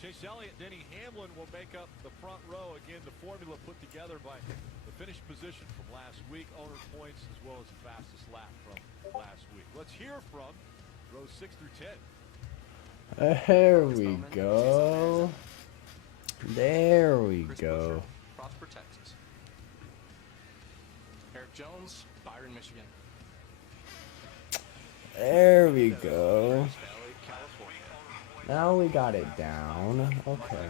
Chase Elliott, Denny Hamlin will make up the front row. Again, the formula put together by the finish position from last week, owner points, as well as the fastest lap from last week. Let's hear from rows 6 through 10. There we go. There we go. Prosper, Texas. Eric Jones, Byron, Michigan. There we go. Now we got it down. Okay.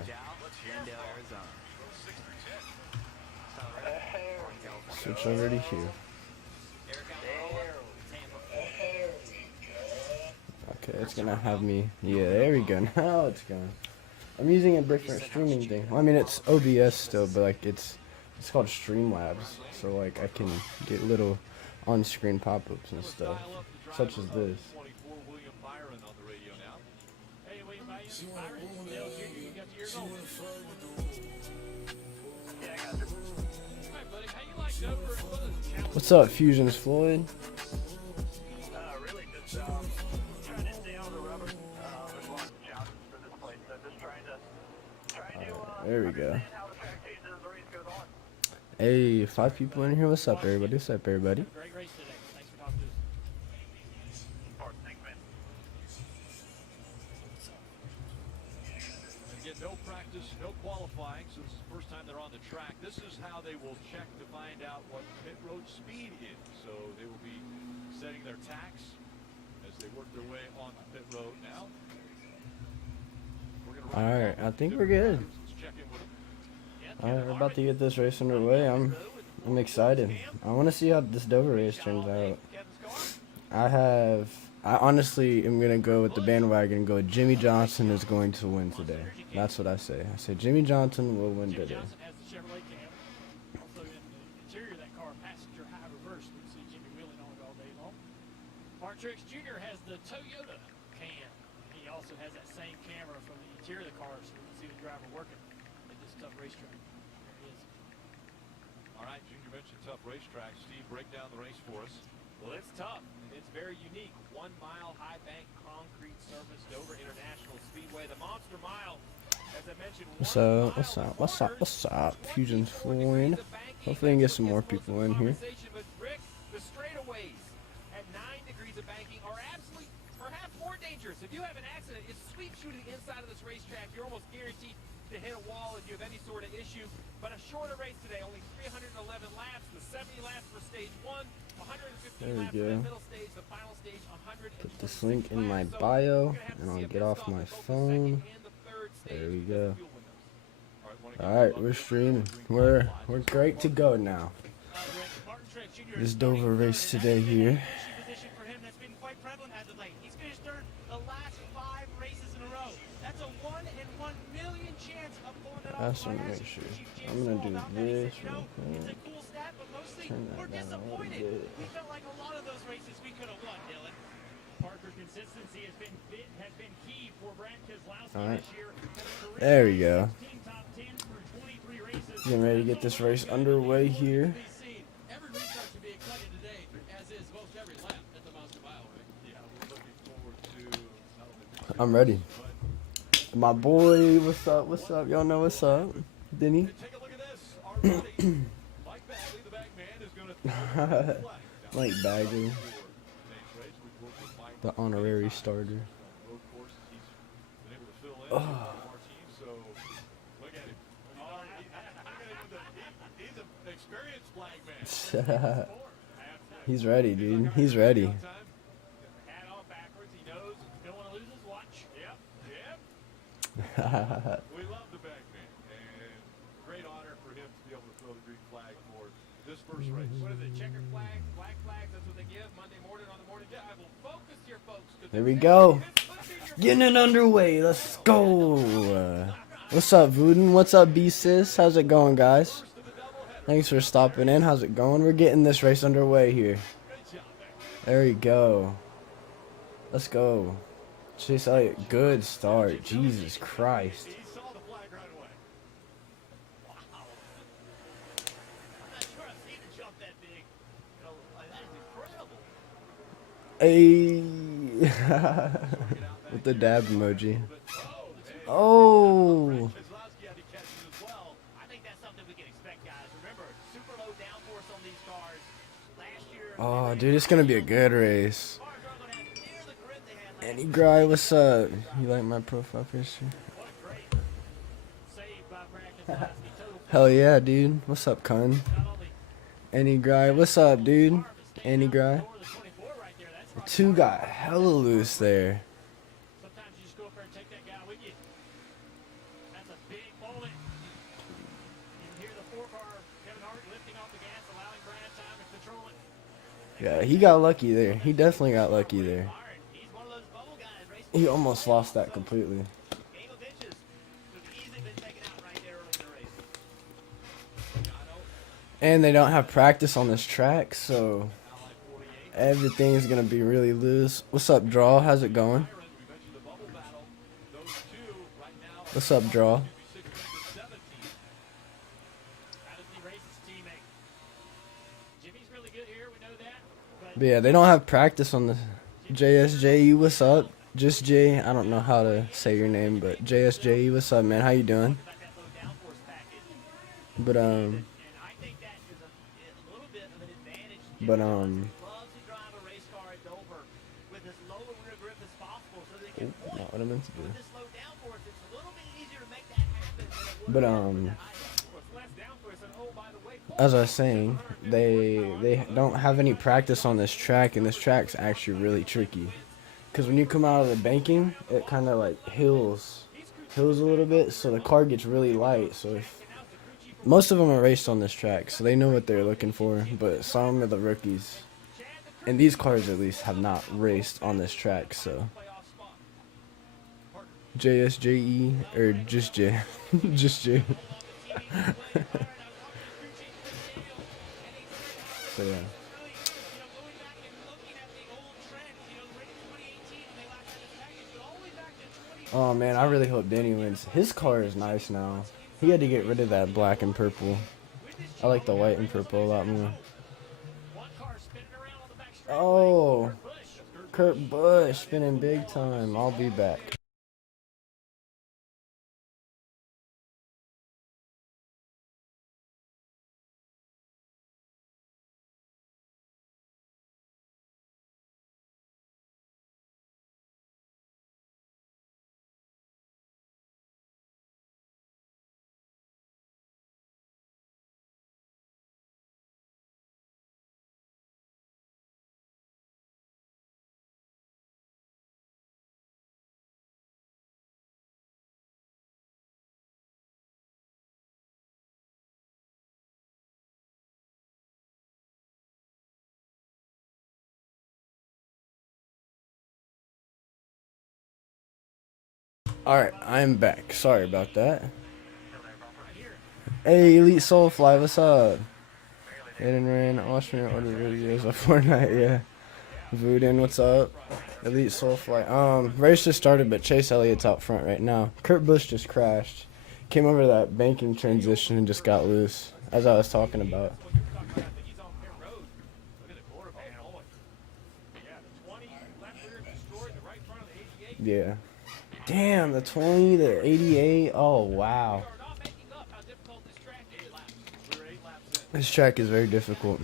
Switch over to here. Okay, it's gonna have me. Yeah, there we go. Now it's going. I'm using a different streaming thing. Well, I mean, it's OBS still, but like it's called Streamlabs. So like I can get little on-screen pop-ups and stuff, such as this. What's up, Fusions Floyd? Really just trying to stay on the rubber. There's a lot of challenges for this place, so just trying to There we go. understand how the track changes as the race goes on. Hey, 5 people in here. What's up, everybody? What's up, everybody? Great race today. Thanks for talking to us. Thanks, man. Again, no practice, no qualifying, so this is the first time they're on the track. This is how they will check to find out what pit road speed is. So they will be setting their tacks as they work their way on the pit road now. Alright, I think we're good. Alright, we're about to get this race underway. I'm excited. I want to see how this Dover race turns out. I honestly am going to go with the bandwagon and go Jimmy Johnson is going to win today. That's what I say. I say Jimmy Johnson will win today. Johnson has the Chevrolet cam. Also in the interior of that car, passenger high reverse. We can see Jimmy wheeling on it all day long. Partrix Jr. has the Toyota cam. He also has that same camera from the interior of the car, so we can see the driver working at this tough racetrack. There he is. All right, Junior mentioned tough racetrack. Steve, break down the race for us. Well, it's tough, and it's very unique. 1 mile high bank concrete surface, Dover International Speedway. The Monster Mile, as I mentioned. What's up? What's up? What's up? What's up? Fusion's Floyd. Hopefully, we can get some more people in here. But Rick, the straightaways at 9 degrees of banking are absolutely, perhaps more dangerous. If you have an accident, it sweeps you to the inside of this racetrack. You're almost guaranteed to hit a wall if you have any sort of issue. But a shorter race today, only 311 laps, the 70 laps for stage 1, 115 laps for the middle stage, the final stage, 100. Put this link in my bio, and I'll get off my phone. There we go. Alright, we're streaming. We're great to go now. This Dover race today here. I just want to make sure. I'm going to do this real quick. Turn that down a little bit. We felt like a lot of those races we could have won, Dylan. Parker consistency has been key for Brad Keselowski this year. There we go. Getting ready to get this race underway here. Every restart should be excited today, as is most every lap at the Monster Mile. Yeah, we're looking forward to not only I'm ready. My boy, what's up? What's up? Y'all know what's up? Denny? take a look at this. Our buddy, Mike Bagley, the bagman, is going to Mike Bagley, the honorary starter. Oh. He's ready, dude. He's ready. Hat on backwards. He knows. Don't want to lose his watch. Yep. We love the bagman, and great honor for him to be able to throw the green flag for this first race. What is it? Checkered flags, black flags. That's what they give Monday morning on the morning. I will focus here, folks. There we go. Getting it underway. Let's go. What's up, Voodoo? What's up, B-Sis? How's it going, guys? Thanks for stopping in. How's it going? We're getting this race underway here. There we go. Let's go. Chase Elliott, good start. Jesus Christ. He saw the flag right away. I'm not sure I've seen a jump that big. That is incredible. Hey. With the dab emoji. Oh. Keselowski had to catch it as well. I think that's something we can expect, guys. Remember, super low downforce on these cars. Last year, Oh, dude, it's gonna be a good race. cars aren't going to have near the grip they had last Andy Gry, what's up? You like my profile picture? What a great save by Brad Keselowski. Total Hell yeah, dude. What's up, Kun? not only Andy Gry, what's up, dude? Andy Gry. over the 24 right there. That's hard. Two got hella loose there. Sometimes you just go up there and take that guy with you. That's a big moment. You can hear the 4-car Kevin Hart lifting off the gas, allowing Brad time to control it. Yeah, he got lucky there. He definitely got lucky there. Hart, he's one of those bubble guys racing. He almost lost that completely. Game of inches could have easily been taken out right there early in the race. And they don't have practice on this track, so everything's gonna be really loose. What's up, Draw? How's it going? We mentioned the bubble battle. Those two right now. What's up, Draw? 16 to 17. How does he race his teammate? Jimmy's really good here, we know that. But yeah, they don't have practice on the JSJE. What's up? Just J. I don't know how to say your name, but JSJE. What's up, man? How you doing? Like that low downforce package. But And I think that is a little bit of an advantage. But, Jimmy loves to drive a race car at Dover with as low a rear grip as possible so they can point. not what I meant to do. With this low downforce, it's a little bit easier to make that happen than it would But with that high downforce. Less downforce, and oh, by the way, as I was saying, they don't have any practice on this track, and this track's actually really tricky. Because when you come out of the banking, it kind of like hills a little bit, so the car gets really light. So if most of them are raced on this track, so they know what they're looking for. But some of the rookies, and these cars at least, have not raced on this track. So JSJE or just J, just J. So yeah. Oh man, I really hope Denny wins. His car is nice now. He had to get rid of that black and purple. I like the white and purple a lot more. Oh, Kurt Busch spinning big time. I'll be back. Alright, I'm back. Sorry about that. Hey, Elite Soulfly, what's up? Aiden ran Austrian order videos of Fortnite, yeah. Voodin, what's up? Elite Soulfly. Race just started, but Chase Elliott's out front right now. Kurt Busch just crashed. Came over that banking transition and just got loose, as I was talking about. Yeah. Damn, the 20, the 88. Oh, wow. This track is very difficult.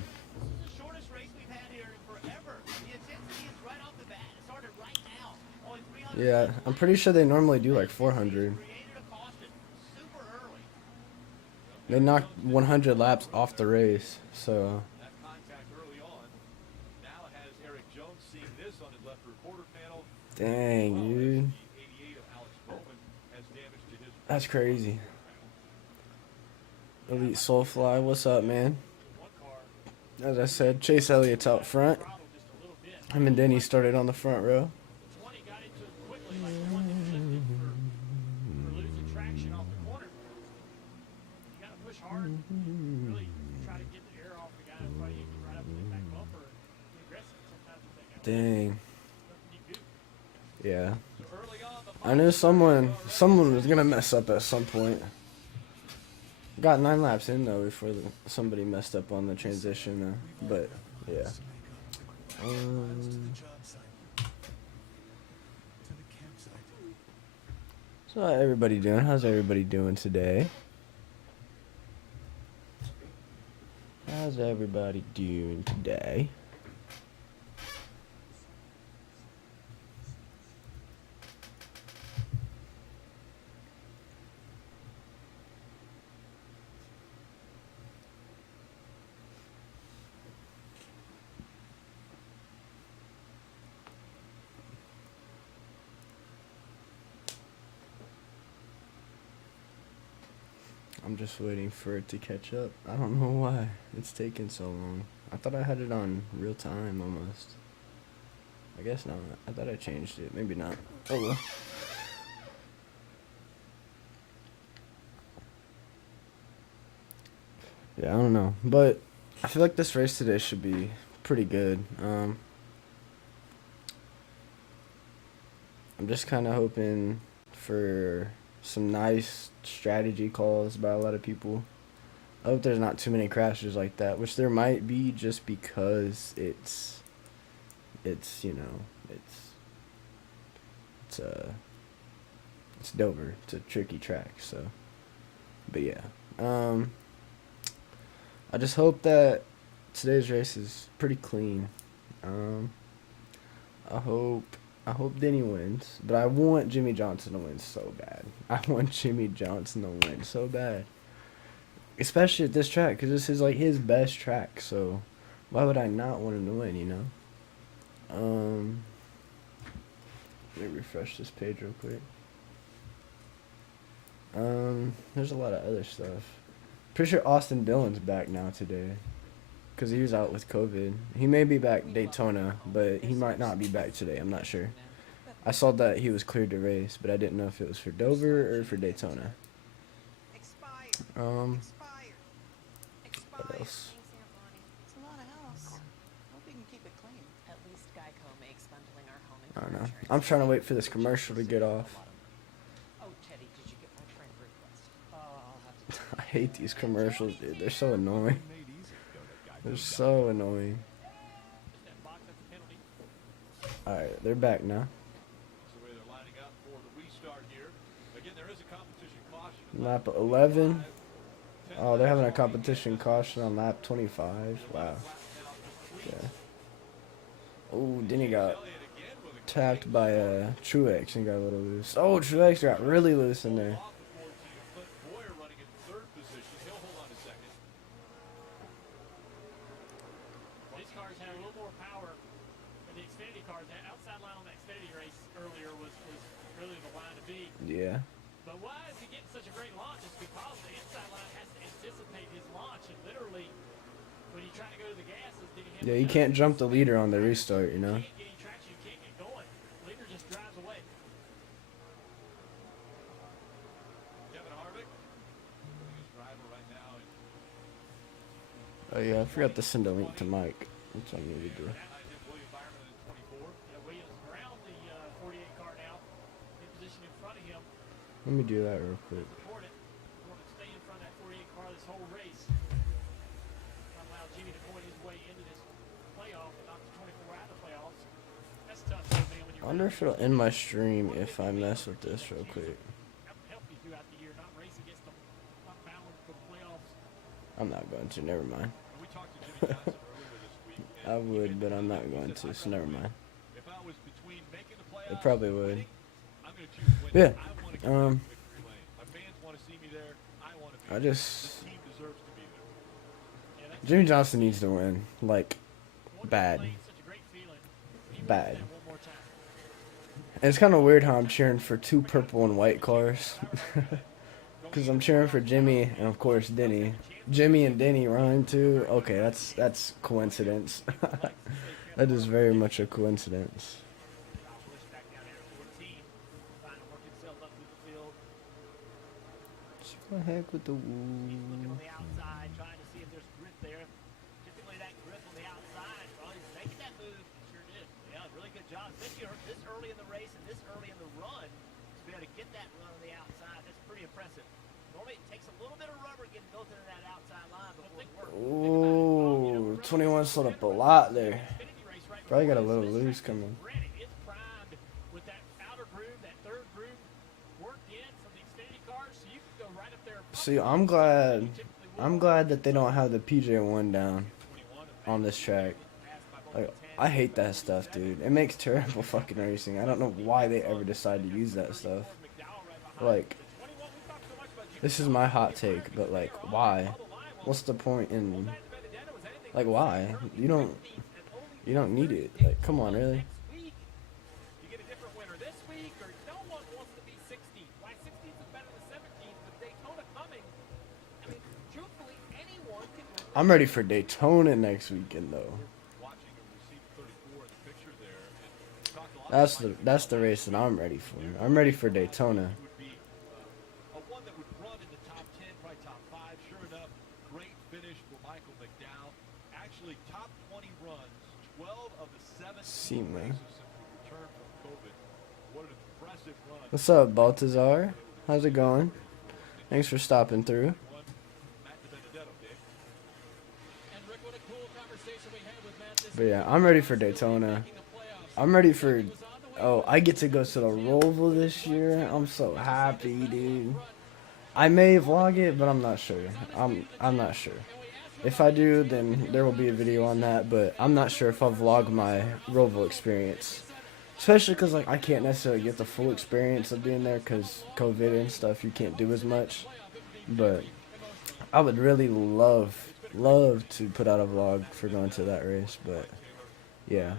Yeah, I'm pretty sure they normally do like 400. They knocked 100 laps off the race, so. Dang, dude. That's crazy. Elite Soulfly, what's up, man? As I said, Chase Elliott's out front. Him and Denny started on the front row. Dang. Yeah. I knew someone was gonna mess up at some point. Got 9 laps in though before somebody messed up on the transition, but yeah. So how everybody doing? How's everybody doing today? How's everybody doing today? I'm just waiting for it to catch up. I don't know why it's taking so long. I thought I had it on real time almost. I guess not. I thought I changed it. Maybe not. Oh well. Yeah, I don't know. But I feel like this race today should be pretty good. I'm just kind of hoping for some nice strategy calls by a lot of people. I hope there's not too many crashes like that, which there might be just because it's you know, it's Dover. It's a tricky track, so. But yeah. I just hope that today's race is pretty clean. I hope Denny wins, but I want Jimmy Johnson to win so bad. I want Jimmy Johnson to win so bad, especially at this track because this is like his best track. So why would I not want him to win? You know. Let me refresh this page real quick. There's a lot of other stuff. Pretty sure Austin Dillon's back now today, because he was out with COVID. He may be back Daytona, but he might not be back today. I'm not sure. I saw that he was cleared to race, but I didn't know if it was for Dover or for Daytona. What else? It's a lot of house. Hope you can keep it clean. At least Geico makes bundling our home I and don't know. car I'm insurance trying to wait for this commercial to get off. Oh, Teddy, did you get my friend request? Oh, I'll have to. I hate these commercials, dude. They're so annoying. They're so annoying. Alright, they're back now. That's the way they're lining up for the restart here. Again, there is a competition caution. Lap 11. Oh, they're having a competition caution on lap 25. Wow. Okay. Oh, Denny got tapped by Truex and got a little loose. Oh, Truex got really loose in there. These cars have a little more power than the Xfinity cars. That outside line on the Xfinity race earlier was really the line to be. Yeah. But why is he getting such a great launch? It's because the inside line has to anticipate his launch, and literally, when you try to go to the gas, it's getting him. Yeah, you can't jump the leader on the restart, you know. You can't get any traction, you can't get going. Leader just drives away. Kevin Harvick, his driver right now. Oh yeah, I forgot to send a link to Mike. That's what I need to do. Williams around the 48 car now, in position in front of him. Let me do that real quick. Corbin stay in front of that 48 car this whole race. Allow Jimmy to point his way into this playoff and knock the 24 out of the playoffs. That's tough, though, man, when I you're wonder if it'll end my stream if I mess with this real quick. that would help you throughout the year, not race against them, not battling for the playoffs. I'm not going to. Never mind. We talked to Jimmy Johnson earlier this week. I would, but I'm not going to. So never mind. If I was between making the It playoffs probably and would. winning, I'm going to choose winning. Yeah. I want to get to victory lane. My fans want to see me there. I want to be I there. just The team deserves to be there. Jimmy Johnson needs to win. Like bad. Such a great feeling. He wins Bad. that one more time. And it's kind of weird how I'm cheering for two purple and white cars. Because I'm cheering for Jimmy and of course Denny. Jimmy and Denny run too. Okay, that's coincidence. That is very much a coincidence. Back down there at 14, trying to work himself up through the field. What the heck with the He's looking woo? on the outside, trying to see if there's grip there. Typically that grip on the outside, well, he's making that move. He sure did. Yeah, really good job. Especially this early in the race and this early in the run, to be able to get that run on the outside, that's pretty impressive. Normally it takes a little bit of rubber getting built into that outside line before it works. Ooh, 21 slowed up a lot there. Probably got a little loose coming. Granted, it's primed with that outer groove, that third groove worked in. See, I'm glad that they don't have the PJ1 down on this track. Like, I hate that stuff, dude. It makes terrible fucking racing. I don't know why they ever decide to use that stuff. Like, this is my hot take, but like, why? What's the point in, like, why? You don't need it. Like, come on, really? You get a different winner this week, or no one wants to be 16th. Why 16th is better than 17th, with Daytona coming. I mean, truthfully, anyone can win. I'm ready for Daytona next weekend, though. That's the race that I'm ready for. I'm ready for Daytona. A one that would run in the top 10, probably top 5. Sure enough, great finish for Michael McDowell. Actually, top 20 runs, 12 of the 17 See, man. races since we returned from COVID. What an impressive run. What's up, Baltazar? How's it going? Thanks for stopping through. But yeah, I'm ready for Daytona. I'm ready for... Oh, I get to go to the Roval this year. I'm so happy, dude. I may vlog it, but I'm not sure. I'm not sure. If I do, then there will be a video on that, but I'm not sure if I'll vlog my Roval experience. Especially because, like, I can't necessarily get the full experience of being there because COVID and stuff, you can't do as much. But I would really love to put out a vlog for going to that race, but yeah.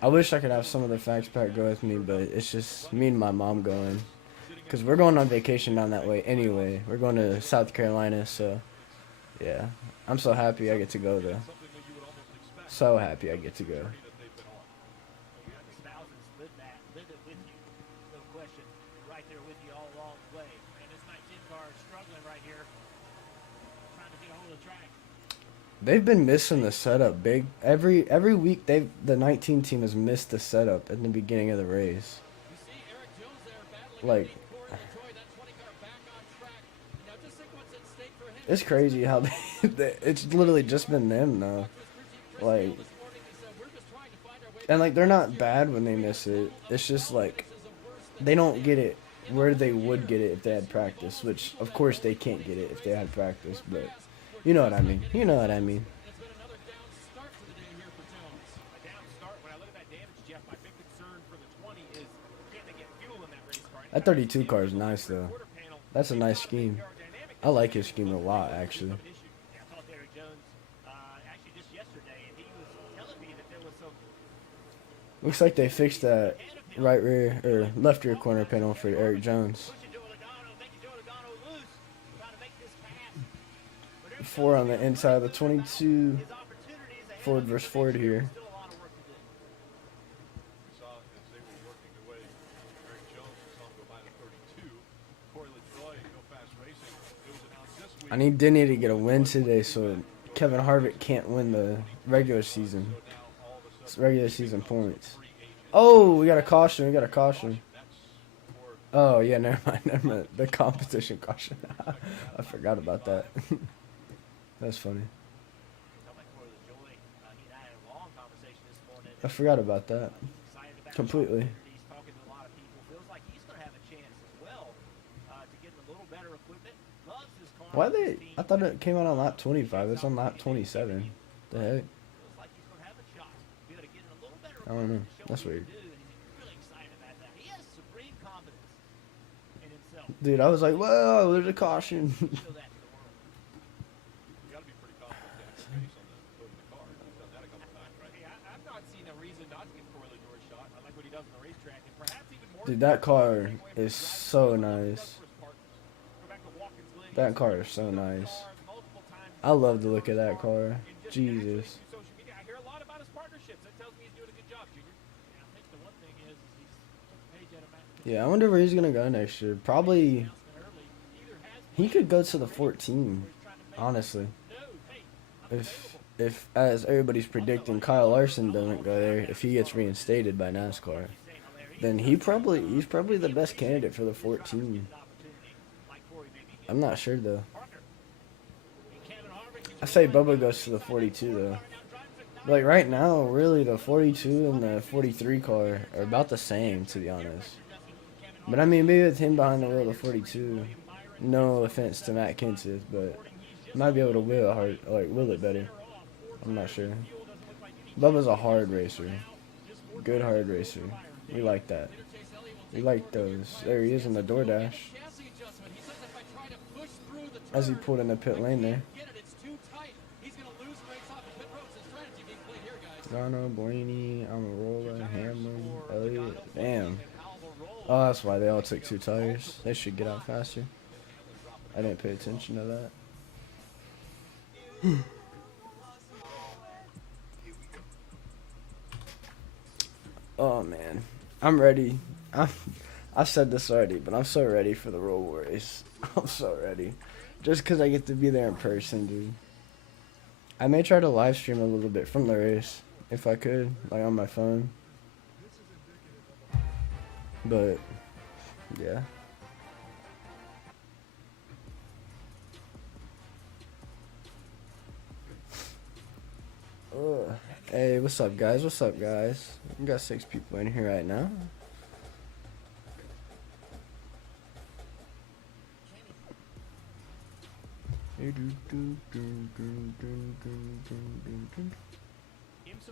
I wish I could have some of the Facts Pack go with me, but it's just me and my mom going. Because we're going on vacation down that way anyway. We're going to South Carolina, so yeah. I'm so happy I get to go though. So happy I get to go. They've been missing the setup big. Every week the 19 team has missed the setup at the beginning of the race. Like, it's crazy how it's literally just been them though. Like, and like they're not bad when they miss it. It's just like they don't get it where they would get it if they had practice, which of course they can't get it if they had practice, but you know what I mean. You know what I mean. That 32 car is nice though. That's a nice scheme. I like his scheme a lot, actually. Looks like they fixed that right rear or left rear corner panel for Eric Jones. 4 on the inside of the 22. Ford versus Ford here. I need Denny to get a win today so Kevin Harvick can't win the regular season. It's regular season points. Oh, we got a caution. We got a caution. Oh, yeah, never mind. The competition caution. I forgot about that. That's funny. I forgot about that. Completely. Why they? I thought it came out on lap 25. It's on lap 27. The heck? I don't know. That's weird. Dude, I was like, whoa, there's a caution. Dude, that car is so nice. That car is so nice. I love the look of that car. Jesus. Yeah, I wonder where he's gonna go next year. Probably he could go to the 14, honestly. If as everybody's predicting Kyle Larson doesn't go there, if he gets reinstated by NASCAR, then he's probably the best candidate for the 14. I'm not sure though. I say Bubba goes to the 42 though. Like right now, really the 42 and the 43 car are about the same, to be honest. But I mean, maybe with him behind the wheel of 42, no offense to Matt Kenseth, but might be able to will it better. I'm not sure. Bubba's a hard racer. Good hard racer. We like that. We like those. There he is in the DoorDash. As he pulled in the pit lane there. Garno, Blaney, Amarola, Hamlin, Elliott. Damn. Oh, that's why they all took 2 tires. They should get out faster. I didn't pay attention to that. Oh man, I'm ready. I said this already, but I'm so ready for the Roll race. I'm so ready, just because I get to be there in person, dude. I may try to live stream a little bit from the race if I could, like on my phone. But yeah. Hey, what's up, guys? What's up, guys? We got 6 people in here right now. IMSA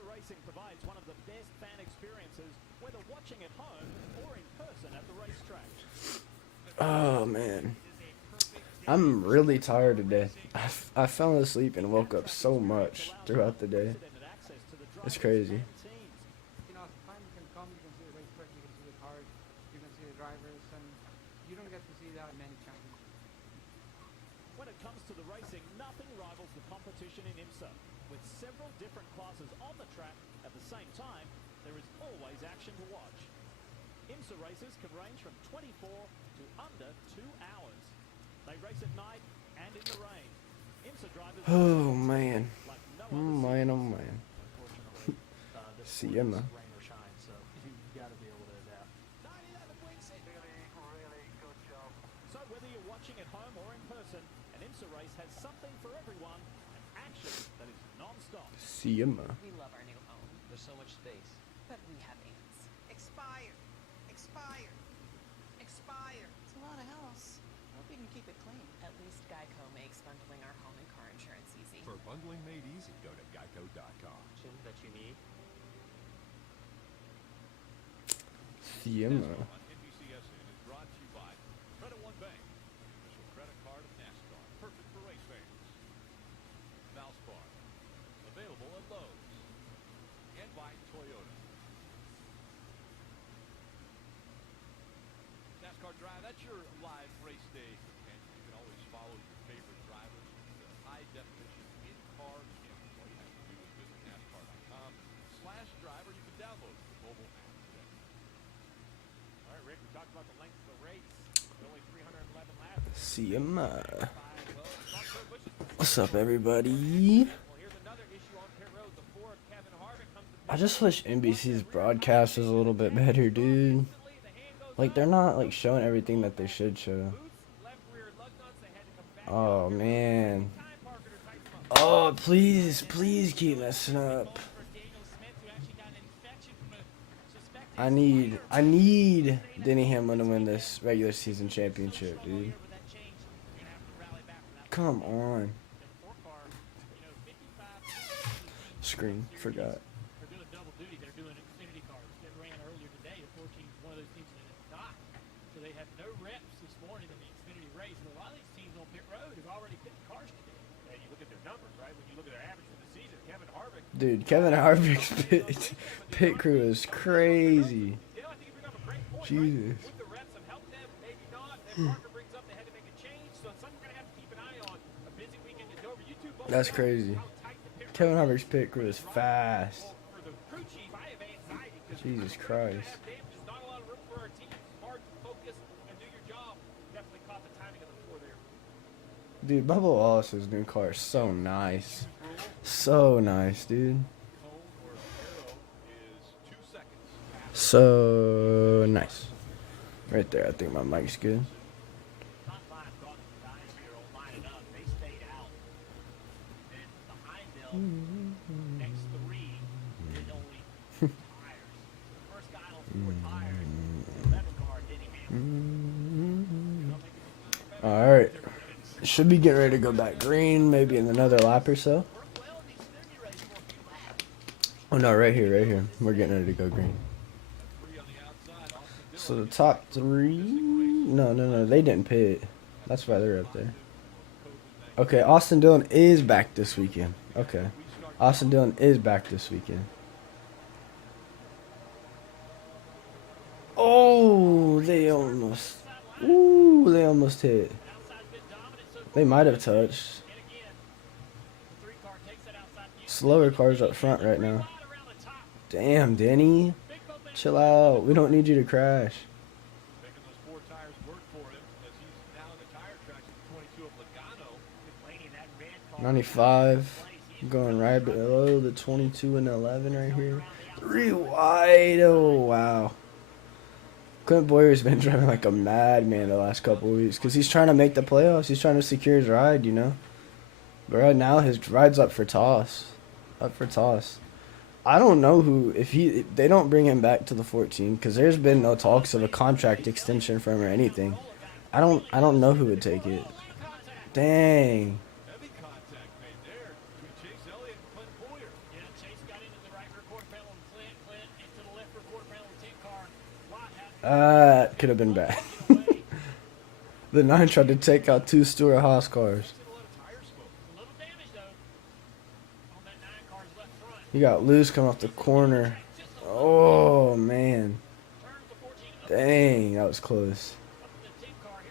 Racing provides one of the best fan experiences, whether watching at home or in person at the racetrack. Oh man, I'm really tired today. I fell asleep and woke up so much throughout the day. It's crazy. You know, time you can come, you can see the racetrack, you can see the cars, you can see the drivers, and you don't get to see that in many championships. When it comes to the racing, nothing rivals the competition in IMSA. With several different classes on the track at the same time, there is always action to watch. IMSA races can range from 24 to under 2 hours. They race at night and in the rain. IMSA drivers Oh man. like no Oh other man, oh man. Sienna. Rain or shine, so you got to be able to adapt. Really good job. So whether you're watching at home or in person, an IMSA race has something for everyone, and action that is non-stop. Sienna. We love our new home, There's so much space. but we have ants. Expired. Expired. Expired. It's a lot of house. Hope you can keep it clean. At least Geico makes bundling our home and car insurance easy. For bundling made easy, go to geico.com. That you need. Sienna. On NBCSN is brought to you by Credit One Bank, official credit card of NASCAR, perfect for race fans. Valspar, available at Lowe's, and by Toyota. NASCAR Drive, that's your live race day companion. You can always follow your favorite drivers with the high-definition in-car cameras. All you have to do is visit NASCAR.com/driver. You can download the mobile app today. All right, Rick, we talked about the length of the race. Only 311 laps. Sienna. Well, What's up, everybody? here's another issue on pit road. The Ford Kevin Harvick comes to I just wish NBC's broadcast was a little bit better, dude. Like, they're not, like, showing everything that they should show. left rear lug nuts. They had to come back. Oh, man. Time Parker to tighten them up. Oh, please keep messing up. For Daniel Smith, who actually got an infection from a suspected I need Denny Hamlin to win this regular season championship, dude. with that change. You're gonna have to rally back from that. Come on. Four car, 55. Screen, forgot. They're doing double duty. They're doing Xfinity cars that ran earlier today. The 14 is one of those teams that is not. So they have no reps this morning in the Xfinity race. And a lot of these teams on pit road have already picked cars today. And you look at their numbers, right? When you look at their average for the season, Kevin Harvick. Dude, Kevin Harvick's pit crew is crazy. You know, I think you bring up a great point. Jesus. Right? Would the reps have helped them? Maybe not. Then Parker brings up they had to make a change. So it's something we're going to have to keep an eye on. A busy weekend is over. You two both That's know crazy. how tight the pit Kevin Harvick's pit crew is fast. For the crew chief, I have anxiety because Jesus we're Christ. gonna have damages, not a lot of room for our team. It's hard to focus and do your job. Definitely caught the timing of the four there. Dude, Bubba Wallace's new car is so nice. So nice, dude. Home or arrow is 2 seconds. So nice. Right there, I think my mic's good. Top five caught the guys here all lining up. They stayed out. Then behind them, next three did only 2 tires. The first guy on 4 tires, 11 car, Denny Hamlin. Should be getting ready to go back green, maybe in another lap or so. Oh no, right here, right here. We're getting ready to go green. So the top three, no, they didn't pit. That's why they're up there. Okay, Austin Dillon is back this weekend. Okay, Austin Dillon is back this weekend. Oh, they almost hit. They might have touched. Slower cars up front right now. Damn, Denny. Chill out. We don't need you to crash. 95. Going right below the 22 and 11 right here. 3 wide. Oh, wow. Clint Boyer's been driving like a madman the last couple of weeks because he's trying to make the playoffs. He's trying to secure his ride, you know. But right now his ride's up for toss. Up for toss. I don't know who if they don't bring him back to the 14 because there's been no talks of a contract extension for him or anything. I don't know who would take it. Dang. Could have been bad. The 9 tried to take out 2 Stewart Haas cars. He got loose coming off the corner. Oh, man. Dang, that was close.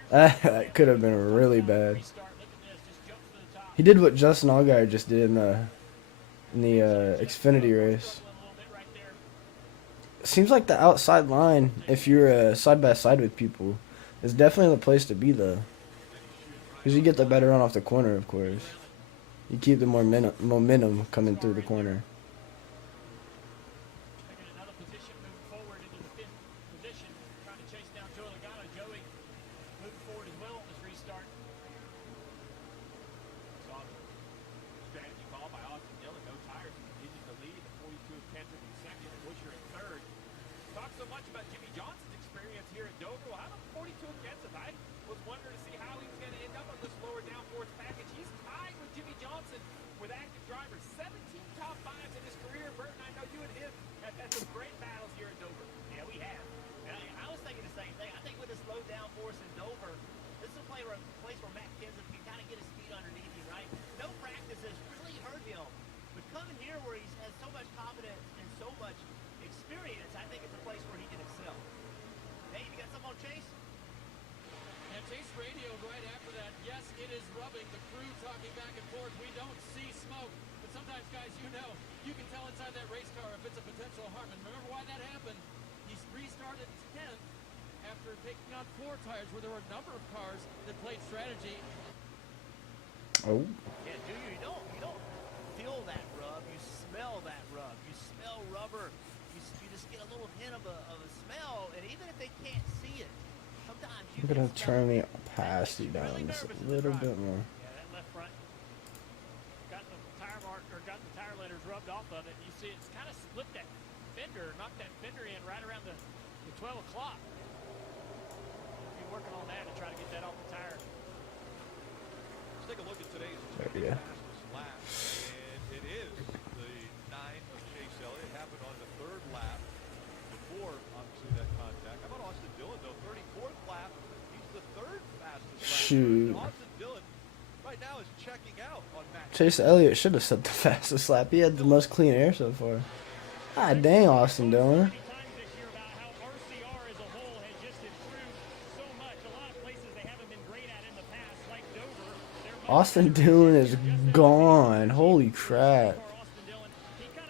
That could have been really bad. He did what Justin Allgaier just did in the Xfinity race. Seems like the outside line, if you're side by side with people, is definitely the place to be though. Because you get the better run off the corner, of course. You keep the more momentum coming through the corner. Oh. Yeah, do you? You don't feel that rub. You smell that rub. You smell rubber. You just get a little hint of a smell, and even if they can't see it, sometimes you. I'm gonna turn me past you down just a little bit more. Yeah, that left front got the tire mark or got the tire letters rubbed off of it. You see, it's kind of split that fender, knocked that fender in right around the 12 o'clock. Be working on that and try to get that off the tire. Take a look at today's fastest lap, and it is the 9 of Chase Elliott. It happened on the 3rd lap before, obviously, that contact. How about Austin Dillon, though? 34th lap. He's the 3rd fastest lap. Shoot. Austin Dillon right now is checking out on Matt. Chase Elliott should have set the fastest lap. He had the most clean air so far. Ah, dang, Austin Dillon. Austin Dillon is gone. Holy crap.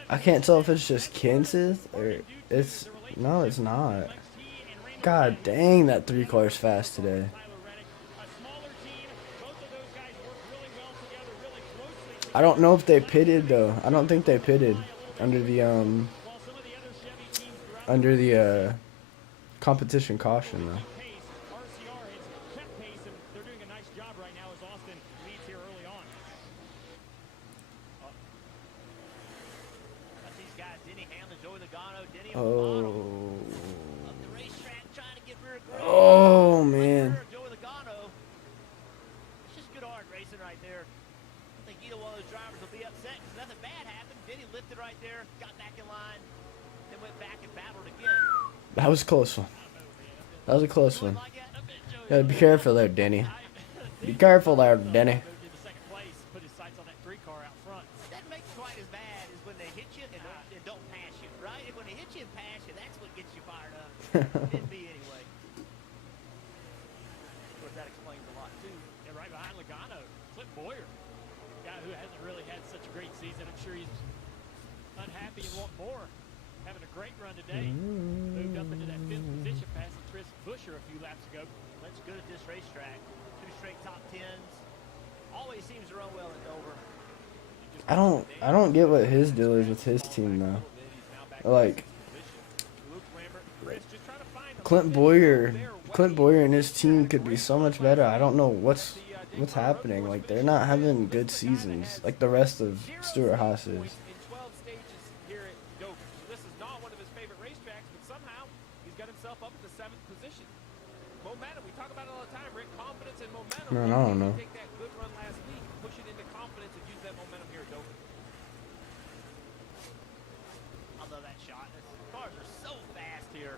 I can't tell if it's just Kenseth or it's... No, it's not. God dang, that 3 car's fast today. I don't know if they pitted, though. I don't think they pitted under the competition caution, though. Oh. Oh, man. It's just good art. of those drivers will be upset because nothing bad happened. Then he lifted right there, got back in line, then went back and battled again. That was a close one. That was a close one. Gotta be careful there, Denny. Be careful there, Denny. Put his sights on that 3 car out front. That makes it quite as bad as when they hit you and don't pass you, right? If when they hit you and pass you, that's what gets you fired up. Didn't be anyway. Of course, that explains a lot too. And right behind Logano, Clint Boyer, a guy who hasn't really had such a great season. I'm sure he's unhappy and want more. Having a great run today. Moved up into that 5th position, passing Chris Buescher a few laps ago. That's good at this racetrack. 2 straight top 10s. Always seems to run well at Dover. I don't get what his deal is with his team though. Like Clint Boyer and his team could be so much better. I don't know what's happening. Like they're not having good seasons like the rest of Stewart Haas's. Momentum, we talk about it all the time, Rick. Confidence and momentum. Man, I don't know. Take that good run last week, push it into confidence, and use that momentum here at Dover. I love that shot. The cars are so fast here.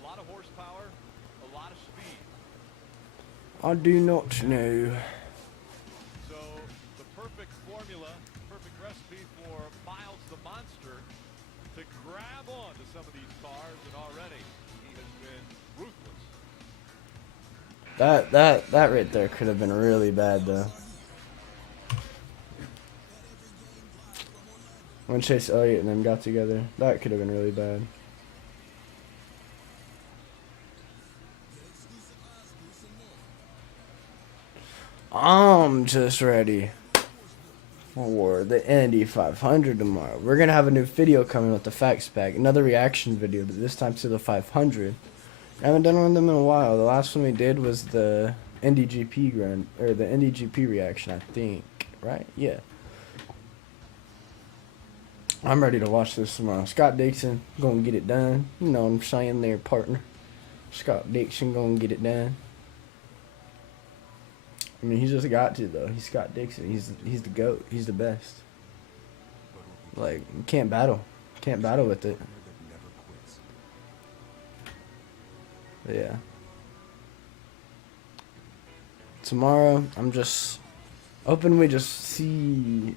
A lot of horsepower, a lot of speed. I do not know. So the perfect formula, perfect recipe for Miles the Monster to grab on to some of these cars, and already he has been ruthless. That right there could have been really bad though. When Chase Elliott and them got together, that could have been really bad. I'm just ready for the Indy 500 tomorrow. We're gonna have a new video coming with the facts pack, another reaction video, but this time to the 500. I haven't done one of them in a while. The last one we did was the Indy GP the Indy GP reaction, I think, right? Yeah. I'm ready to watch this tomorrow. Scott Dixon gonna get it done. You know what I'm saying there, partner. Scott Dixon gonna get it done. I mean, he's just got to though. He's Scott Dixon. He's the GOAT. He's the best. Like, you can't battle. Can't battle with it. But yeah. Tomorrow, I'm just hoping we just see.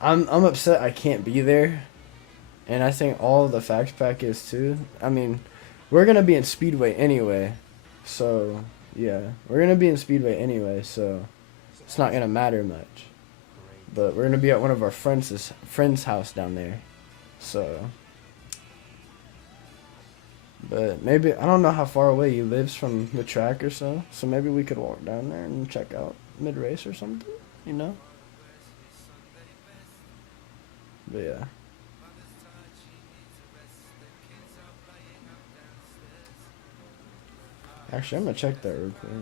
I'm upset I can't be there, and I think all the facts pack is too. I mean, we're gonna be in Speedway anyway, so. Yeah, we're going to be in Speedway anyway, so it's not going to matter much. But we're going to be at one of our friend's house down there. So, but maybe, I don't know how far away he lives from the track or so. So maybe we could walk down there and check out mid-race or something, you know? But yeah. Actually, I'm gonna check that real quick.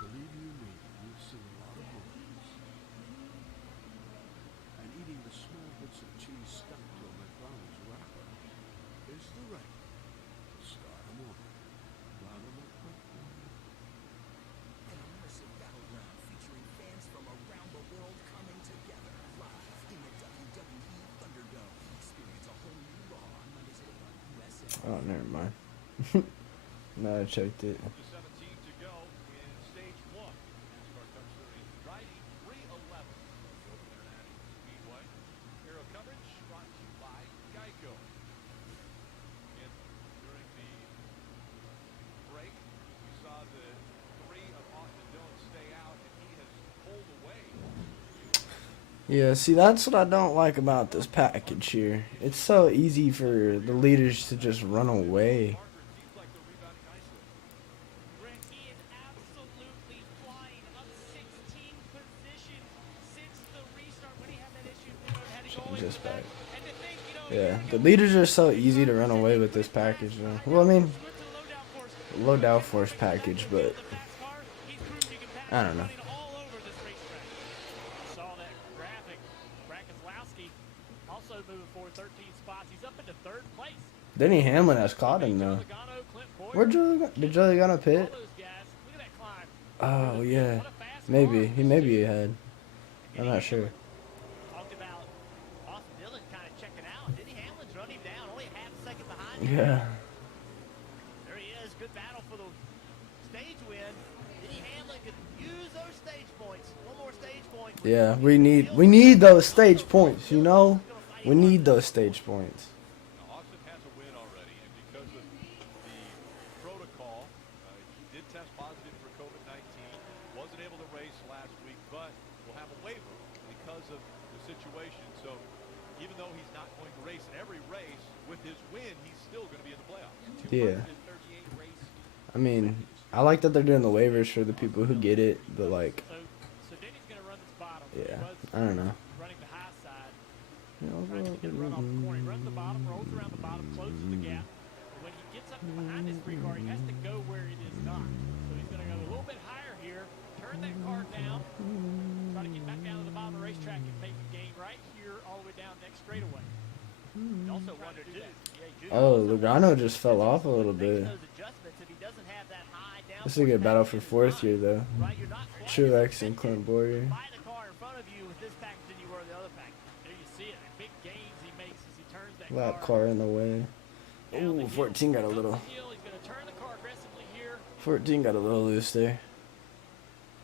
Believe you me, you'll see a lot of movies. And eating the small bits of cheese stuck to a McDonald's wrapper is the right to start a morning. An immersive battleground featuring fans from around the world coming together live in the WWE Thunderdome. Experience a whole new Raw on Mondays at 8 on USA. Oh, never mind. No, I checked it. 17 to go in stage 1. NASCAR Cup Series Drydene 311. Dover International Speedway. Aero coverage brought to you by Geico. And during the break, we saw the 3 of Austin Dillon stay out, and he has pulled away. Yeah, see, that's what I don't like about this package here. It's so easy for the leaders to just run away. Rick, he is absolutely flying up 16 positions since the restart when he had that issue. Had to go all the way Just back. back. And to think, you know, Yeah, the leaders are so easy to run away with this package, though. Well, I mean, low downforce package, but I don't know. Running all over this racetrack. Saw that graphic. Brackeslowski also moving forward 13 spots. He's up into 3rd place. Denny Hamlin has caught him though. Where'd did Joey Logano pit? Oh yeah, maybe he may be ahead. I'm not sure. Talked about Austin Dillon kind of checking out. Denny Hamlin's running down, only half a second behind him. Yeah. There he is. Good battle for the stage win. Denny Hamlin could use those stage points. One more stage point. Yeah, we need those stage points. You know, we need those stage points. Austin has a win already, and because of the protocol, he did test positive for COVID-19. Wasn't able to race last week, but will have a waiver because of the situation. So even though he's not going to race in every race, with his win, he's still going to be in the playoffs. Yeah. I mean, I like that they're doing the waivers for the people who get it, but like, So Denny's going to run this bottom. yeah, I don't know. Running the high side. Trying to get a run off the corner. He runs the bottom, rolls around the bottom, closes the gap. And when he gets up to behind this 3 car, he has to go where it is not. So he's going to go a little bit higher here, turn that car down, try to get back down to the bottom of the racetrack and make a gain right here all the way down next straightaway. He also wondered too. Oh, Logano just fell off a little bit. This is a good battle for 4th here though. Truex and Clint Boyer. Buy the car in front of you with this package than you were the other package. There you see it. The big gains he makes as he turns that Lap car in the way. Ooh, 14 got a little. He's going to turn the car aggressively here. 14 got a little loose there.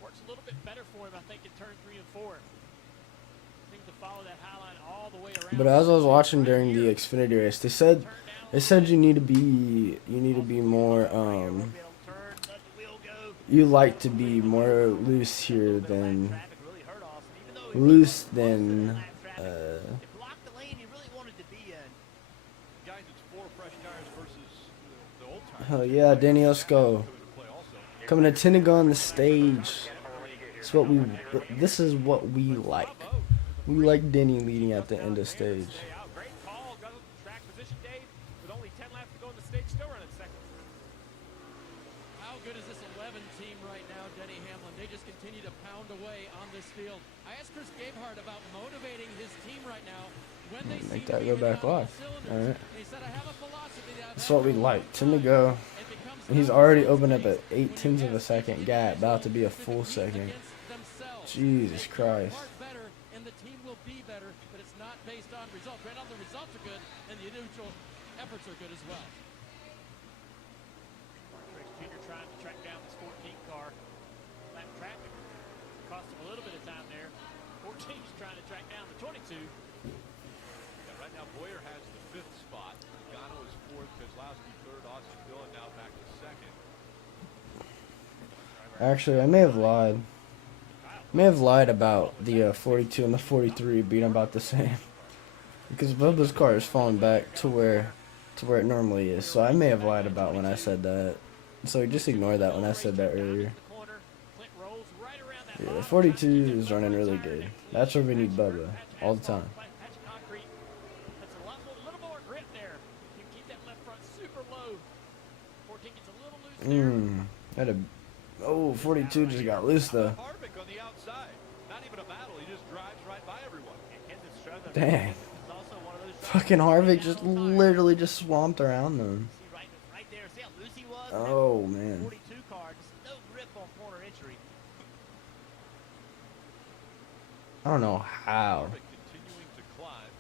Works a little bit better for him, I think, in turn 3 and 4. Seems to follow that high line all the way around. But as I was watching during the Xfinity race, they said you need to be more you like to be more loose here than Block the lane he really wanted to be in. Guys, it's 4 fresh tires versus the old tires. hell yeah, Danny, let's go. Coming to Tinnigan on the stage. This is what we like. We like Denny leading at the end of stage. Great call. Got track position, Dave. With only 10 laps to go in the stage, still running second. How good is this 11 team right now, Denny Hamlin? They just continue to pound away on this field. I asked Chris Gabehart about motivating his team right now when they Make that go back live. Alright. He said, I have a philosophy that That's what we like. Tim to go. He's already opened up at 0.8 of a second gap, about to be a full second. Jesus Christ. better and the team will be better, but it's not based on results. Right now the results are good and the individual efforts are good as well. Trix Jr. trying to track down this 14 car. Lap traffic cost him a little bit of time there. 14's trying to track down the 22. Yeah, right now Boyer has the 5th spot. Logano is 4th, Keselowski 3rd, Austin Dillon now back to 2nd. Actually, I may have lied. May have lied about the 42 and the 43 being about the same. Because Bubba's car is falling back to where it normally is. So I may have lied about when I said that. So just ignore that when I said that earlier. Yeah, 42 is running really good. That's where we need Bubba all the time. Had a 42 just got loose though. Harvick on the outside. Not even a battle. He just drives right by everyone. Dang. Fucking Harvick just literally just swamped around them. Right there. See how loose he was? Oh man. 42 car, just no grip on corner entry. I don't know how. Harvick continuing to climb.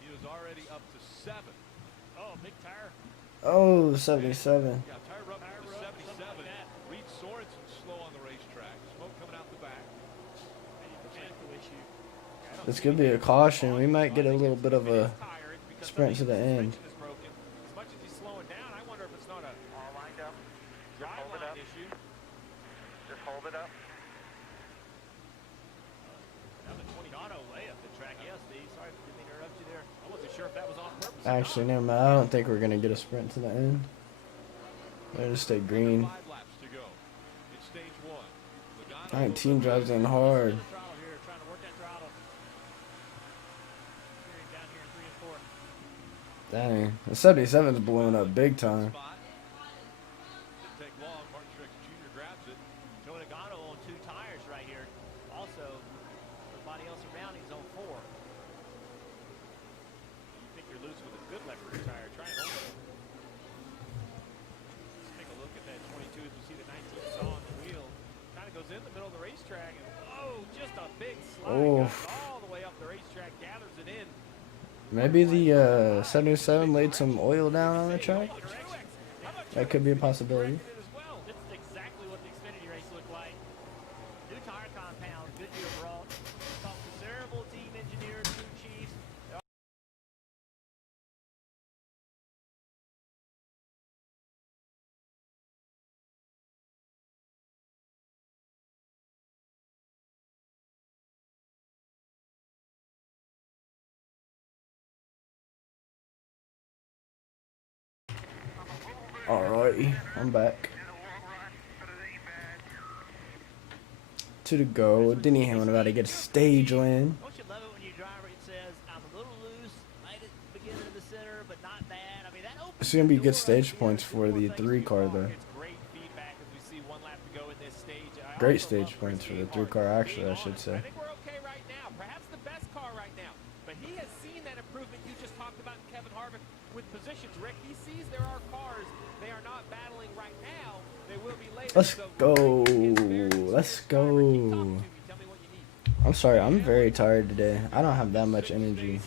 He is already up to 7. Oh, big tire. Oh, 77. Yeah, tire rub to 77. Reed Sorensen slow on the racetrack. Smoke coming out the back. This could be a caution. We might get a little bit of a sprint to the end. As much as he's slowing down, I wonder if it's not a all lined up drive line issue. Just hold it up. Now the 20 auto way up the track. Yes, Steve. Sorry, didn't mean to interrupt you there. I wasn't sure if that was on purpose. Actually, never mind. I don't think we're gonna get a sprint to the end. They're just stay green. 5 laps to go in stage 1. 19 drives in hard. Dang, the 77's blowing up big time. Didn't take long. Martin Truex Jr. grabs it. Joey Logano on 2. Oh. all the way up the racetrack, gathers it in. Maybe the 77 laid some oil down on the track. That could be a possibility. This is exactly what the Xfinity race looked like. New tire compound, good deal brought. Talked to several team engineers, crew chiefs. Alrighty, I'm back. To the go. Denny Hamlin about to get a stage win. Don't you love it when your driver says, I'm a little loose, right at the beginning of the center, but not bad. I mean, that opens It's gonna be good stage points for the 3 car though. Great feedback as we see 1 lap to go in this stage. Great stage points for the 3 car actually, I should say. I think we're okay right now. Perhaps the best car right now. But he has seen that improvement you just talked about in Kevin Harvick with positions, Rick. He sees there are cars. They are not battling right now. They will be later. Let's go. Let's go. I'm sorry, I'm very tired today. I don't have that much energy.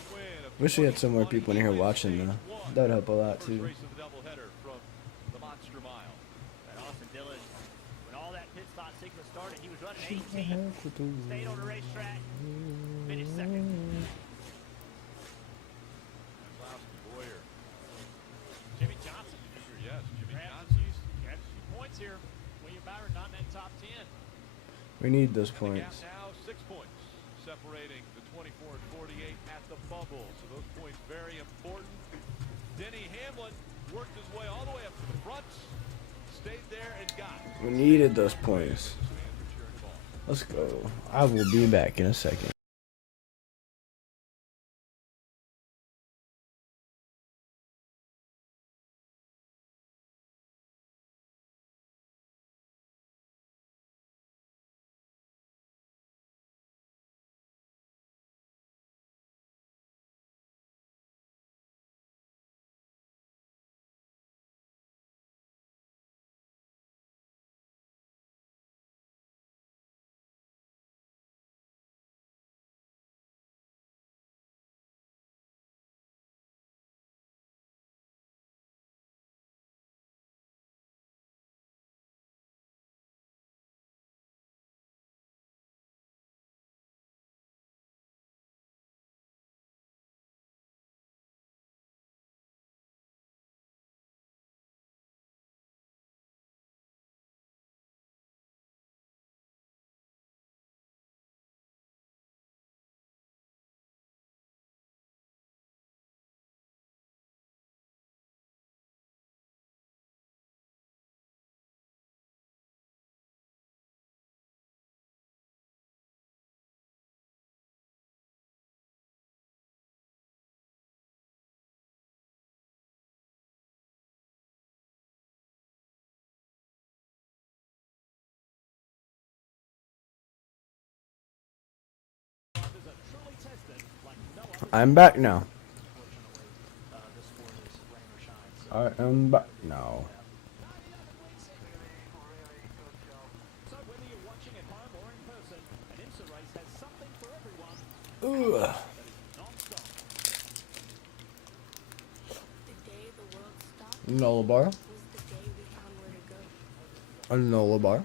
Wish we had some more people in here watching though. That'd help a lot too. And Austin Dillon, when all that pit stop sequence started, he was running 18th. Stayed on the racetrack. Finished second. Jimmy Johnson. Yes, Jimmy Johnson. Grabs a few points here. William Byron not in that top 10. We need those points. Now 6 points separating the 24 and 48 at the bubble. So those points very important. Denny Hamlin worked his way all the way up to the front, stayed there and got it. We needed those points. Let's go. I will be back in a second. I'm back now. I am back now. So whether you're watching at home or in person, an IMSA race has something for everyone. Ugh. Nullabar. A nullabar.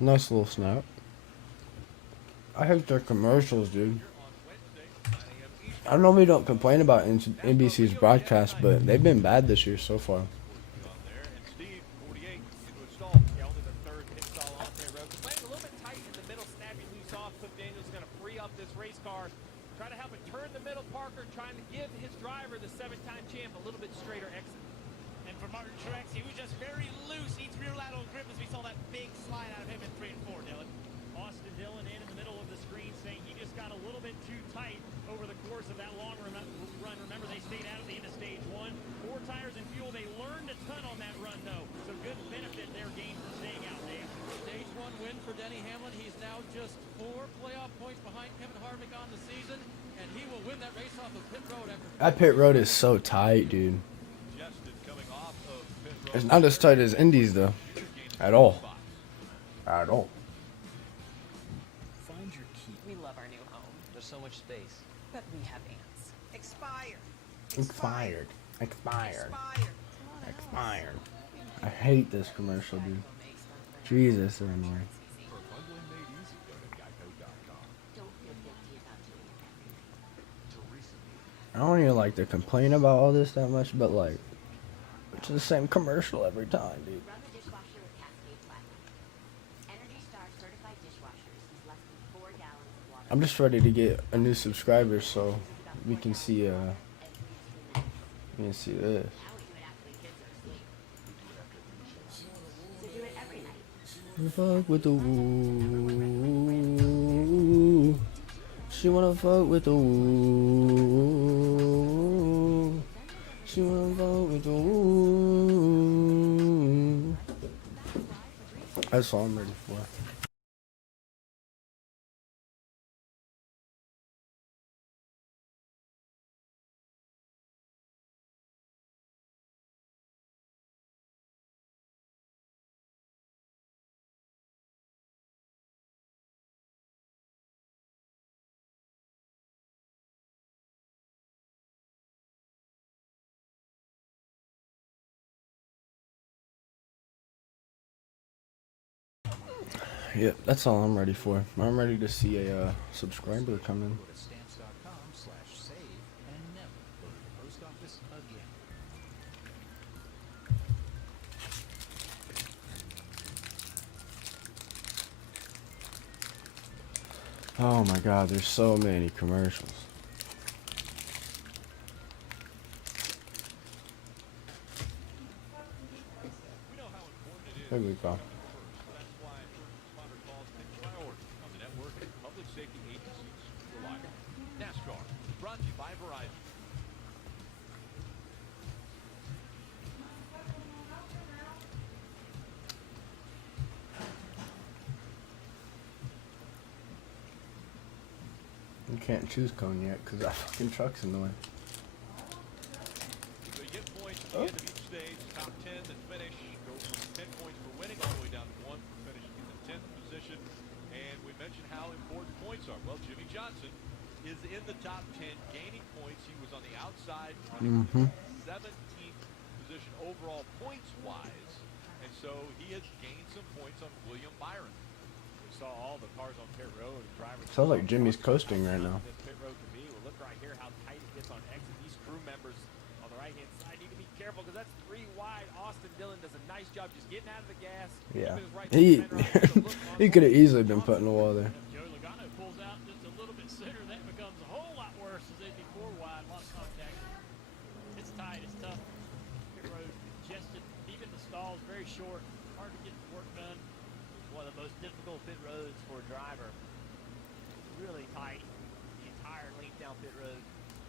Nice little snap. I hate their commercials, dude. I normally don't complain about NBC's broadcast, but they've been bad this year so far. Trying to help it turn the middle, Parker, trying to give his driver, the 7-time champ, a little bit straighter exit. And for Martin Truex, he was just very loose. Each rear lateral grip as we saw that big slide out of him in 3 and 4, Dylan. Austin Dillon in the middle of the screen saying he just got a little bit too tight over the course of that long run. Remember, they stayed out at the end of stage 1. 4 tires and fuel. They learned to win for Denny Hamlin. He's now just 4 playoff points behind Kevin Harvick on the season, and he will win that race off of pit road after. That pit road is so tight, dude. Coming off of pit road. It's not as tight as Indy's, though. At all. At all. Find your key. We love our new home, There's so much space. but we have ants. Expired. Expired. Expired. Expired. Expired. I hate this commercial, dude. Jesus, they're annoying. For bundling made easy, go to geico.com. Don't feel guilty about doing that. I don't even like to complain about all this that much, but like, it's the same commercial every time, dude. Run the dishwasher with Cascade Platinum. Energy Star certified dishwashers use less than 4 gallons of water. I'm just ready to get a new subscriber so we can see we can see this. Fuck with the woo. She wanna fuck with the woo. She wanna fuck with the woo. That's all I'm ready for. Yep, that's all I'm ready for. I'm ready to see a subscriber come in. Go to stamps.com/save and never go to the post office again. Oh my god, there's so many commercials. There we go. That's why responder calls take priority on the network and public safety agencies rely on. NASCAR, brought to you by Verizon. You can't choose cognac because that fucking truck's annoying. So you get points at the end of each stage. Top 10 that finish go from 10 points for winning all the way down to 1 for finishing in the 10th position. And we mentioned how important points are. Well, Jimmy Johnson is in the top 10 gaining points. He was on the outside running in the 17th position overall points-wise. And so he has gained some points on William Byron. We saw all the cars on pit road. Drivers Sounds like Jimmy's coasting right now. This pit road can be. Well, look right here how tight it gets on exit. These crew members on the right-hand side need to be careful because that's 3 wide. Austin Dillon does a nice job just getting out of the gas. Yeah. keeping his right He fender on the look on he could have easily been put in the wall there. Joey Logano pulls out just a little bit sooner. That becomes a whole lot worse as they'd be 4 wide, lost contact. It's tight, it's tough. Pit road congested, even the stalls very short, hard to get the work done. One of the most difficult pit roads for a driver. Really tight, the entire length down pit road.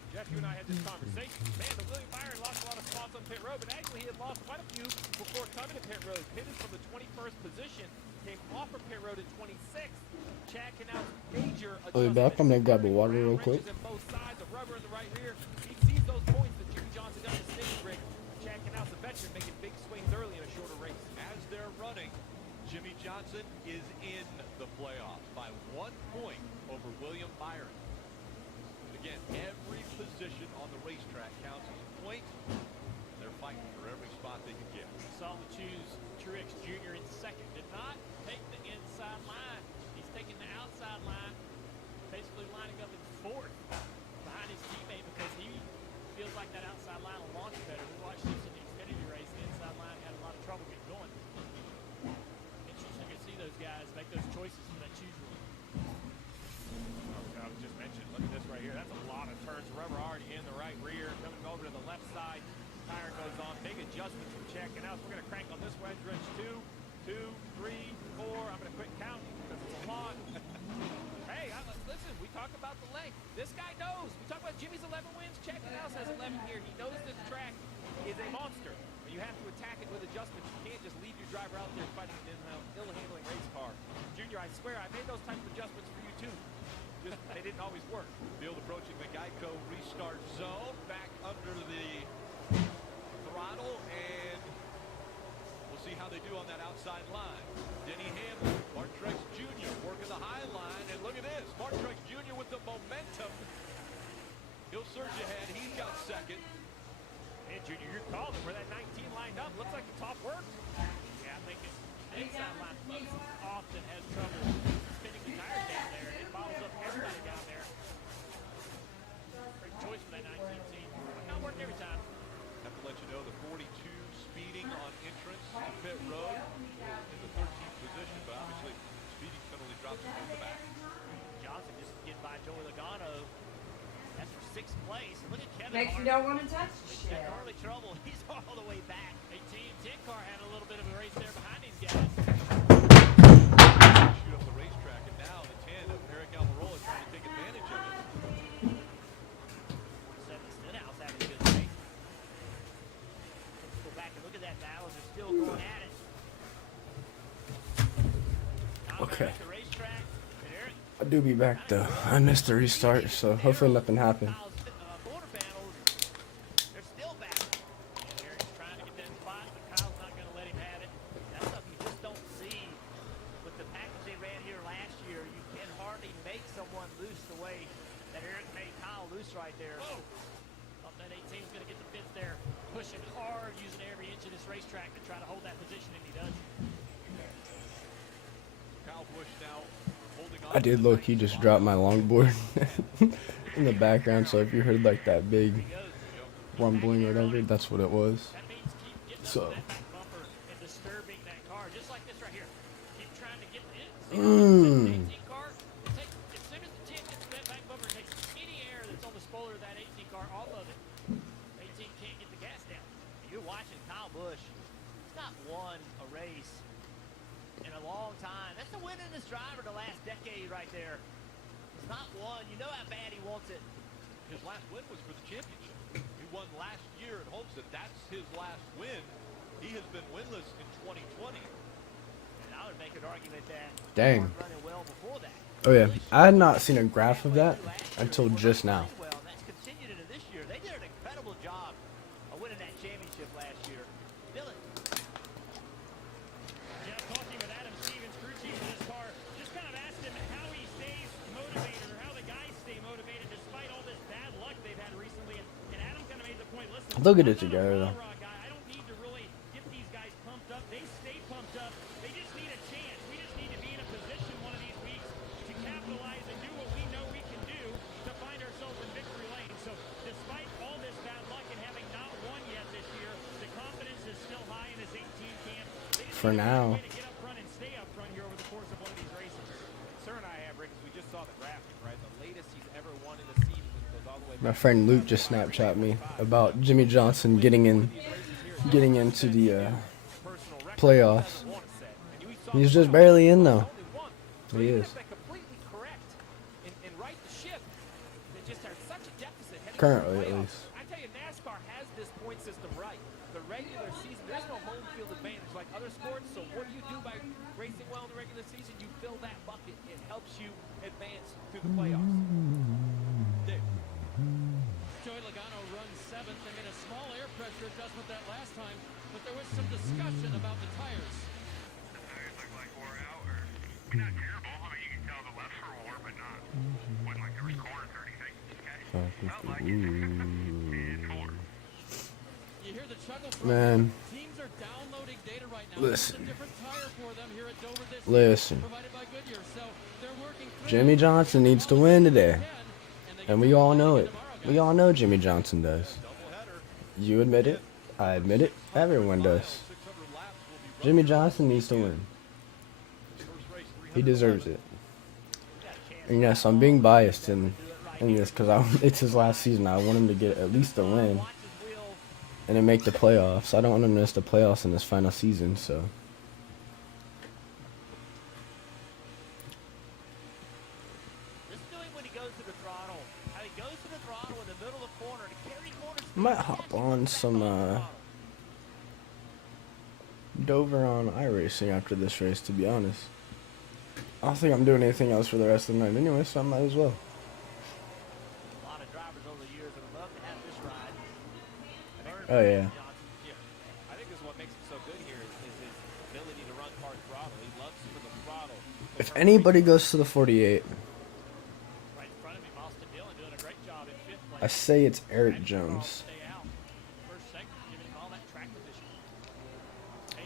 Jeff, you and I had this conversation. Man, the William Byron lost a lot of spots on pit road, but actually he had lost quite a few before coming to pit road. Pitted from the 21st position, came off of pit road in 26th. Chad Canal's major I'll be back. I'm gonna grab a water real quick. both sides, a rubber in the right rear. He sees those points that Jimmy Johnson got in the stage rig. Chad Canal's a veteran making big swings early in a shorter race. As they're running, Jimmy Johnson is in the playoffs by 1 point over William Byron. And again, every position on the racetrack counts as a point. They're fighting for every spot they can get. Saw him choose Truex Jr. in second. Did not take the inside line. He's taking the outside line, basically lining up in 4th behind his teammate because he feels like that outside line will launch better. We watched this in the Xfinity race. The inside line had a lot of trouble getting going. Interesting to see those guys make those choices for that choose rule. I was just mentioning, look at this right here. That's a lot of turns. Rubber already in the right rear. Coming over to the left side. Tire goes on. Big adjustments from checking out. We're going to crank on this wedge wrench. 2, 3, 4. I'm going to quit counting because it's a lot. Hey, listen, we talk about the length. This guy knows. We talk about Jimmy's 11 wins. Checking out has 11 here. He knows this track is a monster. But you have to attack it with adjustments. You can't just leave your driver out there fighting an ill-handling race car. I swear I made those type of adjustments for you too. Just they didn't always work. Field approaching the Geico restart zone. Back under the throttle, and we'll see how they do on that outside line. Denny Hamlin, Mark Truex Jr. working the high line, and look at this. Mark Truex Jr. with the momentum. He'll surge ahead. He's got second. And Junior, you're calling where that 19 lined up. Looks like the top worked. Yeah, I think it inside line most often has trouble spinning the tires down there. It bottles up everybody down there. Great choice for that 19 team. But not working every time. Have to let you know the 42 speeding on entrance to pit road in the 13th position, but obviously speeding penalty drops him in the back. Johnson just getting by Joey Logano. That's for 6th place. And look at Kevin Makes Harvick. you don't want to touch the shit. In early trouble. He's all the way back. 10 car had a little bit of a race there behind these guys. Shoot up the racetrack, and now the 10 of Eric Almirola trying to take advantage of it. 47 Stenhouse having a good race. Let's go back and look at that battle. They're still going at it. Okay. At the racetrack, and Eric I do be back though. I missed the restart, so hopefully nothing happened. border panels, they're still back. And Eric's trying to get that spot, but Kyle's not going to let him have it. That's something you just don't see. With the package they ran here last year, you can hardly make someone loose the way that Eric made Kyle loose right there. Whoa! Thought that 18's going to get the fifth there, pushing hard, using every inch of this racetrack to try to hold that position, and he does. Kyle Busch now holding on. I did low-key just drop my longboard in the background, so if you heard like that big rumbling or whatever, that's what it was. That means keep getting So. up that back bumper and disturbing that car, just like this right here. Keep trying to get in. Mm. 18 car, as soon as the 10 gets to that back bumper, it takes any air that's on the spoiler of that 18 car off of it. 18 can't get the gas down. You're watching Kyle Busch. He's not won a race in a long time. That's the winningest driver the last decade right there. He's not won. You know how bad he wants it. His last win was for the championship. He won last year at Homestead. That's his last win. He has been winless in 2020. And I would make an argument that Dang. he was running well before that. Oh yeah, I had not seen a graph of that until just now. Well, that's continued into this year. They did an incredible job of winning that championship last year. Dylan. Yeah, talking with Adam Stevens, crew chief of this car, just kind of asked him how he stays motivated or how the guys stay motivated despite all this bad luck they've had recently. And Adam kind of made the point, listen, They'll get it I'm not a together, though. rah-rah guy. I don't need to really get these guys pumped up. They stay pumped up. They just need a chance. We just need to be in a position one of these weeks to capitalize and do what we know we can do to find ourselves in victory lane. So despite all this bad luck and having not won yet this year, the confidence is still high in this 18 camp. They just For need to find a now. way to get up front and stay up front here over the course of one of these races. Concern I have, Rick, is we just saw the graphic, right? The latest he's ever won in the season goes all the way My back friend Luke just Snapchat me about Jimmy Johnson getting into the playoffs. He's just barely in though. He is. completely correct and right the ship. They just are such a deficit heading Currently, into the at playoffs. least. I tell you, NASCAR has this point system right. The regular season, there's no home field advantage like other sports. So what do you do by racing well in the regular season? You fill that bucket. It helps you advance to the playoffs. Dick. Joey Logano runs 7th. They made a small air pressure adjustment that last time, but there was some discussion about the tires. The tires look like wore out, or not terrible. I mean, you can tell the lefts are wore, but not wasn't like there was corners or anything. Okay. Felt like it. And four. You hear the chuckle from Man. teams are downloading data right now. Listen. It's a different tire for them here at Dover this Listen. year, provided by Goodyear. So they're working through Jimmy Johnson needs to win today. and they And we all know it. We all know Jimmy Johnson does. You admit it. I admit it. Everyone does. Jimmy Johnson needs to win. He deserves it. And yes, I'm being biased in this because it's his last season. I want him to get at least a win and then make the playoffs. I don't want him to miss the playoffs in his final season. So Just doing when he goes to the throttle. How he goes to the throttle in the middle of the corner to carry corner I might hop on some Dover on iRacing after this race. To be honest, I don't think I'm doing anything else for the rest of the night anyway, so I might as well. A lot of drivers over the years would love to have this ride. Oh, yeah. I think this is what makes him so good here is his ability to run hard throttle. He loves for the throttle. If anybody goes to the 48, Right in front of him, Austin Dillon doing a great job in fifth place. I say it's Eric Jones. Stay out. First segment, giving him all that track position.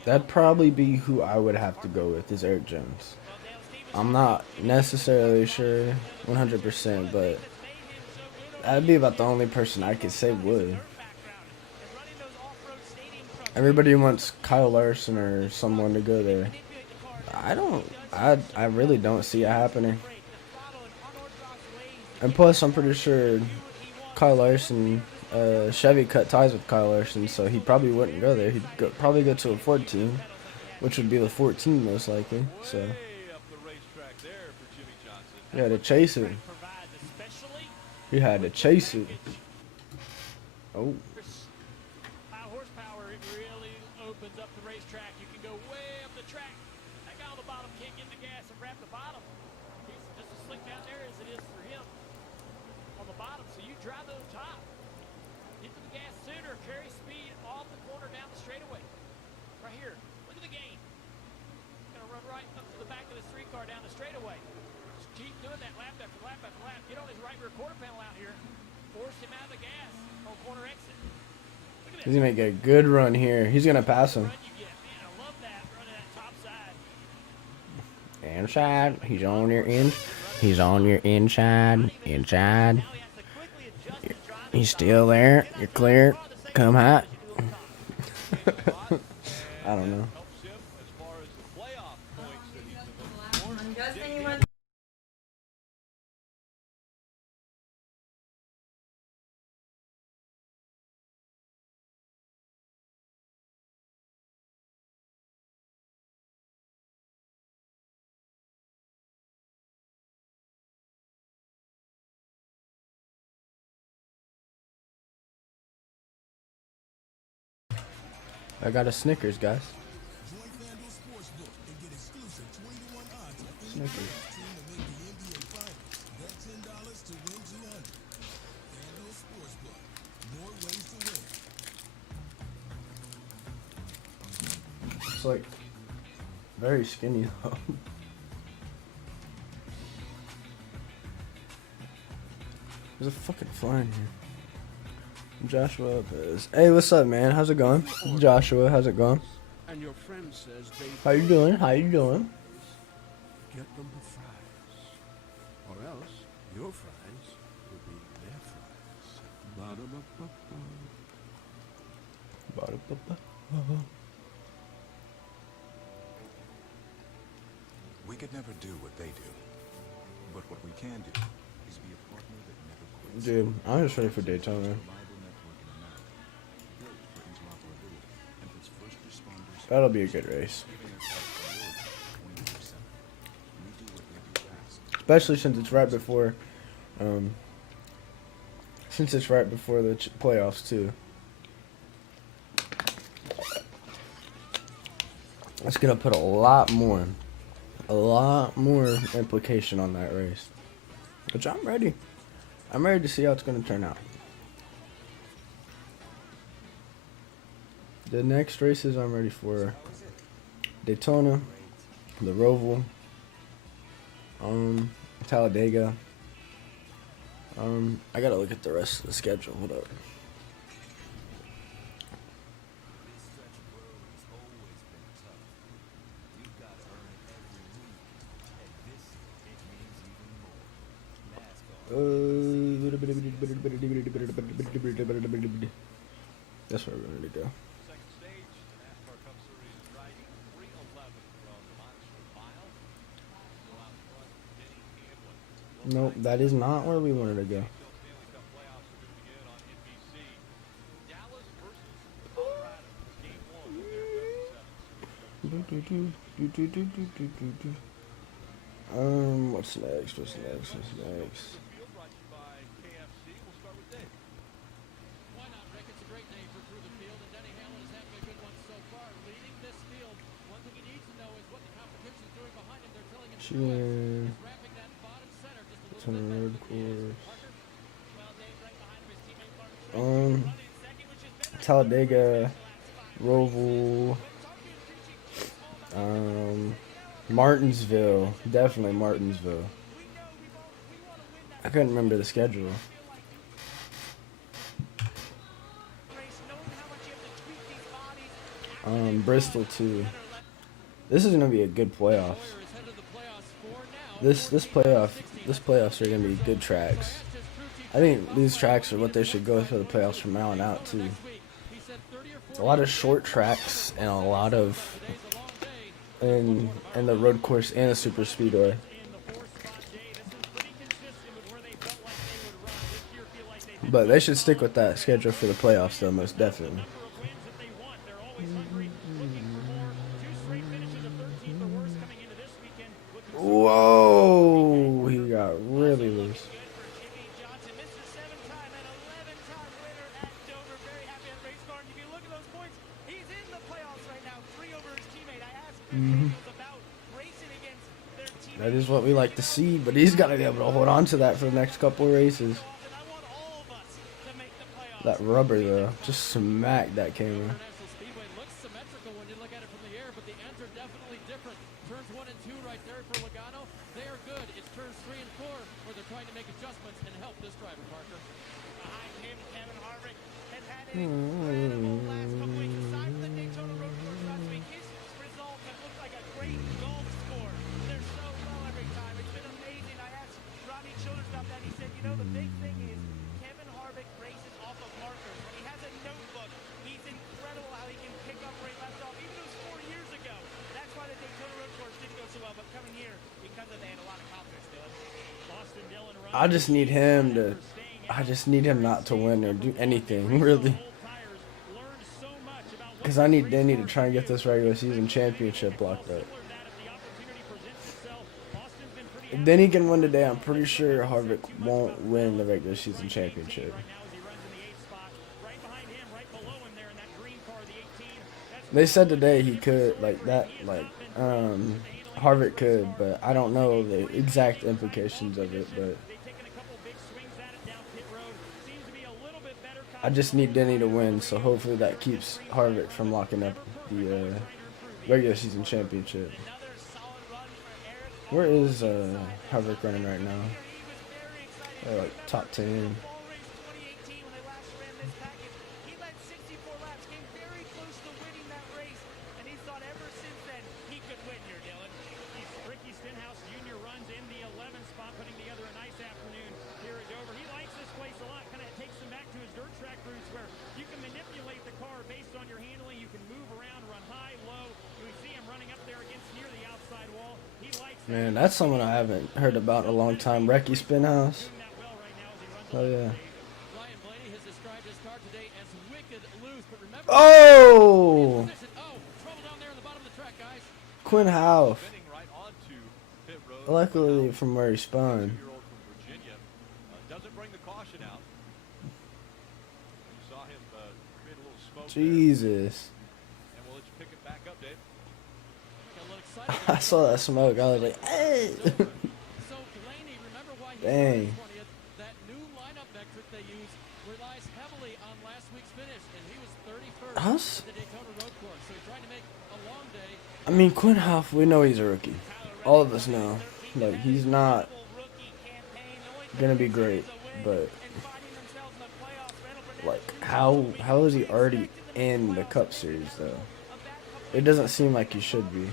That'd probably be who I would have to go with, is Eric Jones. I'm not necessarily sure 100%, but that'd be about the only person I could say would. Everybody wants Kyle Larson or someone to go there. I really don't see it happening. And plus, I'm pretty sure Kyle Larson, Chevy cut ties with Kyle Larson, so he probably wouldn't go there. He'd probably go to a 14, which would be the 14 most likely. So he had to chase it. He had to chase it. Oh. High horsepower, it really opens up the racetrack. You can go way up the track. That guy on the bottom can't get in the gas and wrap the bottom. He's just as slick down there as it is for him on the bottom. So you drive to the top. Get to the gas sooner. Carry speed off the corner down the straightaway. Right here. Look at the gain. Gonna run right up to the back of this 3-car down the straightaway. Just keep doing that lap after lap after lap. Get on his right rear quarter panel out here. Force him out of the gas on corner exit. He's gonna make a good run here. He's gonna pass him. Inside. He's on your in. He's on your inside. Inside. He's still there. You're clear. Come hot. I don't know. I got a Snickers, guys. Snickers. It's like very skinny though. There's a fucking fly in here. Joshua Lopez. Hey, what's up, man? How's it going? Joshua, how's it going? And your friend says they How you doing? How you doing? get them the fries. Or else your fries will be their fries. Ba-da-ba-ba-ba. We could never do what they do. But what we can do is be a partner that never quits. Dude, I'm just ready for Daytona. That'll be a good race. Especially since it's right before, the playoffs too. It's gonna put a lot more implication on that race. Which I'm ready. I'm ready to see how it's gonna turn out. The next races I'm ready for: Daytona, the Roval, Talladega. I gotta look at the rest of the schedule. Hold up. That's where we're going to go. Second stage, the NASCAR Cup Series Drydene 311 from the Monster Mile. Go out front, Denny Hamlin. Nope, that is not where we wanted to go. Stanley Cup playoffs are going to begin on NBC. Dallas versus Colorado. Game 1 of their What's next? What's next? What's next? Field brought to you by KFC. We'll start with Dave. Why not, Rick? It's a great name for Through the Field, and Denny Hamlin is having a good one so far. Leading this field, one thing he needs to know is what the competition is doing behind him. They're telling him Michigan. It's on the road course. Talladega, Roval, Martinsville, definitely Martinsville. I couldn't remember the schedule. Bristol too. This is gonna be a good playoffs. This playoffs are gonna be good tracks. I think these tracks are what they should go for the playoffs from now on out too. It's a lot of short tracks and a lot of in the road course and the super speedway. But they should stick with that schedule for the playoffs though, most definitely. Whoa, he got really loose. That is what we like to see, but he's got to be able to hold on to that for the next couple of races. That rubber, though, just smacked that camera. I just need him not to win or do anything, really. Because I need Denny to try and get this regular season championship locked up. If Denny can win today, I'm pretty sure Harvick won't win the regular season championship. They said today he could, Harvick could, but I don't know the exact implications of it, but I just need Denny to win, so hopefully that keeps Harvick from locking up the regular season championship. Where is Harvick running right now? Like top 10. Man, that's someone I haven't heard about in a long time. Recce Spinhouse. Oh, yeah. Oh! Quinn Houff. Luckily from where he spun. Jesus. I saw that smoke. I was like, hey! Dang. I mean, Quinn Houff, we know he's a rookie. All of us know. Like, he's not gonna be great, but like, how is he already in the Cup Series though? It doesn't seem like he should be.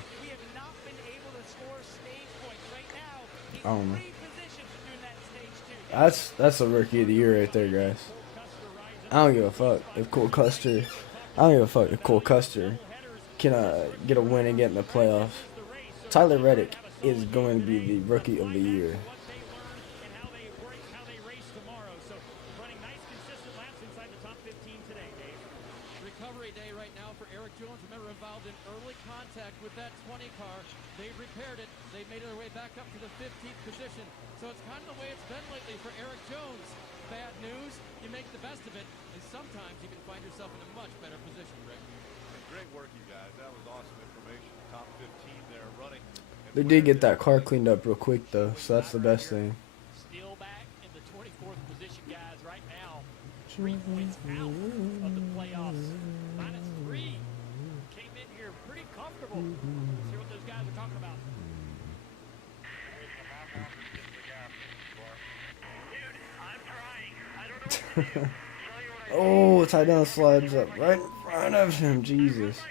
I don't know. That's a rookie of the year right there, guys. I don't give a fuck if Cole Custer. I don't give a fuck if Cole Custer can get a win and get in the playoffs. Tyler Reddick is going to be the rookie of the year. Recovery day right now for Eric Jones. Remember, involved in early contact with that 20 car. They've repaired it. They've made their way back up to the 15th position. So it's kind of the way it's been lately for Eric Jones. Bad news, you make the best of it, and sometimes you can find yourself in a much better position, Rick. Great work, you guys. That was awesome information. Top 15 there running. And They did get that car cleaned up real quick though, so that's the best thing. Still back in the 24th position, guys, right now. 3 points out of the playoffs. -3. Came in here pretty comfortable. Let's hear what those guys are talking about. Oh, tight down slides up right in front of him. Jesus.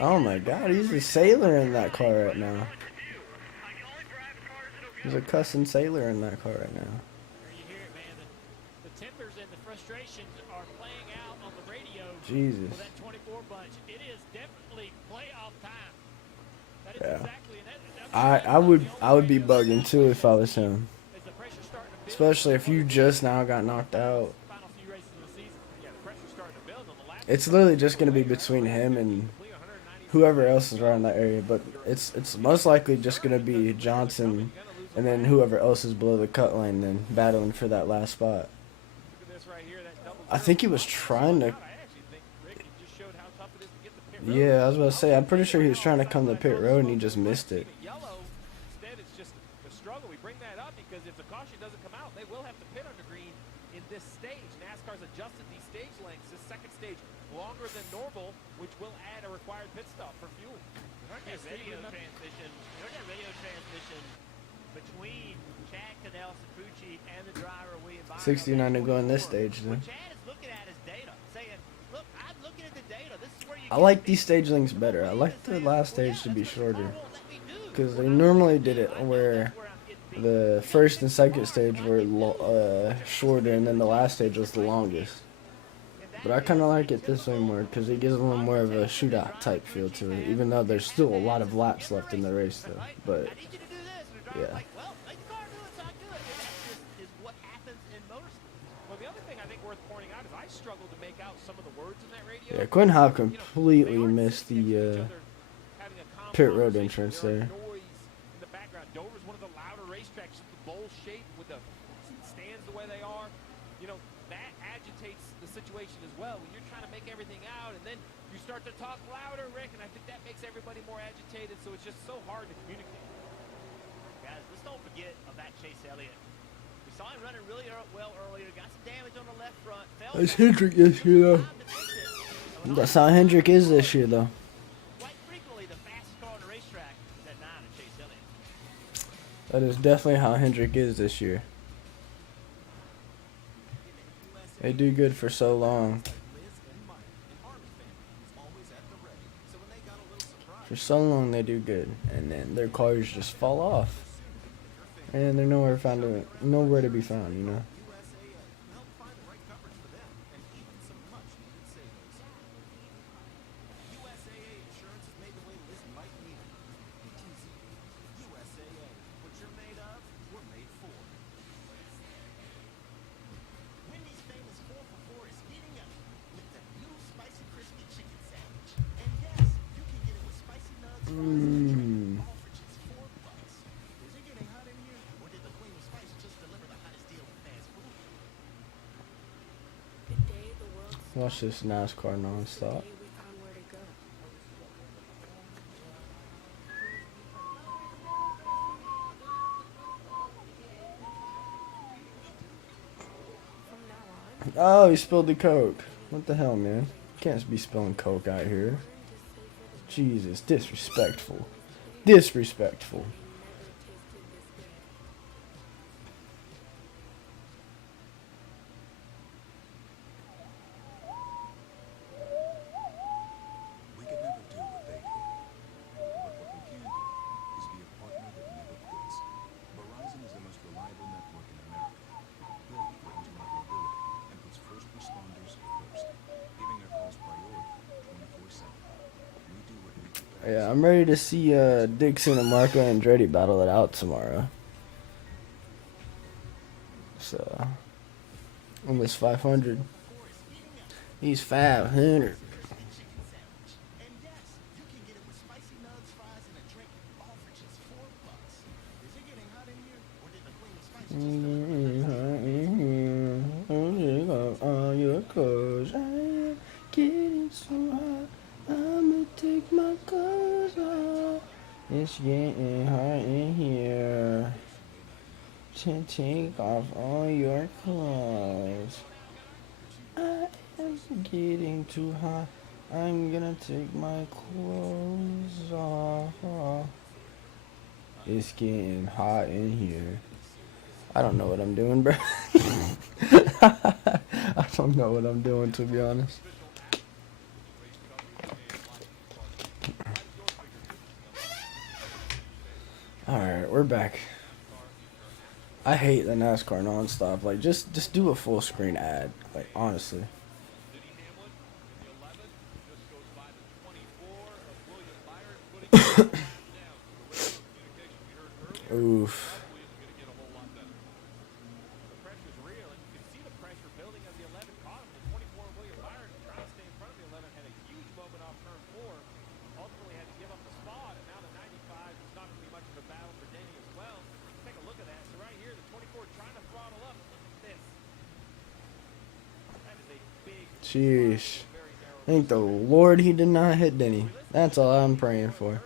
Oh my God, he's a sailor in that car right now. He's a cussing sailor in that car right now. There you hear it, man. The tempers and the frustrations are playing out on the radio. Jesus. For that 24 bunch. It is definitely playoff time. That is Yeah. exactly, and I would be bugging too if I was him. Especially if you just now got knocked out. It's literally just gonna be between him and whoever else is around that area, but it's most likely just gonna be Johnson and then whoever else is below the cut line then battling for that last spot. I think he was trying to. Yeah, I was about to say, I'm pretty sure he was trying to come to pit road and he just missed it. Instead, it's just a struggle. We bring that up because if the caution doesn't come out, they will have to pit under green in this stage. NASCAR's adjusted these stage lengths. This second stage longer than normal, which will add a required pit stop for fuel. You're not getting radio transmission between Chad Cadell, Sapucci, and the driver, William Byron. 69 to go in this stage then. What Chad is looking at is data, saying, look, I'm looking at the data. This is where you I like these stage lengths better. I like the last stage to be shorter. Because they normally did it where the first and second stage were shorter and then the last stage was the longest. But I kind of like it this way more because it gives a little more of a shootout type feel to it, even though there's still a lot of laps left in the race though. But yeah. Yeah, Quinn Hop completely missed the pit road entrance there. In the background, Dover's one of the louder racetracks, just the bowl shape with the stands the way they are. You know, that agitates the situation as well. When you're trying to make everything out and then you start to talk louder, Rick, and I think that makes everybody more agitated, so it's just so hard to communicate. Guys, let's don't forget about Chase Elliott. We saw him running really well earlier, got some damage on the left front. That's Hendrick this year though. That's how Hendrick is this year though. Quite frequently, the fastest car on the racetrack is that 9 of Chase Elliott. That is definitely how Hendrick is this year. They do good for so long. For so long they do good, and then their cars just fall off, and they're nowhere to be found, you know. Watch this NASCAR non-stop. Oh, he spilled the Coke. What the hell, man? Can't be spilling Coke out here. Jesus, disrespectful. Disrespectful. We could never do what they do. But what we can do is be a partner that never quits. Verizon is the most reliable network in America, built for interoperability and puts first responders first, giving their calls priority 24/7. We do what we do best. Yeah, I'm ready to see Dixon and Marco and Andretti battle it out tomorrow. So, almost 500. He's 500. All your clothes, I'm getting so hot. I'ma take my clothes off. It's getting hot in here. Take off all your clothes. I am getting too hot. I'm gonna take my clothes off. It's getting hot in here. I don't know what I'm doing, bro. I don't know what I'm doing, to be honest. Alright, we're back. I hate the NASCAR nonstop. Like, just do a full screen ad. Like, honestly. Oof. Sheesh. Thank the Lord he did not hit Denny. That's all I'm praying for.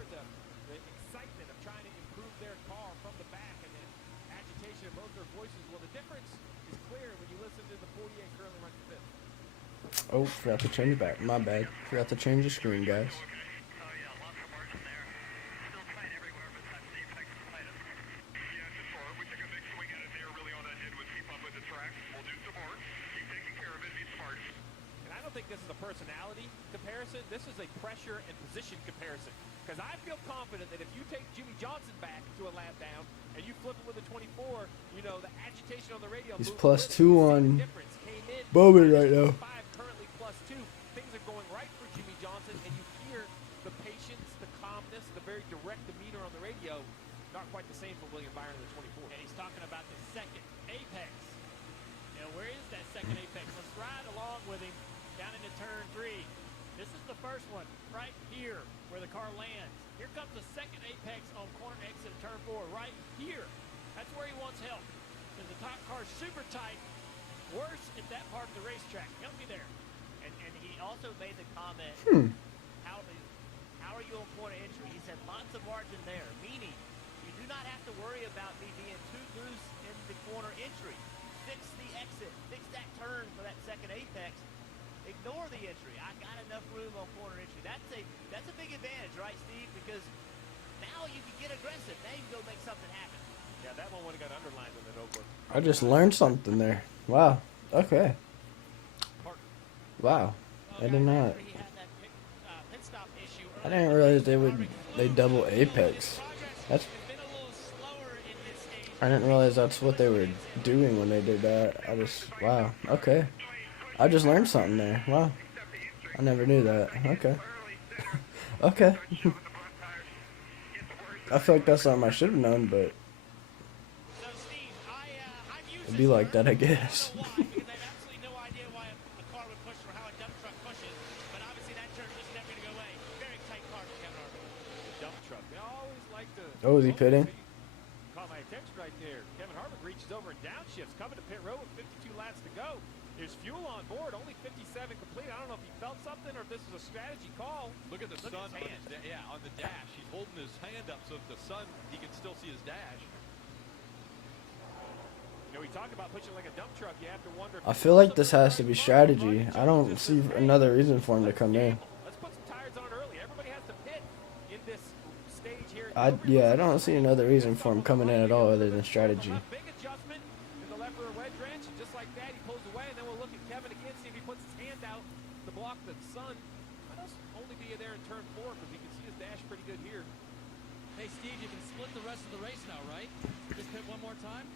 Oh, forgot to change back. My bad. Forgot to change the screen, guys. Personality comparison. This is a pressure and position comparison. Because I feel confident that if you take Jimmy Johnson back to a lap down and you flip him with a 24, you know, the agitation on the radio. He's +2 on Bowman right now. Currently +2. Things are going right for Jimmy Johnson, and you hear the patience, the calmness, the very direct demeanor on the radio. Not quite the same for William Byron in the 24. And he's talking about the second apex. You know, where is that second apex? Let's ride along with him. Down into turn 3. This is the first one right here where the car lands. Here comes the second apex on corner exit of turn 4 right here. That's where he wants help. Because the top car's super tight. Worse at that part of the racetrack. Help me there. And he also made the comment, how are you on corner entry? He said lots of margin there, meaning you do not have to worry about me being too loose in the corner entry. Fix the exit. Fix that turn for that second apex. Ignore the entry. I got enough room on corner entry. That's a big advantage, right, Steve? Because now you can get aggressive. Now you can go make something happen. Yeah, that one would have got underlined in the notebook. I just learned something there. Wow. Okay. Wow. I did not. I didn't realize they double apex. That's. I didn't realize that's what they were doing when they did that. Wow. Okay. I just learned something there. Wow. I never knew that. Okay. Okay. I feel like that's something I should have known, but it'd be like that, I guess. Oh, is he pitting? Caught my attention right there. Kevin Harvick reaches over and downshifts, coming to pit road with 52 laps to go. There's fuel on board, only 57 complete. I don't know if he felt something or if this is a strategy call. Look at the sun on on the dash. He's holding his hand up so that the sun, he can still see his dash. You know, we talk about pushing like a dump truck. You have to wonder. I feel like this has to be strategy. I don't see another reason for him to come in. Let's put some tires on early. Everybody has to pit in this stage here. Yeah, I don't see another reason for him coming in at all other than strategy. Big adjustment in the left rear wedge wrench, and just like that, he pulls away, and then we'll look at Kevin again, see if he puts his hand out to block the sun. Might only be there in turn 4 because you can see his dash pretty good here. Hey, Steve, you can split the rest of the race now, right? Just pit one more time?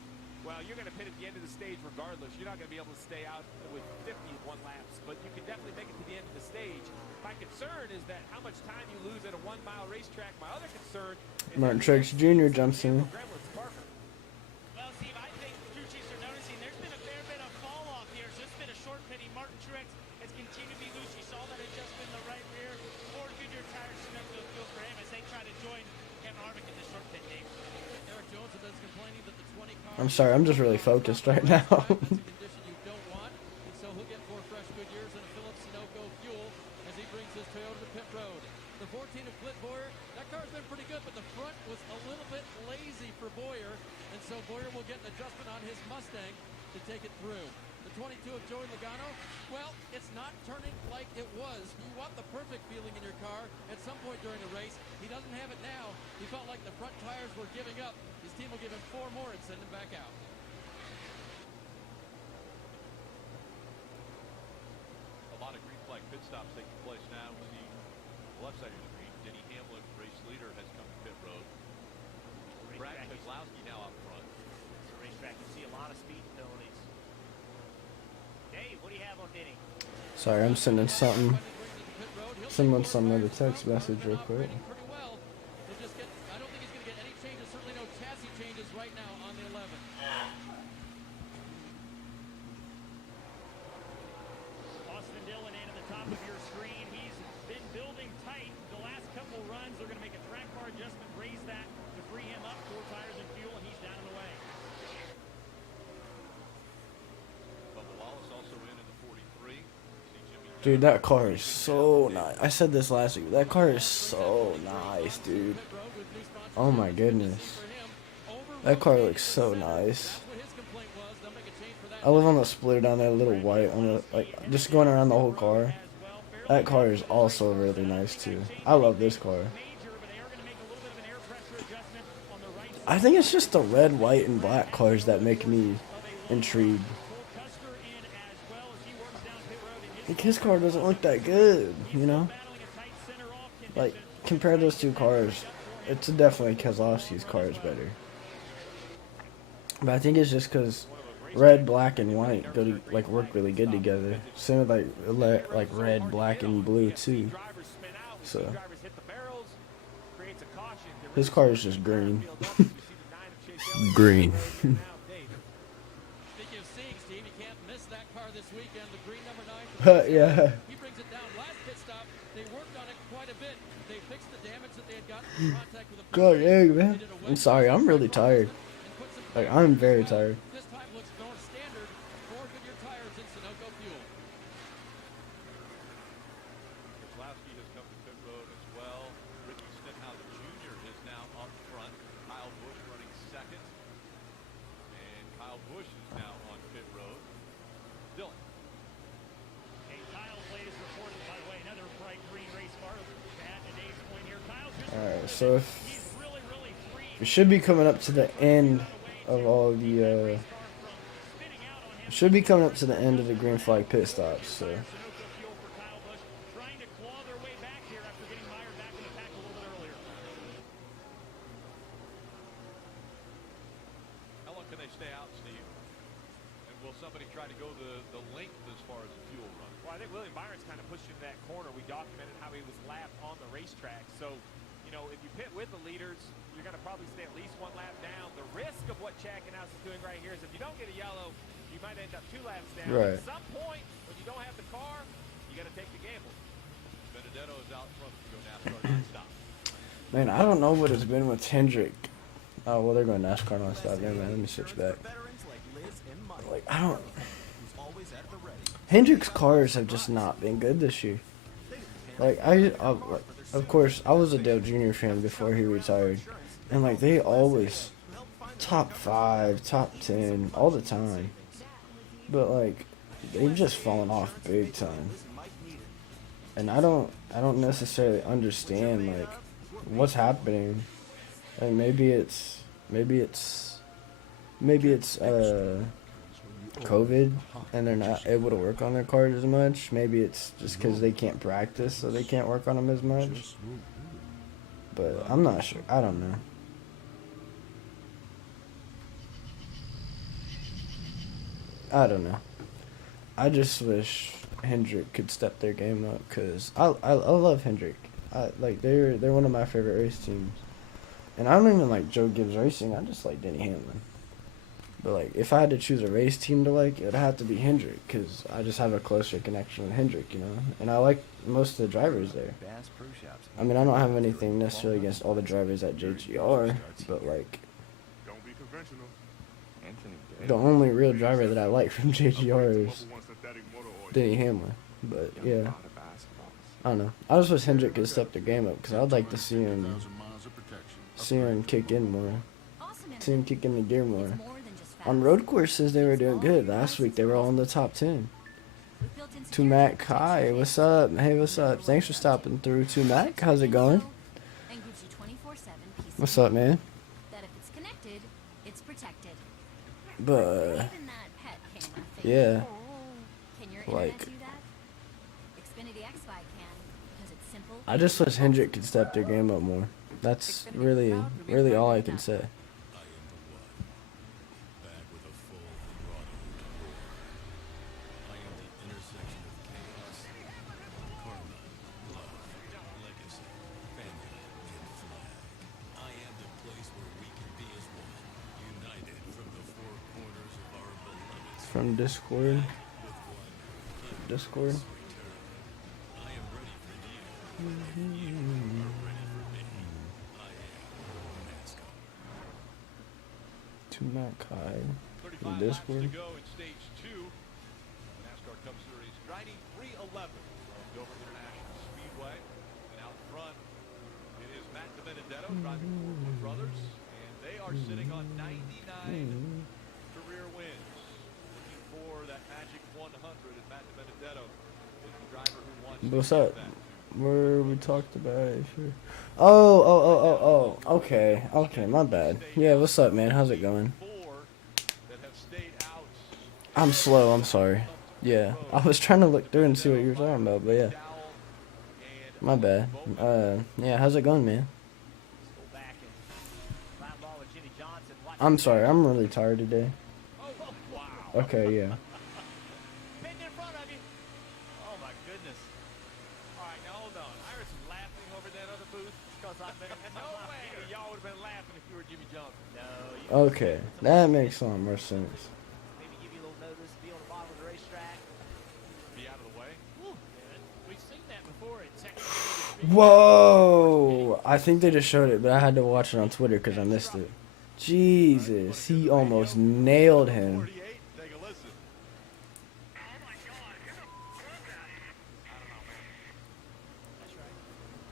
Well, you're going to pit at the end of the stage regardless. You're not going to be able to stay out with 51 laps, but you can definitely make it to the end of the stage. My concern is that how much time you lose at a 1-mile racetrack. My other concern is Martin Truex Jr. jumps in. Well, Steve, I think crew chiefs are noticing there's been a fair bit of fall off here, so it's been a short pitting. Martin Truex has continued to be loose. You saw that adjustment in the right rear. Ford Goodyear tires should have no fuel for him as they try to join Kevin Harvick in the short pit game. Eric Jones has been complaining that the 20 car. I'm sorry, I'm just really focused right now. condition you don't want, and so he'll get 4 fresh Goodyears and a Phillips Sunoco fuel as he brings his Toyota to pit road. The 14 of Clint Boyer, that car's been pretty good, but the front so Boyer will get an adjustment on his Mustang to take it through. The 22 of Joey Logano, well, it's not turning like it was. You want the perfect feeling in your car at some point during a race. He doesn't have it now. He felt like the front tires were giving up. His team will give him 4 more and send him back out. A lot of green flag pit stops taking place now. We see the left side of the green. Denny Hamlin, race leader, has come to pit road. Brad Keselowski now up front. It's a racetrack. You see a lot of speed penalties. Dave, what do you have on Denny? Sorry, I'm sending something. Someone some other text message real quick. I don't think he's going to get any changes, certainly no chassis changes right now on the 11. Austin Dillon in at the top of your screen. He's been building tight the last couple runs. They're going to make a track car adjustment, raise that to free him up, 4 tires and fuel, and he's down and away. Bubba Wallace also in the 43. Dude, that car is so nice. I said this last week. That car is so nice, dude. Oh my goodness. That car looks so nice. I live on the splitter down there, a little white on the, like, just going around the whole car. That car is also really nice too. I love this car. I think it's just the red, white, and black cars that make me intrigued. Like, his car doesn't look that good, you know? Like, compare those two cars. It's definitely Keselowski's car is better. But I think it's just because red, black, and white go to, like, work really good together. Same with like red, black, and blue too. So his car is just green. Green. Speaking of seeing, Steve, you can't miss that car this weekend. The green number 9. Yeah. He brings it down. Last pit stop, they worked on it quite a bit. They fixed the damage that they had gotten in contact with a God dang, man. I'm sorry. I'm really tired. Like, I'm very tired. This time looks going standard for Goodyear tires in Sunoco fuel. Keselowski has come to pit road as well. Ricky Stenhouse Jr. is now up front. Kyle Busch running second. And Kyle Busch is now on pit road. Dylan. Hey, Kyle's latest reported, by the way, another bright green race car. At today's point here, Kyle's just Alright, so if we should be coming up to the end of all the should be coming up to the end of the green flag pit stops, so How long can they stay out, Steve? And will somebody try to go the length as far as the fuel run? Well, I think William Byron's kind of pushed into that corner. We documented how he was lapped on the racetrack. So, you know, if you pit with the leaders, you're going to probably stay at least 1 lap down. The risk of what Chackenhouse is doing right here is if you don't get a yellow, you might end up 2 laps down. Right. At some point, when you don't have the car, you got to take the gamble. Benedetto is out front to go NASCAR non-stop. man, I don't know what it's been with Hendrick. Oh well, they're going NASCAR non-stop. Never mind, let me switch back. Like, I don't. Hendrick's cars have just not been good this year. Like, of course, I was a Dale Jr. fan before he retired, and like they always top 5, top 10 all the time. But like, they've just fallen off big time. And I don't necessarily understand like what's happening. Like maybe it's COVID and they're not able to work on their cars as much. Maybe it's just because they can't practice, so they can't work on them as much. But I'm not sure. I don't know. I don't know. I just wish Hendrick could step their game up, because I love Hendrick. They're one of my favorite race teams. And I don't even like Joe Gibbs Racing. I just like Denny Hamlin. But like, if I had to choose a race team to like, it would have to be Hendrick, because I just have a closer connection with Hendrick, you know. And I like most of the drivers there. I mean, I don't have anything necessarily against all the drivers at JGR, but like, the only real driver that I like from JGR is Denny Hamlin. But yeah, I don't know. I just wish Hendrick could step their game up, because I'd like to see him kick in more see him kick in the gear more. More than just fast. On road courses, they were doing good. Last week, they were all in the top 10. With built-in To security Mac, protection, hi, what's up? Hey, what's up? Thanks for stopping through. To Mac, how's it going? and gives you 24/7 peace of What's mind up, man? that if it's connected, it's protected. But Even that pet camera thing. yeah, Can your internet like do that? Xfinity XFi can because it's simple. I just wish Hendrick could step their game up more. That's really all I can say. Back with a full throttle roar. I am the intersection of chaos, karma, love, legacy, family, and flag. I am the place where we can be as one, united from the four corners of our beloved From Discord. Discord. I am ready for you, and you are ready for me. I am NASCAR. To Mac, hi. 35 laps Discord. to go in stage 2. NASCAR Cup Series Drydene 311 from Dover International Speedway. And out front, it is Matt DiBenedetto driving for Wood Brothers. And they are sitting on 99 career wins. Looking for that magic 100. And Matt DiBenedetto is the driver who wants What's to up? get that. Where we talked about it, sure. Oh. Okay. My bad. Yeah, what's up, man? How's it going? That have stayed out. I'm slow. I'm sorry. Yeah, I was trying to look through and see what you were talking about, but yeah. My bad. Yeah, how's it going, man? I'm sorry. I'm really tired today. Okay, yeah. Pinned in front of you. Oh my goodness. All right, now hold on. Iris is laughing over that other booth because I bet no way y'all would have been laughing if you were Jimmy Johnson. No. Okay, that makes a lot more sense. Maybe give you a little notice, be on the bottom of the racetrack. Be out of the way. We've seen that before in Texas. Whoa! I think they just showed it, but I had to watch it on Twitter because I missed it. Jesus, he almost nailed him. Take a listen. That's right.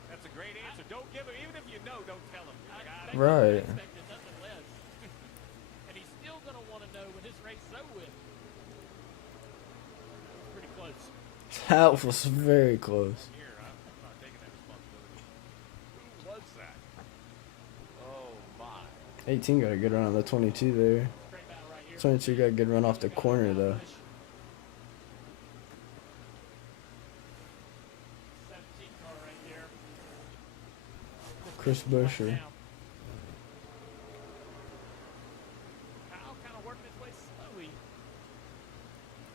That's a great answer. Don't give him, even if you know, don't tell him. Right. Expected nothing less. And he's still going to want to know when his race's over with. Pretty close. That was very close. Here, I'm not taking that responsibility. Who was that? Oh, my. 18 got a good run on the 22 there. 22 got a good run off the corner though. 17 car right there. Chris Buescher. Kyle kind of working his way slowly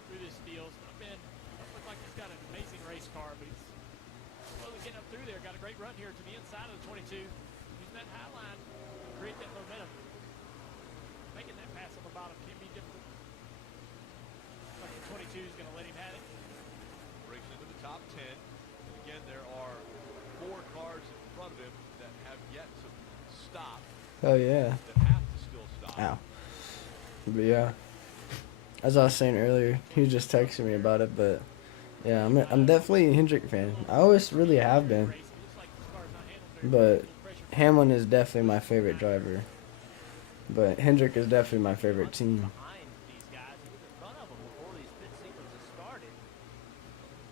through this field. Doesn't look like he's got an amazing race car, but he's slowly getting up through there. Got a great run here to the inside of the 22. Using that high line to create that momentum. Making that pass on the bottom can be difficult. Like the 22 is going to let him have it. Breaks into the top 10. And again, there are 4 cars in front of him that have yet to stop. Oh yeah. That have to still stop. Ow. But yeah, as I was saying earlier, he was just texting me about it, but yeah, I'm definitely a Hendrick fan. I always really have been. But Hamlin is definitely my favorite driver. But Hendrick is definitely my favorite team. Behind these guys, he was in front of them before these pit sequences started.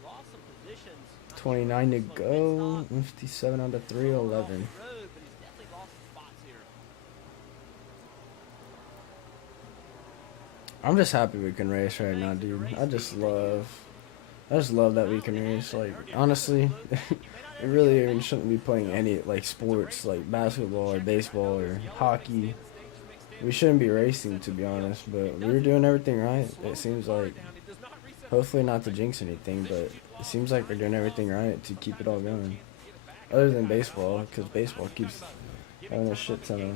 Lost some positions. 29 to go. 57 out of 311. Road, but he's definitely lost some spots here. I'm just happy we can race right now, dude. I just love that we can race. Like, honestly, it really even shouldn't be playing any, like, sports, like basketball or baseball or hockey. We shouldn't be racing, to be honest, but we're doing everything right. It seems like, hopefully not to jinx anything, but it seems like we're doing everything right to keep it all going. Other than baseball, because baseball keeps having a shit ton of...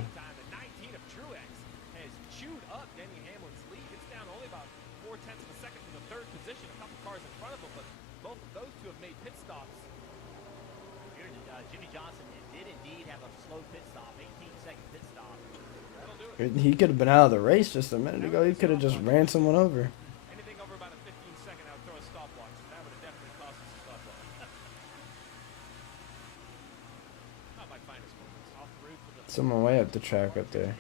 Jimmy Johnson did indeed have a slow pit stop, 18-second pit stop. He could have been out of the race just a minute ago. He could have just ran someone over. Anything over about a 15-second, I would throw a stopwatch. That would have definitely cost us a stopwatch. Not my finest moments. Off the roof with the Someone way up the track up there.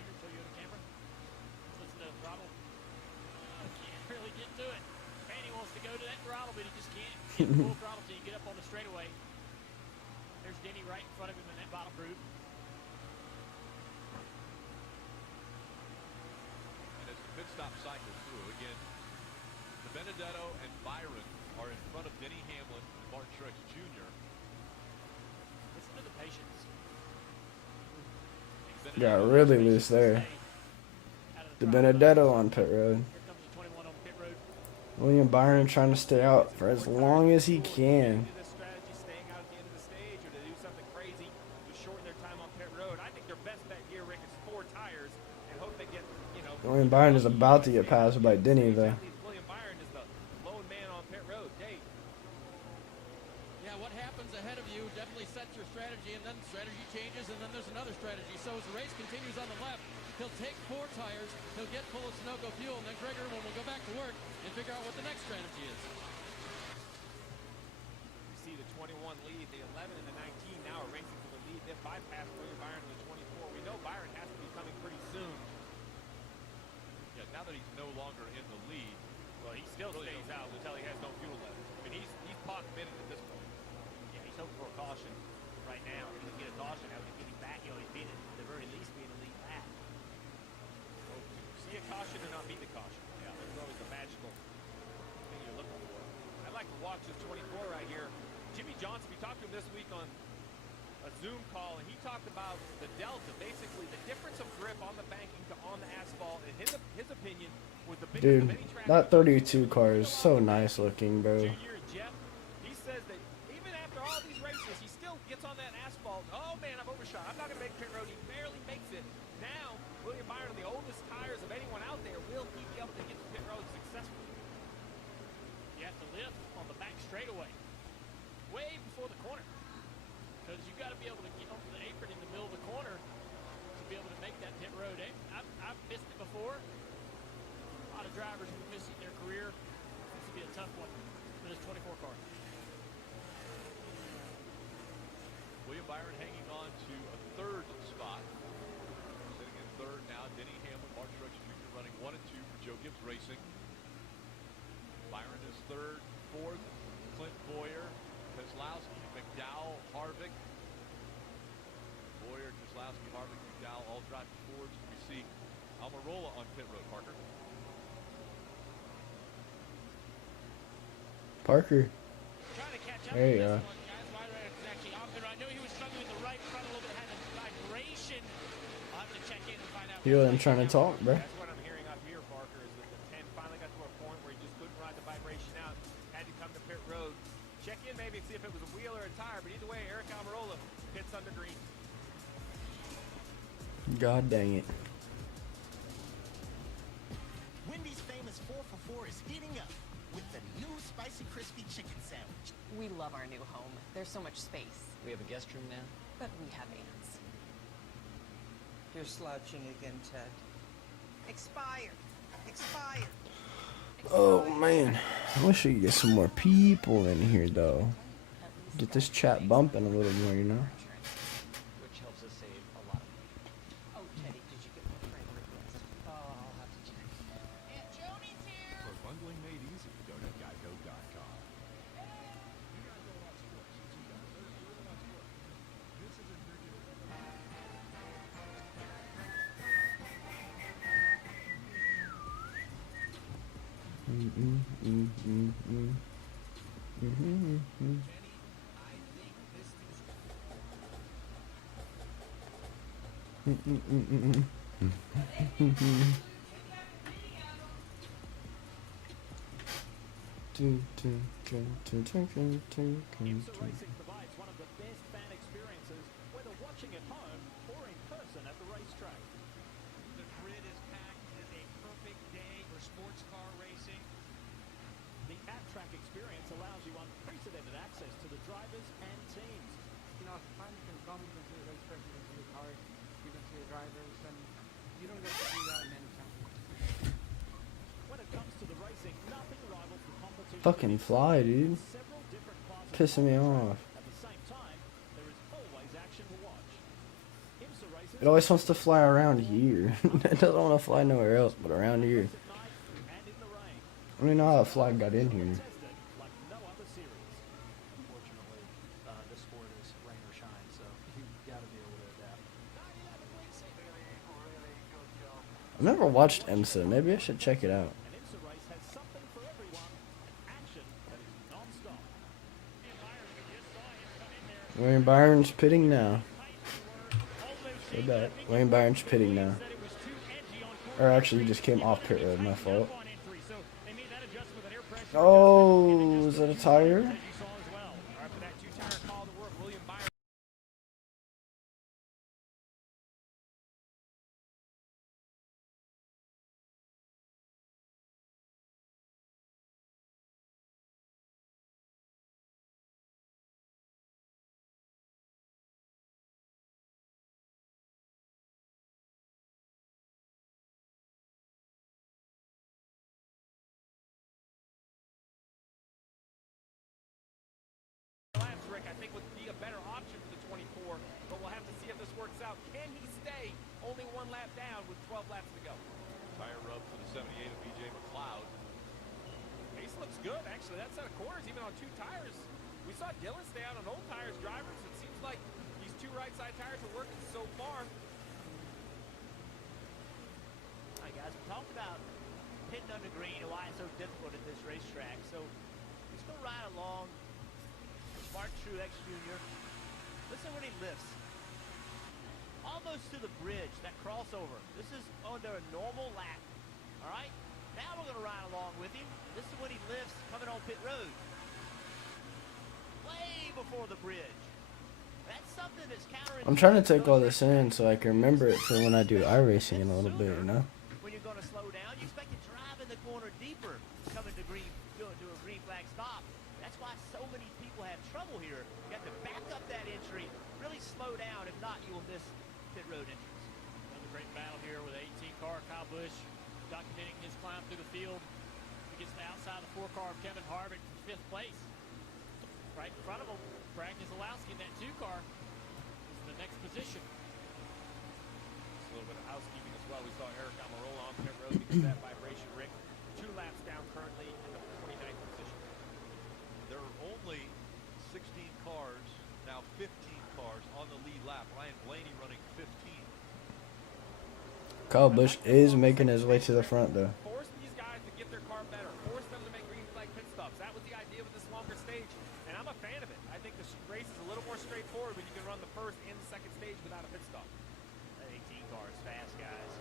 to it. Man, he wants to go to that throttle, but he just can't get the full throttle till you get up on the straightaway. There's Denny right in front of him in that bottom group. And as the pit stop cycles through, again, Benedetto and Byron are in front of Denny Hamlin and Martin Truex Jr. Listen to the patience. Got really loose there. The Benedetto on pit road. William Byron trying to stay out for as long as he can. This strategy, staying out at the end of the stage, or to do something crazy to shorten their time on pit road. I think their best bet here, Rick, is 4 tires and hope they get, you know. William Byron is about to get passed by Denny though. William Byron is the lone man on pit road. Dave. Yeah, what happens ahead of you definitely sets your strategy, and then strategy changes, and then there's another strategy. So as the race continues on the left, he'll take 4 tires, he'll get full of Sunoco fuel, and then Greg Irwin will go back to work and figure out what the next strategy is. You see the 21 lead, the 11 and the 19 now are racing for the lead. They bypass William Byron in the 24. We know Byron has to be coming pretty soon. Yeah, now that he's no longer in the lead, Well, he still stays out until he has no fuel left. I mean, he's pot committed at this point. Yeah, he's hoping for a caution right now. If he can get a caution, that would get him back. You know, he's being at the very least being a lead lap. Hope to see a caution and not be the caution. Yeah, that's always the magical thing you're looking for. I'd like to watch this 24 right here. Jimmy Johnson, we talked to him this week on a Zoom call, and he talked about the delta, basically the difference of grip on the banking to on the asphalt. And his opinion was the biggest Dude, of any track. that 32 car is so nice looking, bro. Junior and Jeff, he says that even after all these races, he still gets on that asphalt. Oh man, I've overshot. I'm not going to make pit road. He barely makes it. Now, William Byron, the oldest tires of anyone out there, will he be able to get to pit road successfully? You have to lift on the back straightaway, way before the corner, because you got to be able to get onto the apron in the middle of the corner to be able to make that pit road. I've missed it before. A lot of drivers will miss it in their career. This will be a tough one for this 24 car. William Byron hanging on to a 3rd spot. Sitting in 3rd now, Denny Hamlin, Martin Truex Jr. running 1 and 2 for Joe Gibbs Racing. Byron is 3rd, 4th, Clint Boyer, Keselowski, McDowell, Harvick. Boyer, Keselowski, Harvick, McDowell all driving Fords. We see Almirola on pit road, Parker. Parker. Trying to catch up There with you this go. one, guys. Ryder is actually off and I knew he was struggling with the right front a little bit, had a vibration. I'll have to check in and find out. He wasn't trying to talk, bro. That's what I'm hearing up here, Parker, is that the 10 finally got to a point where he just couldn't ride the vibration out. Had to come to pit road. Check in maybe and see if it was a wheel or a tire, but either way, Eric Almirola pits under green. God dang it. Wendy's famous 4 for $4 is heating up with the new spicy crispy chicken sandwich. We love our new home. There's so much space. We have a guest room now? But we have ants. You're slouching again, Ted. Expired. Expired. Oh man, I wish we could get some more people in here though. Get this chat bumping a little more, you know. Which helps us save a lot of money. Oh, Teddy, did you get my friend request? Oh, I'll have to check. Aunt Joni's here. For bundling made easy, go to geico.com. IMSA Racing provides one of the best fan experiences, whether watching at home or in person at the racetrack. The grid is packed. It is a perfect day for sports car racing. The at-track experience allows you unprecedented access to the drivers and teams. You know, time you can come, you can see the racetrack, you can see the cars, you can see the drivers, and you don't get to see that many times. When it comes to the racing, nothing rivals the competition. Fucking fly, dude. Several different classes Pissing me off. At the same time, there is always action to watch. IMSA racers It always wants to fly around here. It doesn't want to fly nowhere else but around here. at night and in the rain. I don't even know how a flag got in here. Like no other series. Unfortunately, this sport is rain or shine, so you got to be able to adapt. I've never watched IMSA. Maybe I should check it out. An IMSA race has something for everyone. Action that is non-stop. Wayne Byron's pitting now. So bad. Wayne Byron's pitting now. Or actually, he just came off pit road. My fault. Oh, is that a tire? Rick, I think would be a better option for the 24, but we'll have to see if this works out. Can he stay only one lap down with 12 laps to go? Tire rub for the 78 of BJ McLeod. Pace looks good, actually. That set of corners, even on 2 tires. We saw Dylan stay out on old tires drivers. It seems like these 2 right side tires are working so far. All right, guys, we talked about pitting under green and why it's so difficult at this racetrack. So let's go right along. Martin Truex Jr. Listen when he lifts. Almost to the bridge, that crossover. This is under a normal lap. All right? Now we're going to ride along with him. This is when he lifts coming on pit road. Way before the bridge. That's something that's counterintuitive. I'm trying to take all this in so I can remember it for when I do iRacing in a little bit, you know? When you're going to slow down, you expect to drive in the corner deeper, coming to green, do a green flag stop. That's why so many people have trouble here. You have to back up that entry, really slow down. If not, you will miss pit road entrance. Another great battle here with 18 car Kyle Busch documenting his climb through the field. He gets to outside the 4 car of Kevin Harvick for 5th place. Right in front of him, Brad Keselowski in that 2 car is in the next position. Just a little bit of housekeeping as well. We saw Eric Almirola on pit road because of that vibration, Rick. 2 laps down currently in the 29th position. There are only 16 cars, now 15 cars on the lead lap. Ryan Blaney running 15. Kyle Busch is making his way to the front, though. Force these guys to get their car better. Force them to make green flag pit stops. That was the idea with this longer stage, and I'm a fan of it. I think the race is a little more straightforward when you can run the first and the second stage without a pit stop. That 18 car is fast, guys.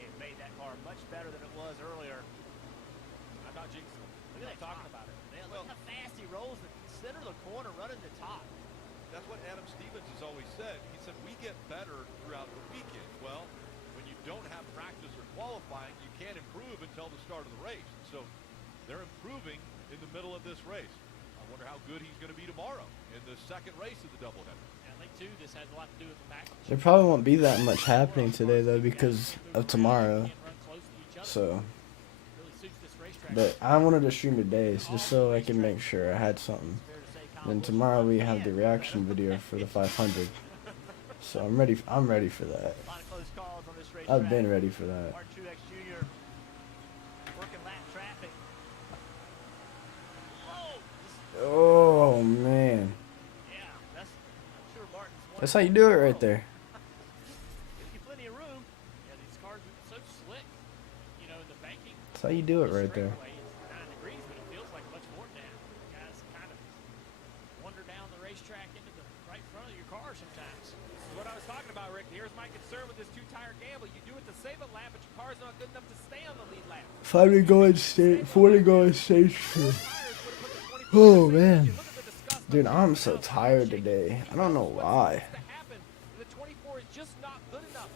They've made that car much better than it was earlier. I'm not jinxing them. Look at that talking about it. Man, look how fast he rolls the center of the corner, running the top. That's what Adam Stevens has always said. He said, we get better throughout the weekend. Well, when you don't have practice or qualifying, you can't improve until the start of the race. So they're improving in the middle of this race. I wonder how good he's going to be tomorrow in the second race of the doubleheader. And I think, too, this has a lot to do with the package. There probably won't be that much happening today, though, because of tomorrow. So, but I wanted to stream today just so I can make sure I had something. Then tomorrow we have the reaction video for the 500. So I'm ready for that. I've been ready for that. Martin Truex Jr. working lap traffic. Oh man. Yeah, I'm sure Martin's That's how you do it right there. gives you plenty of room. Yeah, these cars are so slick. You know, in the banking. That's how you do it right there. Straightaway is 9 degrees, but it feels like much more now. Guys kind of wander down the racetrack into the right front of your car sometimes. This is what I was talking about, Rick. Here's my concern with this 2-tire gamble. You do it to save a lap, but your car's not good enough to stay on the lead lap. 40 going stage 2. Oh man. Dude, I'm so tired today. I don't know why. The 24 is just not good enough.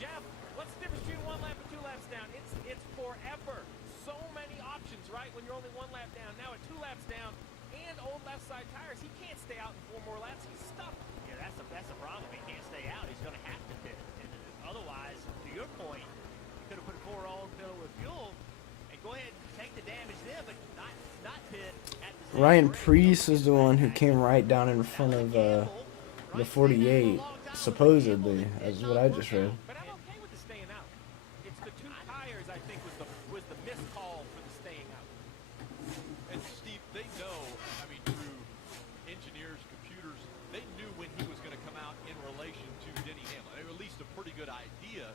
Jeff, what's the difference between 1 lap and 2 laps down? It's forever. So many options, right? When you're only 1 lap down. Now at 2 laps down and old left side tires, he can't stay out in 4 more laps. He's stuck. Yeah, that's the problem. He can't stay out. He's going to have to pit. And otherwise, to your point, you could have put 4 on, fill with fuel, and go ahead and take the damage then, but not pit at the same Ryan rate. Preece is the one who came right down in front of the 48, supposedly, as what I just read. But I'm okay with the staying out. It's the the 2 tires, I think, was the missed call for the staying out. And Steve, they know, I mean, through engineers, computers, they knew when he was going to come out in relation to Denny Hamlin. They were at least a pretty good idea.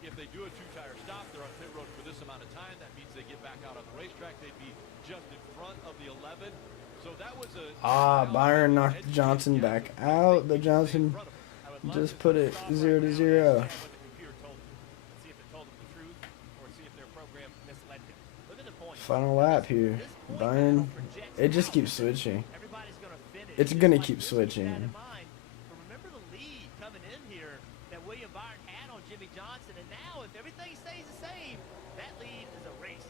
If they do a 2-tire stop, they're on pit road for this amount of time. That means they get back out on the racetrack. They'd be just in front of the 11. So that was a... Byron knocked Johnson back out, but Johnson just put it 0-0. Final lap here. Byron, it just keeps switching. It's going to keep switching. Remember the lead coming in here that William Byron had on Jimmy Johnson, and now if everything stays the same, that lead is a race.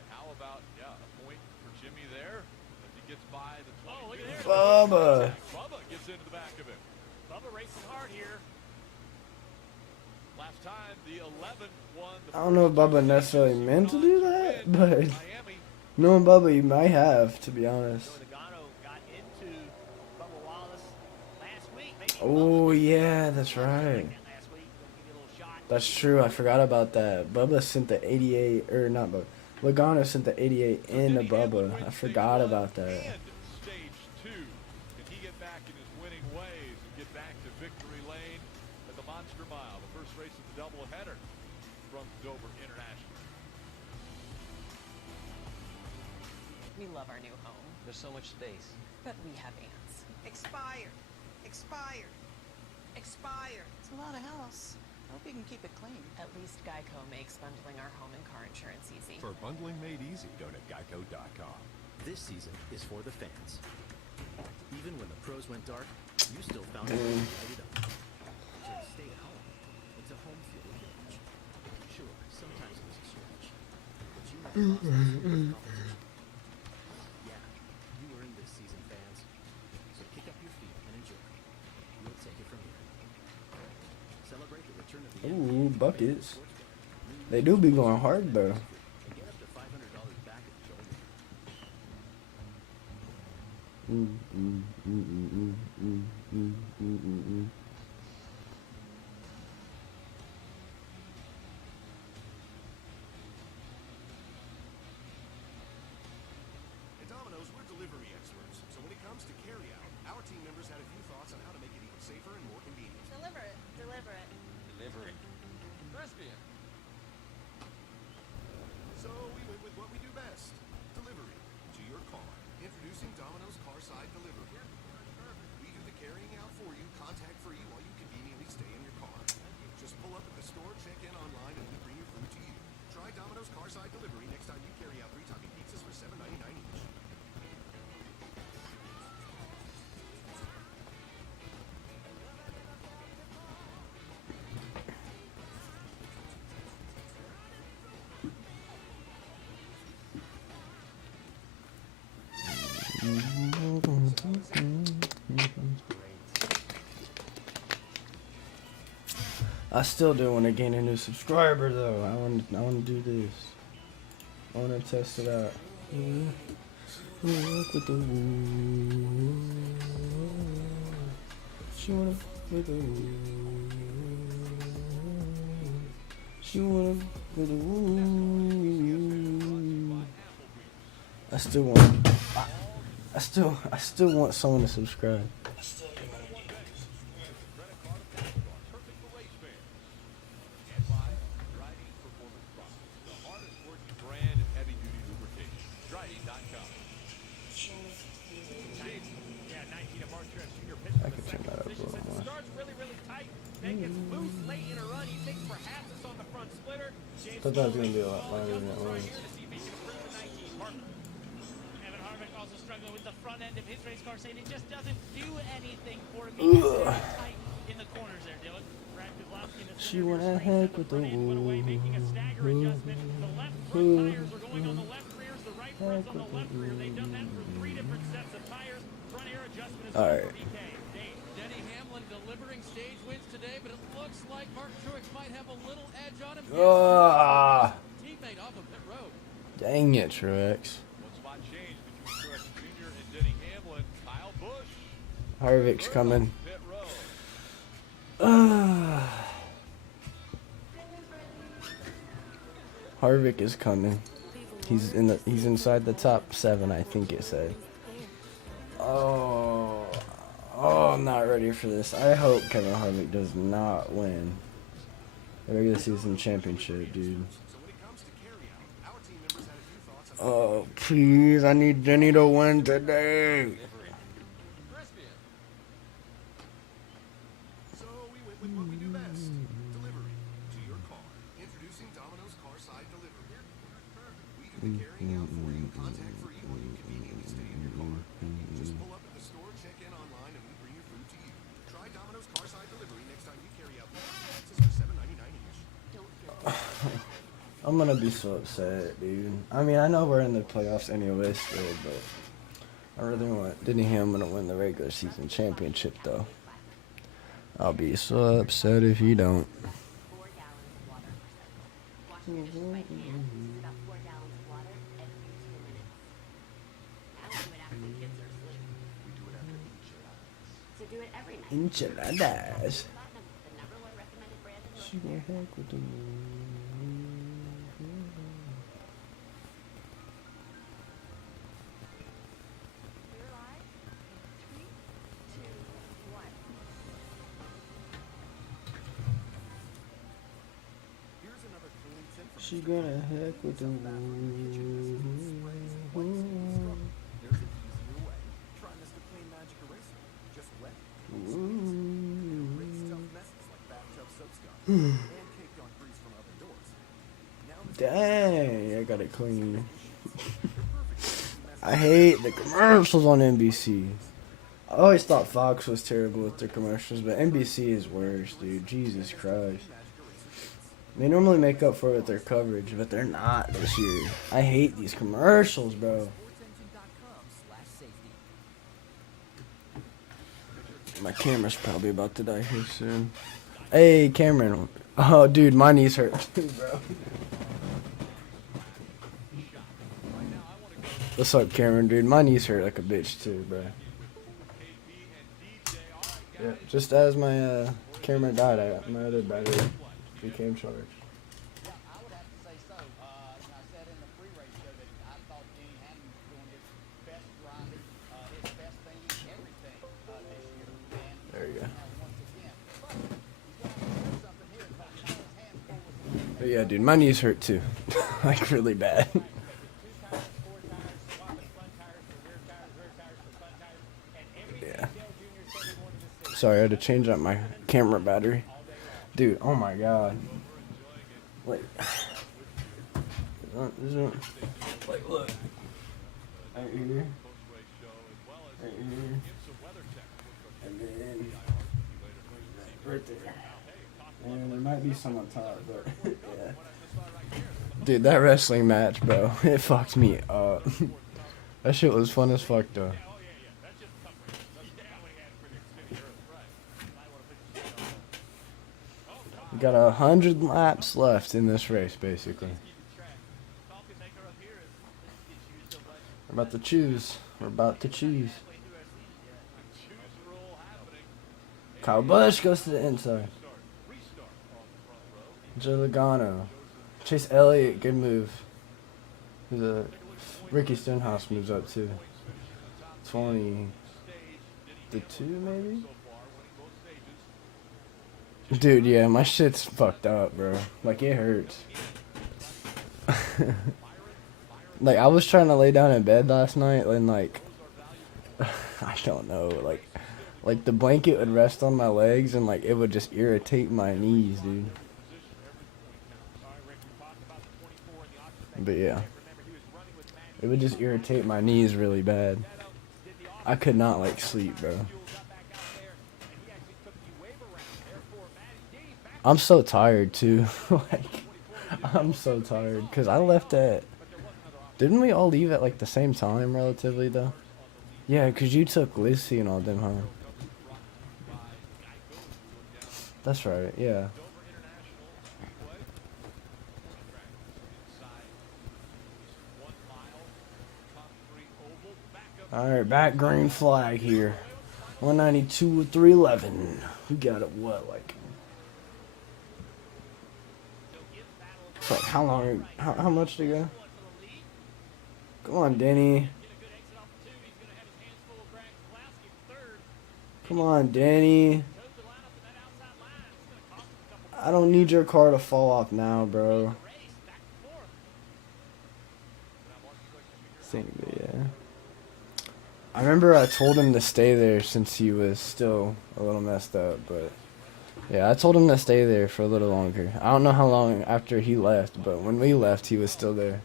And how about, a point for Jimmy there as he gets by the 20. Oh, look at there. Bubba gets into the back of it. Bubba racing hard here. Last time, the 11 won. I don't know if Bubba necessarily meant to do that, but knowing Bubba, he might have, to be honest. Oh, yeah, that's right. That's true. I forgot about that. Bubba sent the 88, or not Bubba. Logano sent the 88 in to Bubba. I forgot about that. Stage 2. Can he get back in his winning ways and get back to victory lane at the Monster Mile, the first race of the doubleheader from Dover International? We love our new home. There's so much space. But we have ants. Expired. Expired. Expired. It's a lot of house. Hope you can keep it clean. At least Geico makes bundling our home and car insurance easy. For bundling made easy, go to geico.com. This season is for the fans. Even when the pros went dark, you still found a way to light it up. So stay at home. It's a home field advantage. Sure, sometimes it was a stretch, but you never lost the competition. Yeah, you earned this season, fans. So kick up your feet and enjoy. We'll take it from here. Celebrate the return of the Ooh, buckets. They do be going hard, though. get up to $500 back at the shoulder. At Domino's, we're delivery experts. So when it comes to carry-out, our team members had a few thoughts on how to make it even safer and more convenient. Deliver it. Deliver it. Delivery. Crispian. So we went with what we do best. Delivery to your car. Introducing Domino's Carside Delivery. We do the carrying out for you, contact-free, while you conveniently stay in your car. Just pull up at the store, check in online, and we bring your food to you. Try Domino's Carside Delivery next time you carry out 3 topping pizzas for $7.99 each. I still do want to gain a new subscriber, though. I want to do this. I want to test it out. Look with the she wanna with the she wanna with the I still want someone to subscribe. I thought that was going to be a lot longer than it was. Evan Harvick also struggling with the front end of his race car, saying it just doesn't do anything for me. It's very tight in the corners there, Dylan. Brad Keselowski in the She went ahead with the making a stagger adjustment. The left front tires are going on the left rears, the right front's on the left rear. They've done that for 3 different sets of tires. Front air adjustment is all right. Denny Hamlin delivering stage wins today, but it looks like Mark Truex might have a little edge on him. Teammate off of pit road. Dang it, Truex. One spot change between Truex Jr. and Denny Hamlin. Kyle Busch. Harvick's coming. Harvick is coming. He's inside the top 7, I think it said. Oh, I'm not ready for this. I hope Kevin Harvick does not win the regular season championship, dude. Oh, please, I need Jenny to win today. So we went with what we do best. Delivery to your car. Introducing Domino's Carside Delivery. We do the carrying out for you, contact free, while you conveniently stay in your car. Just pull up at the store, check in online, and we bring your food to you. Try Domino's Carside Delivery next time you carry out pizzas for $7.99 each. I'm gonna be so upset, dude. I mean, I know we're in the playoffs anyway still, but I really want Denny Hamlin to win the regular season championship, though. I'll be so upset if you don't. 4 gallons of water per second. Washing dishes by hand uses about 4 gallons of water every 2 minutes. Now we do it after the kids are asleep. We do it after enchiladas. So do it every night. Enchiladas. Platinum, the #1 recommended brand in North She gonna heck with the We're live in 3, 2, 1. Here's another clean tip from She gonna heck with the There's an easier way. Try Mr. Clean Magic Eraser. Just wet. Erase tough messes like bathtub soap scum and caked on grease from other doors. Now Dang, I got it clean. I hate the commercials on NBC. I always thought Fox was terrible with their commercials, but NBC is worse, dude. Jesus Christ. They normally make up for it with their coverage, but they're not this year. I hate these commercials, bro. My camera's probably about to die here soon. Hey, Cameron. Oh, dude, my knees hurt too, bro. What's up, Cameron, dude? My knees hurt like a bitch too, bro. Yeah, just as my camera died, my other battery became charged. Yeah, I would have to say so. I said in the pre-race show that I thought Denny Hamlin was doing his best driving, his best things, everything this year. And There you go. once again, but he's going to have to do something here because now his hands full with But yeah, dude, my knees hurt too. Like really bad. Yeah. Sorry, I had to change out my camera battery. Dude, oh my god. Like, like look. Right here. Right here. And then right there. And there might be some on top, but yeah. Dude, that wrestling match, bro, it fucked me up. That shit was fun as fuck, though. We got 100 laps left in this race, basically. We're about to choose. We're about to choose. Kyle Busch goes to the inside. Joe Logano. Chase Elliott, good move. Who's a Ricky Stenhouse moves up too. 20. The 2 maybe? Dude, yeah, my shit's fucked up, bro. Like, it hurts. Like, I was trying to lay down in bed last night and, like, I don't know, like the blanket would rest on my legs and, like, it would just irritate my knees, dude. But, yeah. It would just irritate my knees really bad. I could not, like, sleep, bro. I'm so tired too. Like, I'm so tired because I left at. Didn't we all leave at like the same time, relatively though? Yeah, because you took Lizzie and all them home. That's right. Yeah. All right, back green flag here. 192 with 311. We got it. What, like Fuck, how long? How much to go? Come on, Denny. Come on, Danny. I don't need your car to fall off now, bro. Yeah. I remember I told him to stay there since he was still a little messed up, but yeah, I told him to stay there for a little longer. I don't know how long after he left, but when we left, he was still there.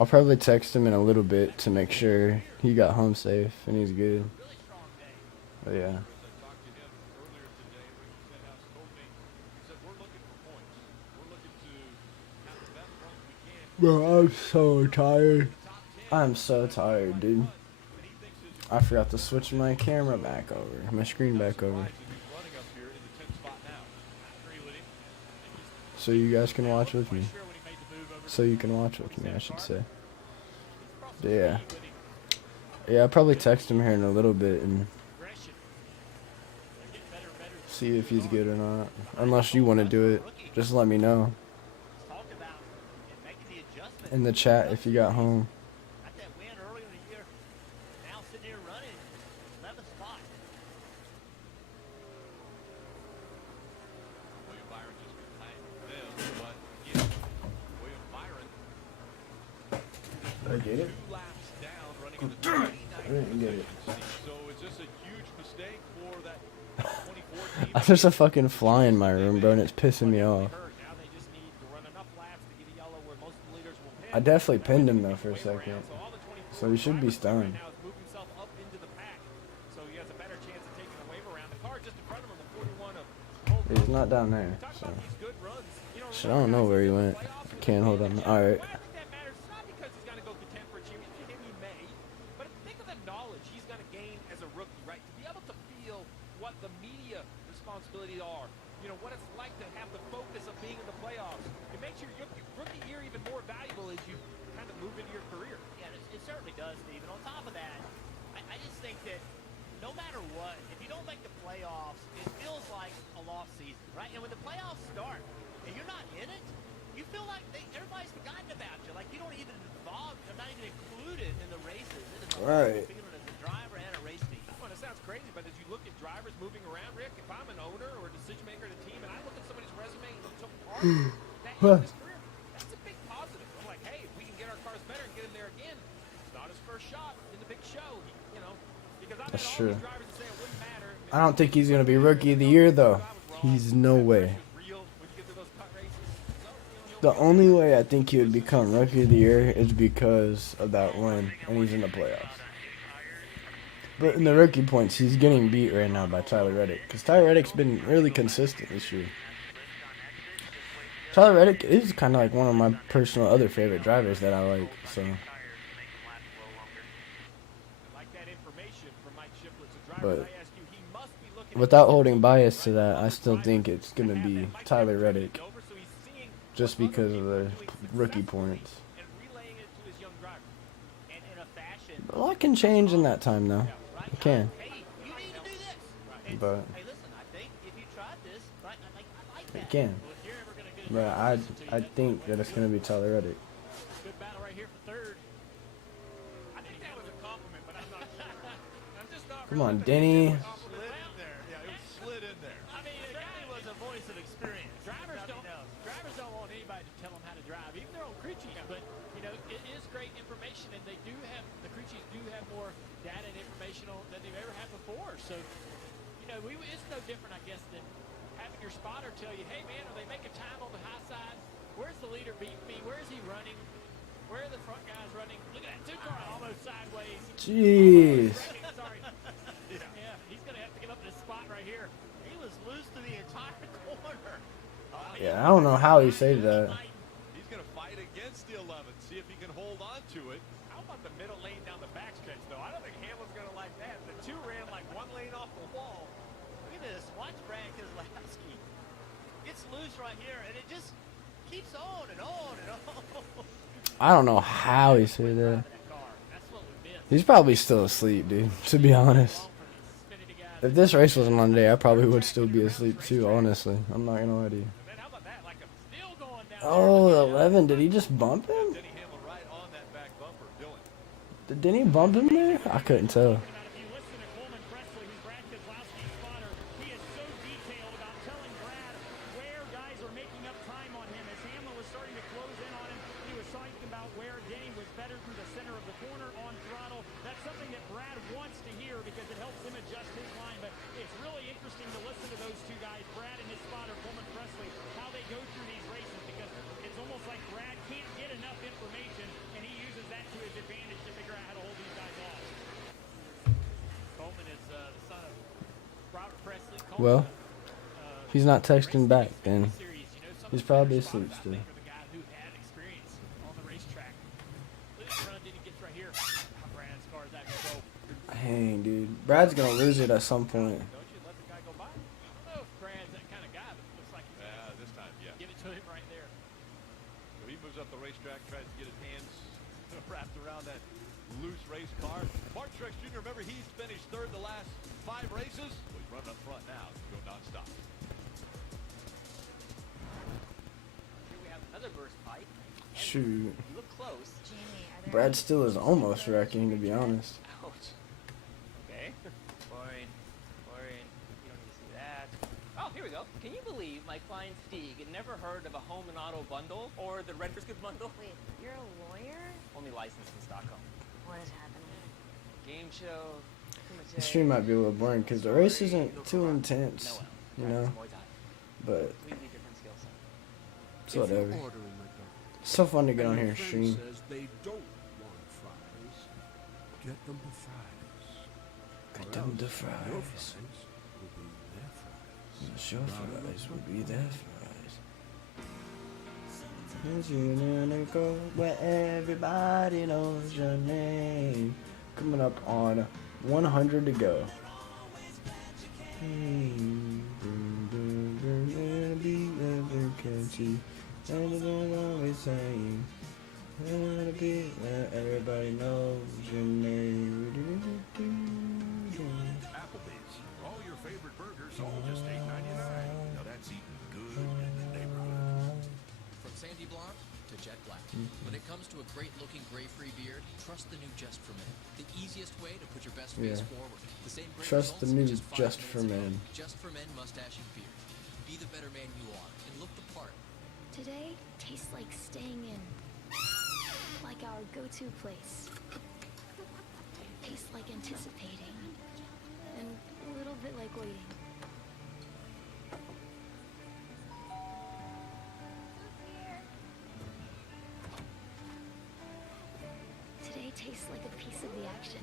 I'll probably text him in a little bit to make sure he got home safe and he's good. But yeah. Bro, I'm so tired. I'm so tired, dude. I forgot to switch my camera back over, my screen back over. So you guys can watch with me. So you can watch with me, I should say. Yeah. Yeah, I'll probably text him here in a little bit and see if he's good or not. Unless you want to do it, just let me know. In the chat if you got home. I get it. I didn't get it. There's a fucking fly in my room, bro, and it's pissing me off. I definitely pinned him though for a second, so he should be stunned. He's not down there, so shit, I don't know where he went. Can't hold on. All right. Right. Well, it sounds crazy, but as you look at drivers moving around, Rick, if I'm an owner or a decision maker at a team and I look at somebody's resume and took part in his career, that's a big positive. I'm like, hey, if we can get our cars better and get him there again, it's not his first shot in the big show, you know. Because I've had all these drivers that say it wouldn't matter. I don't think he's gonna be rookie of the year though. He's no way. The only way I think he would become rookie of the year is because of that win, and he's in the playoffs. But in the rookie points, he's getting beat right now by Tyler Reddick, because Tyler Reddick's been really consistent this year. Tyler Reddick is kind of like one of my personal other favorite drivers that I like, so. But without holding bias to that, I still think it's going to be Tyler Reddick. Just because of the rookie points. A lot can change in that time, though. It can. But it can. But I think that it's going to be Tyler Reddick. Come on, Denny. So, you know, it's no different, I guess, than having your spotter tell you, hey, man, are they making time on the high side? Where's the leader beating me? Where is he running? Where are the front guys running? Look at that two-car almost sideways. Jeez. Sorry. Yeah, he's going to have to get up to this spot right here. He was loose to the entire corner. Yeah, I don't know how he saved that. He's going to fight against the 11, see if he can hold on to it. How about the middle lane down the backstretch, though? I don't think Hamlin's going to like that. The two ran like one lane off the wall. Look at this. Watch Brad Keselowski. Gets loose right here, and it just keeps on and on and on. I don't know how he saved that. He's probably still asleep, dude, to be honest. If this race wasn't on today, I probably would still be asleep too, honestly. I'm not gonna lie to you. Oh, 11. Did he just bump him? Didn't he bump him there? I couldn't tell. Well, he's not texting back then. He's probably asleep still. Dang, dude. Brad's gonna lose it at some point. Up the racetrack, tries to get his hands wrapped around that loose race car. Mark Truex Jr., remember, he's finished third the last 5 races. Well, he's running up front now to go nonstop. Here we have another burst pipe. Shoot. You look close. Brad still is almost wrecking, to be honest. Ouch. Okay. Boring. Boring. You don't need to see that. Oh, here we go. Can you believe my client Stieg had never heard of a home and auto bundle or the Red Brisket bundle? Wait, you're a lawyer? Only licensed in Stockholm. What is happening? Game show. The stream might be a little boring because the race isn't too intense, you know. But it's whatever. It's so fun to get on here and stream. Says they don't want fries. Get them the fries. Get them the fries. Your fries will be their fries. Your fries will be their fries. Cause you're gonna go where everybody knows your name. Coming up on 100 to go. Everybody knows your name. Applebee's. All your favorite burgers, all just $8.99. Now that's eating good in the neighborhood. From Sandy Blonde to Jet Black. When it comes to a great-looking gray-free beard, trust the new Just for Men. The easiest way to put your best face forward. The same great Trust the new results Just for Men. Just for Men mustache and beard. Be the better man you are and look the part. Today tastes like staying in. Like our go-to place. Tastes like anticipating. And a little bit like waiting. Today tastes like a piece of the action.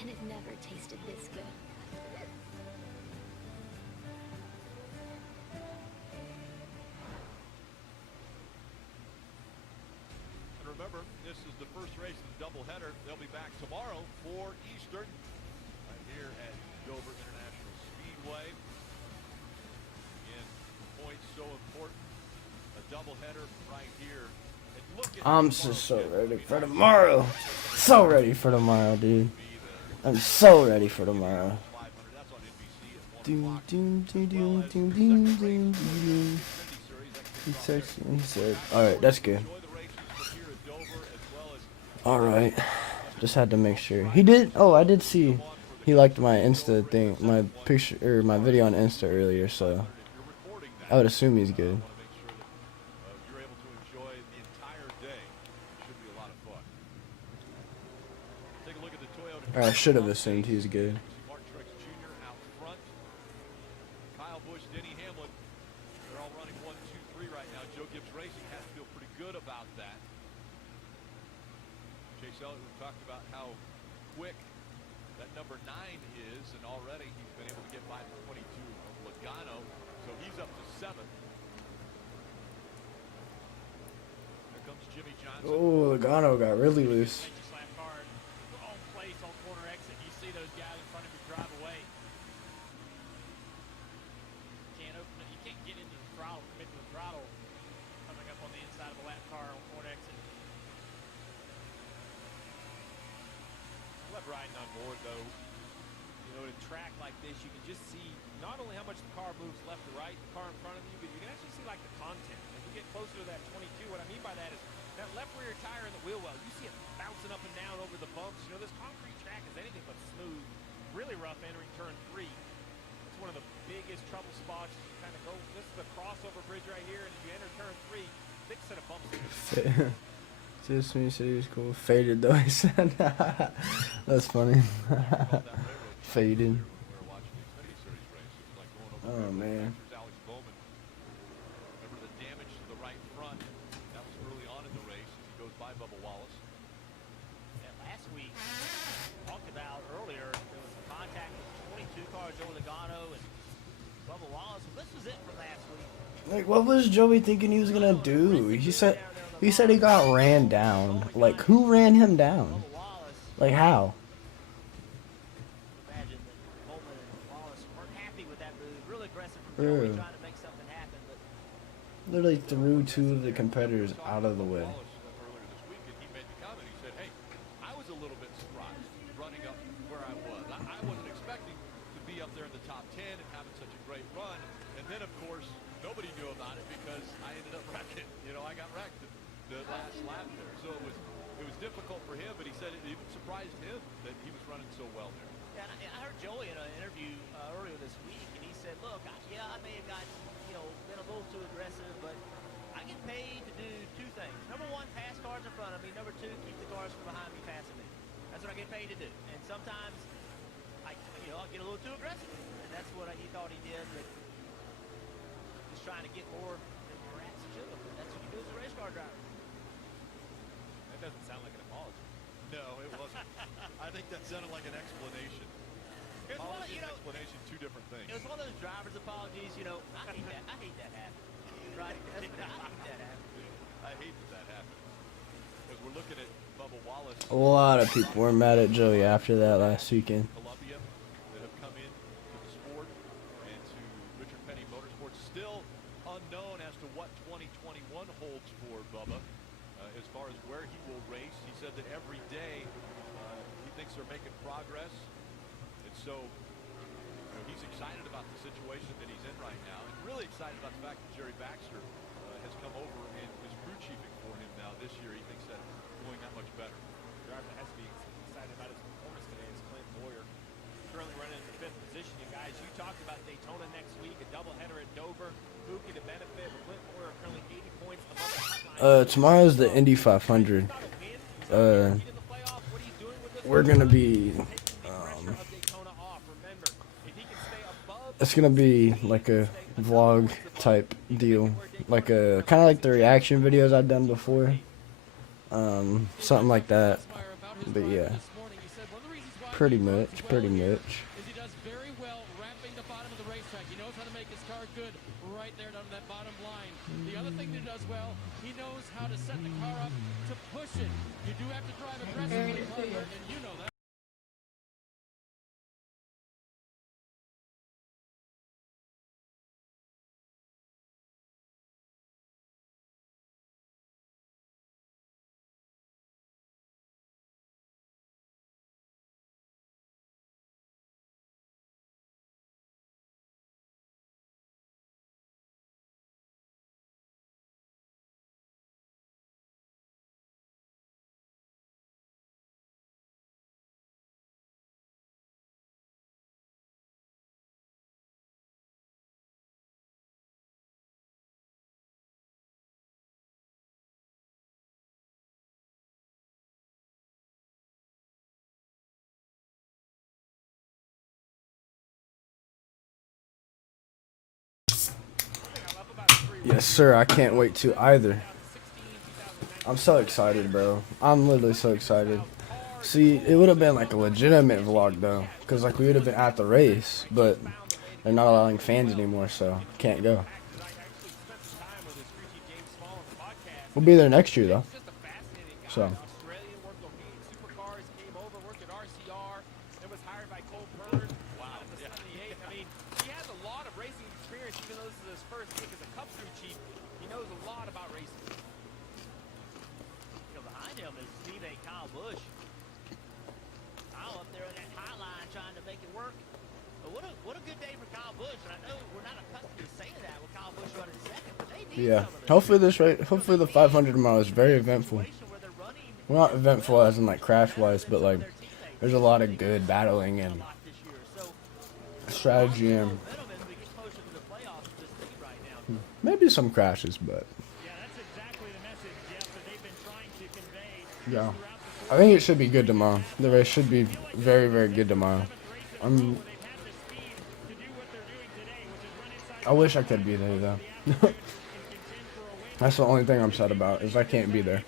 And it never tasted this good. And remember, this is the first race of the doubleheader. They'll be back tomorrow for Eastern, right here at Dover International Speedway. Again, points so important. A doubleheader right here. And look at I'm just so ready for tomorrow. So ready for tomorrow, dude. I'm so ready for tomorrow. Doom, doom, doom, doom, doom, doom, doom, doom. He texted me, he said, alright, that's good. Alright. Just had to make sure. He did, oh, I did see he liked my Insta thing, my picture, or my video on Insta earlier, so I would assume he's good. Or I should have assumed he's good. Mark Truex Jr. out front. Kyle Busch, Denny Hamlin. They're all running 1, 2, 3 right now. Joe Gibbs Racing has to feel pretty good about that. Chase Elliott, we talked about how quick that number 9 is, and already he's been able to get by the 22 of Logano, so he's up to 7. Here comes Jimmy Johnson. Oh, Logano got really loose. Drydene on board, though. You know, in track like this, you can just see not only how much the car moves left to right, the car in front of you, but you can actually see like the content. As you get closer to that 22, what I mean by that is that left rear tire in the wheel well, you see it bouncing up and down over the bumps. You know, this concrete track is anything but smooth. Really rough entering turn 3. It's one of the biggest trouble spots. You kind of go, this is the crossover bridge right here, and as you enter turn 3, big set of bumps. Just when you said he was cool. Faded though, he said. That's funny. Faded. Oh man. Remember the damage to the right front. That was early on in the race as he goes by Bubba Wallace. And last week, talked about earlier, there was contact with 22 cars over the Gano and Bubba Wallace. This was it for last week. Like, what was Joey thinking he was gonna do? He said he got ran down. Like, who ran him down? Like, how? Imagine that Coleman and Wallace weren't happy with that move. Real aggressive from Joey, trying to make something happen, but Literally threw two of the competitors out of the way. Earlier this week, and he made the comment. He said, "Hey, I was a little bit surprised running up where I was. I wasn't expecting to be up there in the top 10 and having such a great run. And then, of course, nobody knew about it because I ended up wrecking. You know, I got wrecked the last lap there. So it was difficult for him, but he said it even surprised him that he was running so well there." yeah, and I heard Joey in an interview earlier this week, and he said, "Look, I may have got, been a little too aggressive, but I get paid to do two things. Number one, pass cars in front of me. Number two, keep the cars from behind me passing me. That's what I get paid to do. And sometimes, I'll get a little too aggressive, and that's what he thought he did. But just trying to get more than perhaps he should have. But that's what you do as a race car driver." That doesn't sound like an apology. No, it wasn't. I think that sounded like an explanation. It was one of, Apology and explanation, two different things. It was one of those driver's apologies. I hate that happening. Right? I hate that happening. I hate that happened. Because we're looking at Bubba Wallace. A lot of people were mad at Joey after that last weekend. Columbia that have come in to the sport and to Richard Petty Motorsports. Still unknown as to what 2021 holds for Bubba. As far as where he will race, he said that every day he thinks they're making progress. And so he's excited about the situation that he's in right now, and really excited about the fact that Jerry Baxter has come over and is crew chiefing for him now this year. He thinks that going that much better. The driver that has to be excited about his performance today is Clint Boyer. Currently running in the 5th position. You guys, you talked about Daytona next week, a doubleheader at Dover. Who can benefit? Clint Boyer currently 80 points above the hotline. Tomorrow's the Indy 500. We're gonna be. It's gonna be like a vlog type deal, like a kind of like the reaction videos I've done before, something like that. But yeah, pretty much. Is he does very well wrapping the bottom of the racetrack. He knows how to make his car good right there down to that bottom line. The other thing that he does well, he knows how to set the car up to push it. You do have to drive aggressively, partner, and you know that. Yes, sir. I can't wait to either. I'm so excited, bro. I'm literally so excited. See, it would have been like a legitimate vlog though, because like we would have been at the race, but they're not allowing fans anymore, so can't go. We'll be there next year though. So. What a good day for Kyle Busch. And I know we're not accustomed to saying that with Kyle Busch running second, but they need Yeah. some of this. Hopefully the 500 mile is very eventful. Well, not eventful as in like crash wise, but like there's a lot of good battling and strategy and maybe some crashes, but yeah, I think it should be good tomorrow. The race should be very, very good tomorrow. I wish I could be there though. That's the only thing I'm sad about is I can't be there.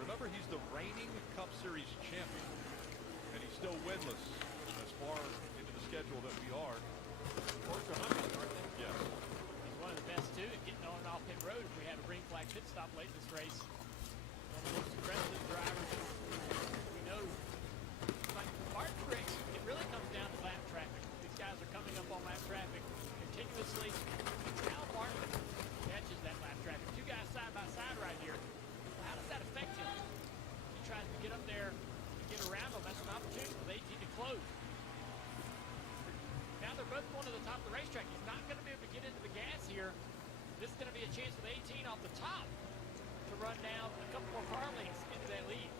Remember, he's the reigning Cup Series champion, and he's still winless as far into the schedule that we are. Yes. He's one of the best, too, at getting on and off pit road if we have a green flag pit stop late in this race. One of the most aggressive drivers we know. Like Martin Briggs, it really comes down to lap traffic. These guys are coming up on lap traffic continuously. Now Martin catches that lap traffic. Two guys side by side right here. How does that affect him? He tries to get up there and get around them. That's an opportunity for the 18 to close. Now they're both going to the top of the racetrack. He's not going to be able to get into the gas here. This is going to be a chance for the 18 off the top to run down a couple more car lengths into that lead.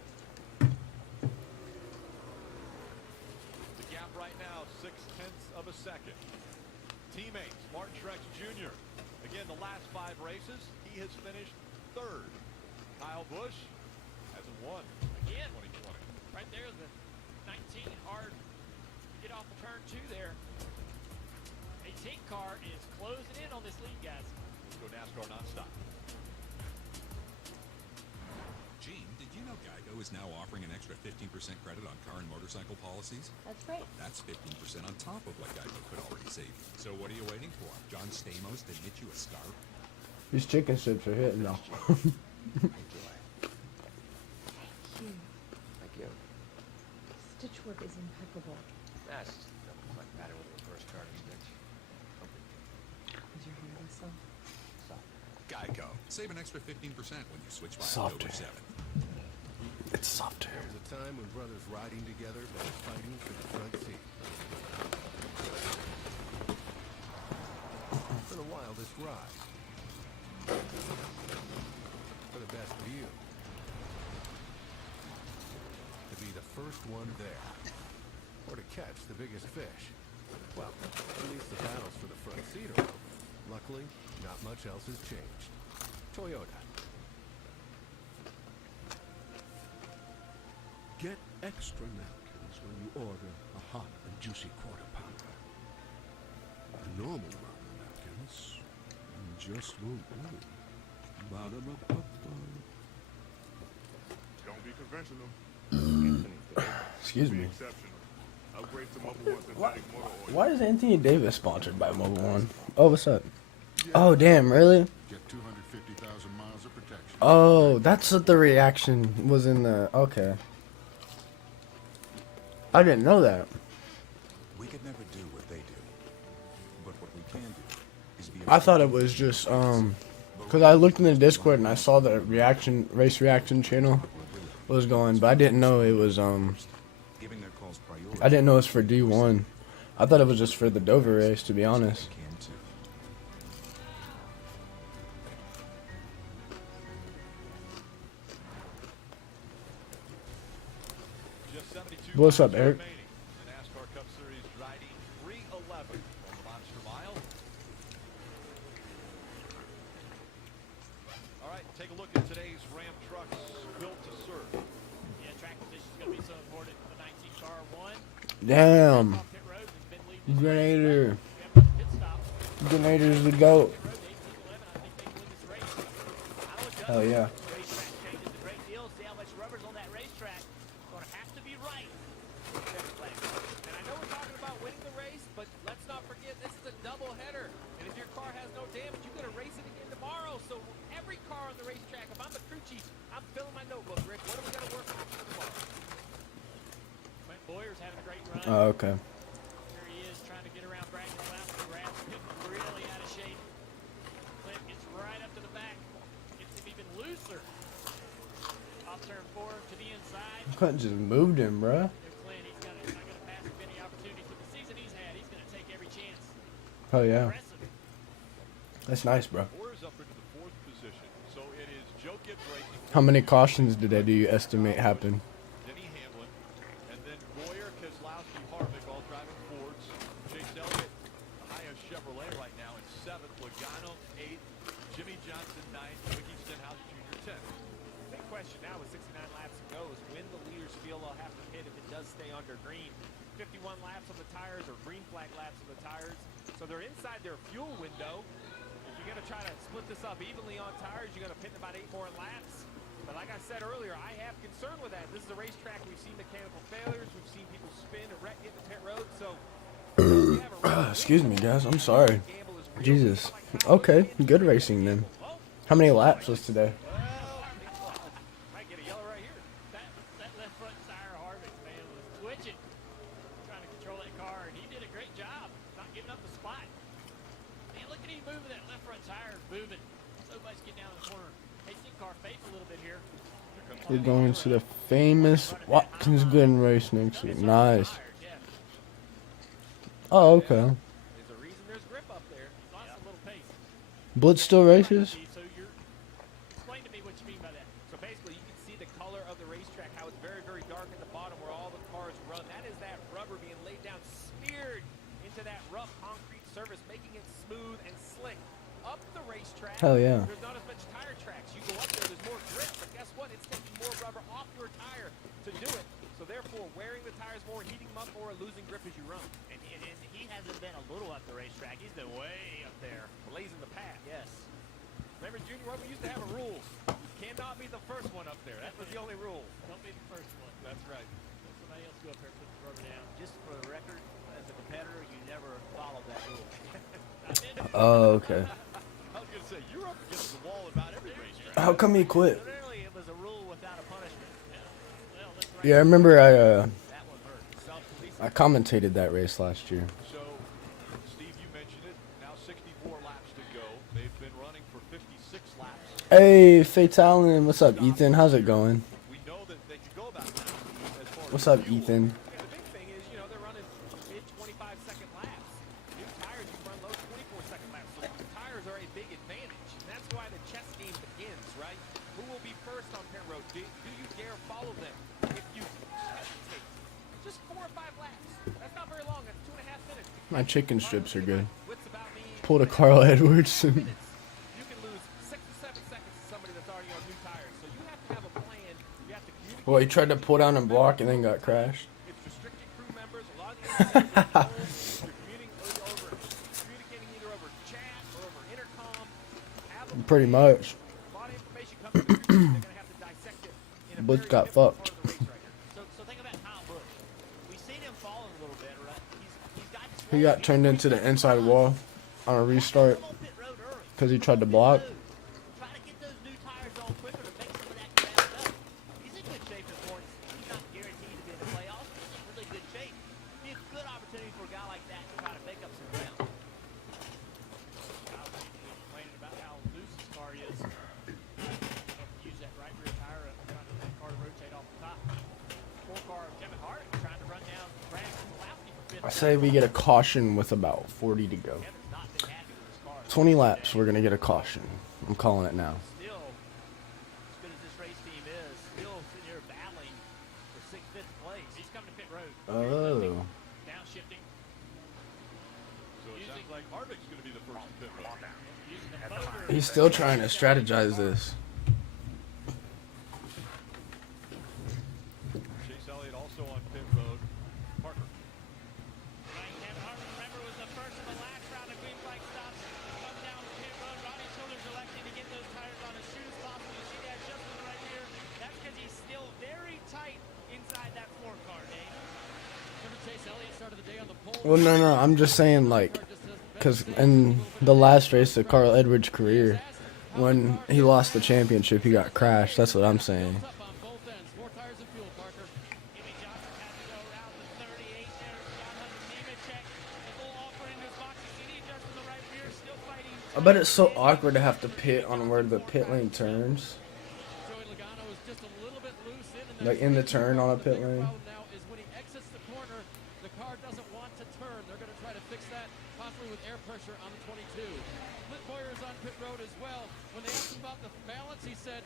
The gap right now, 0.6 of a second. Teammates, Martin Truex Jr. Again, the last 5 races, he has finished 3rd. Kyle Busch hasn't won Again, 2020. right there, the 19 hard to get off the turn 2 there. 18 car is closing in on this lead, guys. Let's go NASCAR nonstop. Gene, did you know Geico is now offering an extra 15% credit on car and motorcycle policies? That's great. That's 15% on top of what Geico could already save you. So what are you waiting for? John Stamos to knit you a scarf? These chicken strips are hitting though. Thank you. Stitch work is impeccable. That's quite better with the reverse card stitch. Is your hand so? Geico. Save an extra 15% when you switch by Softer. October 7th. It's softer. There was a time when brothers riding together but fighting for the front seat. For the wildest ride. For the best view. To be the first one there. Or to catch the biggest fish. Well, at least the battles for the front seat are over. Luckily, not much else has changed. Toyota. Get extra napkins when you order a hot and juicy quarter pounder. The normal run of napkins just won't do. Ba-da-ba-ba-ba. Don't be conventional. Excuse me. Exceptional. Upgrade to Mobile One synthetic motor oil. Why is Anthony Davis sponsored by Mobile One? Oh, what's up? Oh, damn, really? Get 250,000 miles of protection. Oh, that's what the reaction was in the... Okay. I didn't know that. We could never do what they do. But what we can do is be I thought it was just, because I looked in the Discord and I saw the race reaction channel was going, but I didn't know it was, giving their calls priority. I didn't know it was for D1. I thought it was just for the Dover race, to be honest. Can too. Just 72 What's up, miles Eric? remaining. The NASCAR Cup Series Drydene 311 on the Monster Mile. All right, take a look at today's Ram trucks built to serve. Yeah, track position is going to be so important. The 19 car won. Damn. Grenader. Grenader's the GOAT. Hell yeah. Great deal. See how much rubber's on that racetrack. Going to have to be right. And I know we're talking about winning the race, but let's not forget this is a doubleheader. And if your car has no damage, you're going to race it again tomorrow. So every car on the racetrack, if I'm the crew chief, I'm filling my notebook, Rick. What are we going to work on tomorrow? Boyer's having a great run. Oh, okay. Here he is trying to get around Brad Keselowski. Brad's getting really out of shape. Clint gets right up to the back. Gets him even looser. Off turn 4 to the inside. Clinton just moved him, bruh. Clint, he's not going to pass up any opportunities with the season he's had. He's going to take every chance. Oh, yeah. That's nice, bro. Boyer's up into the 4th position. So it is Joe Gibbs racing. How many cautions today do you estimate happen? Denny Hamlin, and then Boyer, Keselowski, Harvick all driving Fords. Chase Elliott, Ohio Chevrolet right now in 7th. Logano 8th. Jimmy Johnson 9th. Ricky Stenhouse Jr. 10th. Big question now with 69 laps to go is when the leaders feel they'll have to hit if it does stay under green. 51 laps on the tires or green flag laps on the tires. So they're inside their fuel window. If you're going to try to split this up evenly on tires, you're going to pit in about 8 more laps. But like I said earlier, I have concern with that. This is a racetrack. We've seen mechanical failures. We've seen people spin and wreck in the pit road. So Excuse me, guys. I'm sorry. Jesus. Okay, good racing then. How many laps was today? Might get a yellow right here. That left front tire Harvick, man, was twitching. Trying to control that car, and he did a great job not giving up the spot. Man, look at him moving. That left front tire is moving. So much get down the corner. Hey, see car fake a little bit here. We're going to the famous Watkins Glen race next week. Nice. Oh, okay. There's a reason there's grip up there. Lost a little pace. Blitz still races? So you're explain to me what you mean by that. So basically, you can see the color of the racetrack, how it's very, very dark at the bottom where all the cars run. That is that rubber being laid down, smeared into that rough concrete surface, making it smooth and slick. Up the racetrack, Hell yeah. there's not as much tire tracks. You go up there, there's more grip, but guess what? It's taking more rubber off your tire to do it. So therefore, wearing the tires more, heating them up more, and losing grip as you run. And he hasn't been a little up the racetrack. He's been way up there. Blazing the path. Yes. Remember, Junior, what we used to have a rule. You cannot be the first one up there. That was the only rule. Don't be the first one. That's right. Let somebody else go up there and put the rubber down. Just for the record, as a competitor, you never followed that rule. Oh, okay. I was going to say, you're up against the wall about every racetrack. How come he quit? Literally, it was a rule without a punishment. Yeah, I remember I commentated that race last year. So, Steve, you mentioned it. Now 64 laps to go. They've been running for 56 laps. Hey, Fatalin, what's up, Ethan? How's it going? We know that they can go about that as far What's up, Ethan? Yeah, the big thing is, you know, they're running mid 25-second laps. New tires, you run low 24-second laps. So new tires are a big advantage. And that's why the chess game begins, right? Who will be first on pit road? Do you dare follow them? If you hesitate, just 4 or 5 laps. That's not very long. That's 2.5 minutes. My chicken strips are good. Pulled a Carl Edwards. You can lose 6 to 7 seconds to somebody that's already on new tires. So you have to have a plan. You have to communicate. Well, he tried to pull down and block and then got crashed. It's restricted crew members. A lot of the you're communicating either over chat or over intercom. Pretty much. A lot of information comes to the they're going to have to dissect it in a Butch very got different fucked. part of the race right here. So think about Kyle Busch. We've seen him falling a little bit, right? He's got He got turned into the inside wall on a restart because he tried to block. try to get those new tires on quicker to make some of that ground up. He's in good shape this morning. He's not guaranteed to be in the playoffs. He's in really good shape. Be a good opportunity for a guy like that to try to make up some ground. Kyle complaining about how loose his car is. Use that right rear tire and trying to get the car to rotate off the top. 4-car Kevin Harvick trying to run down Brad Keselowski for 5th. I say we get a caution with about 40 to go. 20 laps, we're going to get a caution. I'm calling it now. Still, as good as this race team is, still sitting here battling for 6th, 5th place. He's coming to pit road. Oh. Downshifting. So it sounds like Harvick's going to be the first to pit road. He's still trying to strategize this. Chase Elliott also on pit road. Parker. Kevin Harvick, remember, was the first of the last round of green flag stops. Come down the pit road. Ronnie Childers electing to get those tires on as soon as possible. You see that adjustment right here? That's because he's still very tight inside that 4-car, Dave. Remember Chase Elliott started the day on the pole. Well, no, I'm just saying, like, because in the last race of Carl Edwards' career, when he lost the championship, he got crashed. That's what I'm saying. I bet it's so awkward to have to pit on where the pit lane turns. Like in the turn on a pit lane. Now is when he exits the corner, the car doesn't want to turn. They're going to try to fix that, possibly with air pressure on the 22. Flip Boyer is on pit road as well. When they asked him about the balance, he said,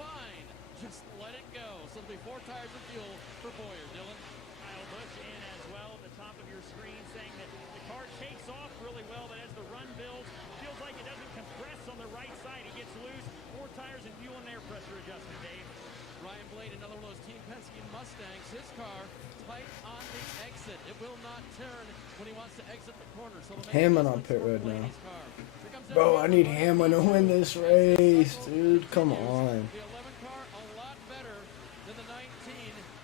fine, just let it go. So there'll be 4 tires of fuel for Boyer. Dylan? Kyle Busch in as well at the top of your screen saying that the car takes off really well, but as the run builds, feels like it doesn't compress on the right side. He gets loose. 4 tires and fuel and air pressure adjustment, Dave. Ryan Blaney, another one of those Team Penske Mustangs. His car tight on the exit. It will not turn when he wants to exit the corner. So Hamlin on pit road now. Bro, I need Hamlin to win this race, dude. Come on. The 11 car a lot better than the 19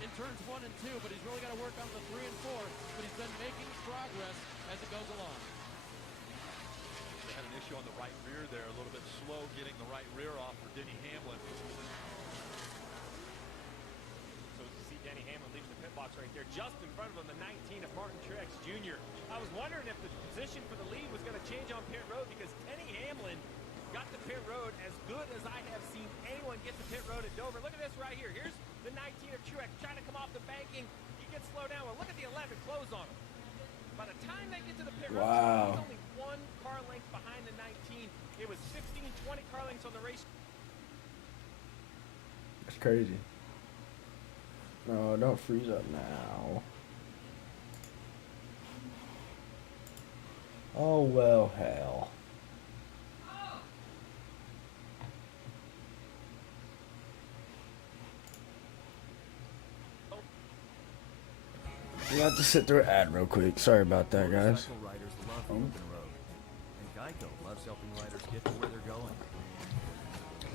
in turns 1 and 2, but he's really got to work on the 3 and 4. But he's been making progress as it goes along. They had an issue on the right rear there, a little bit slow getting the right rear off for Denny Hamlin. Denny Hamlin leaving the pit box right there, just in front of him, the 19 of Martin Truex Jr. I was wondering if the position for the lead was going to change on pit road because Denny Hamlin got the pit road as good as I have seen anyone get the pit road at Dover. Look at this right here. Here's the 19 of Truex trying to come off the banking. He gets slowed down. Well, look at the 11 close on him. By the time they get to the pit road, he's only 1 car length behind the 19. It was 16, 20 car lengths on the race. That's crazy. No, don't freeze up now. Oh, well, hell. We have to sit through an ad real quick. Sorry about that, guys. Riders love the open road, and Geico loves helping riders get to where they're going.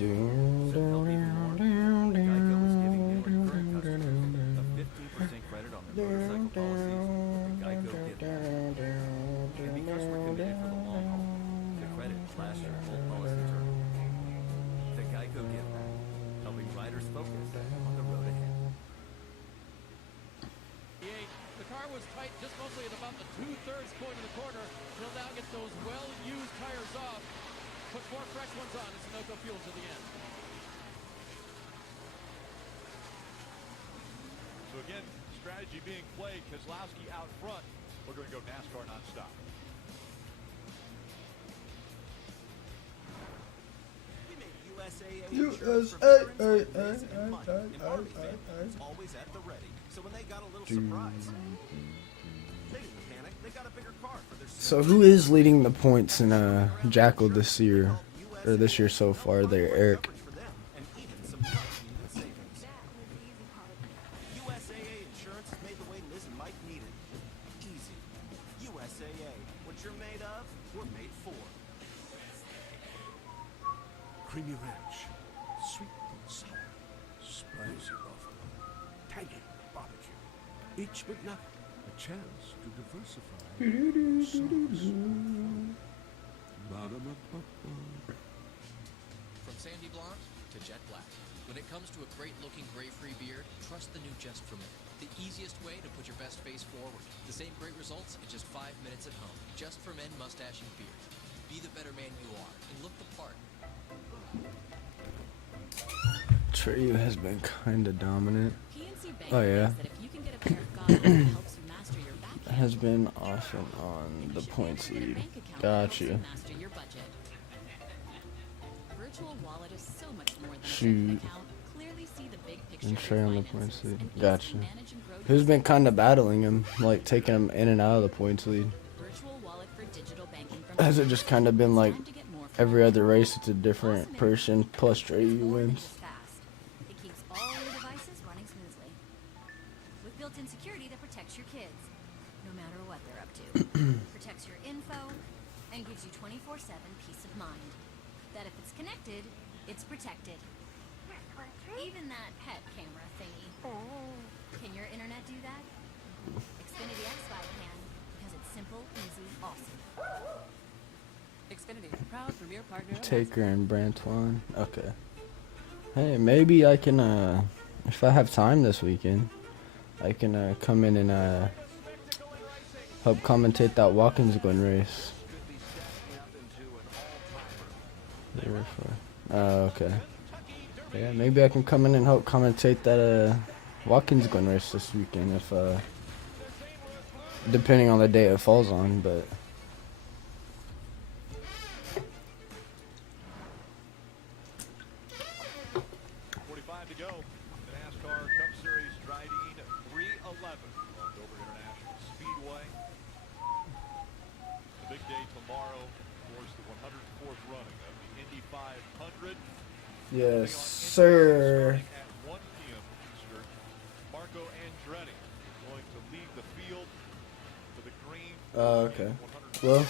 To help even more, Geico is giving new and current customers a 15% credit on their motorcycle policies with the Geico gift card. And because we're committed for the long haul, the credit lasts your full policy term. The Geico gift card, helping riders focus on the road ahead. The car was tight just mostly at about the 2/3 point of the corner. He'll now get those well-used tires off. Put 4 fresh ones on. It's Sunoco fuel to the end. So again, strategy being played. Keselowski out front. We're going to go NASCAR nonstop. We made USAA insurance for veterans like Mason and Mike, and Army fans always at the ready. So when they got a little surprise, they didn't panic. They got a bigger car for their. So who is leading the points in Jackal this year, or this year so far? There, Eric. USAA insurance has made the way Liz and Mike needed easy. USAA, what you're made of, we're made for. Creamy ranch, sweet and sour, spicy buffalo, tangy barbecue. Each with nothing. A chance to diversify. From Sandy Blonde to Jet Black. When it comes to a great-looking gray-free beard, trust the new Just for Men. The easiest way to put your best face forward. The same great results in just 5 minutes at home. Just for Men mustache and beard. Be the better man you are and look the part. Treyu has been kind of dominant. Oh yeah. Has been off and on the points lead. Gotcha. Shoot. And Trey on the points lead. Gotcha. Who's been kind of battling him, like taking him in and out of the points lead? Has it just kind of been like every other race it's a different person plus Trey wins? It keeps all your devices running smoothly. With built-in security that protects your kids, no matter what they're up to. Protects your info and gives you 24/7 peace of mind. That if it's connected, it's protected. Even that pet camera thingy. Can your internet do that? Xfinity X5 can, because it's simple, easy, awesome. Xfinity, proud premier partner of Taker and Brantwan. Okay. Hey, maybe I can, if I have time this weekend, I can come in and help commentate that Watkins Glen race. Oh, okay. Yeah, maybe I can come in and help commentate that Watkins Glen race this weekend if depending on the day it falls on, but 45 to go. The NASCAR Cup Series Drydene 311 on Dover International Speedway. The big day tomorrow, of course, the 104th running of the Indy 500. yes, sir. At 1 p.m. Eastern, Marco Andretti going to lead the field to the green. Okay. Well,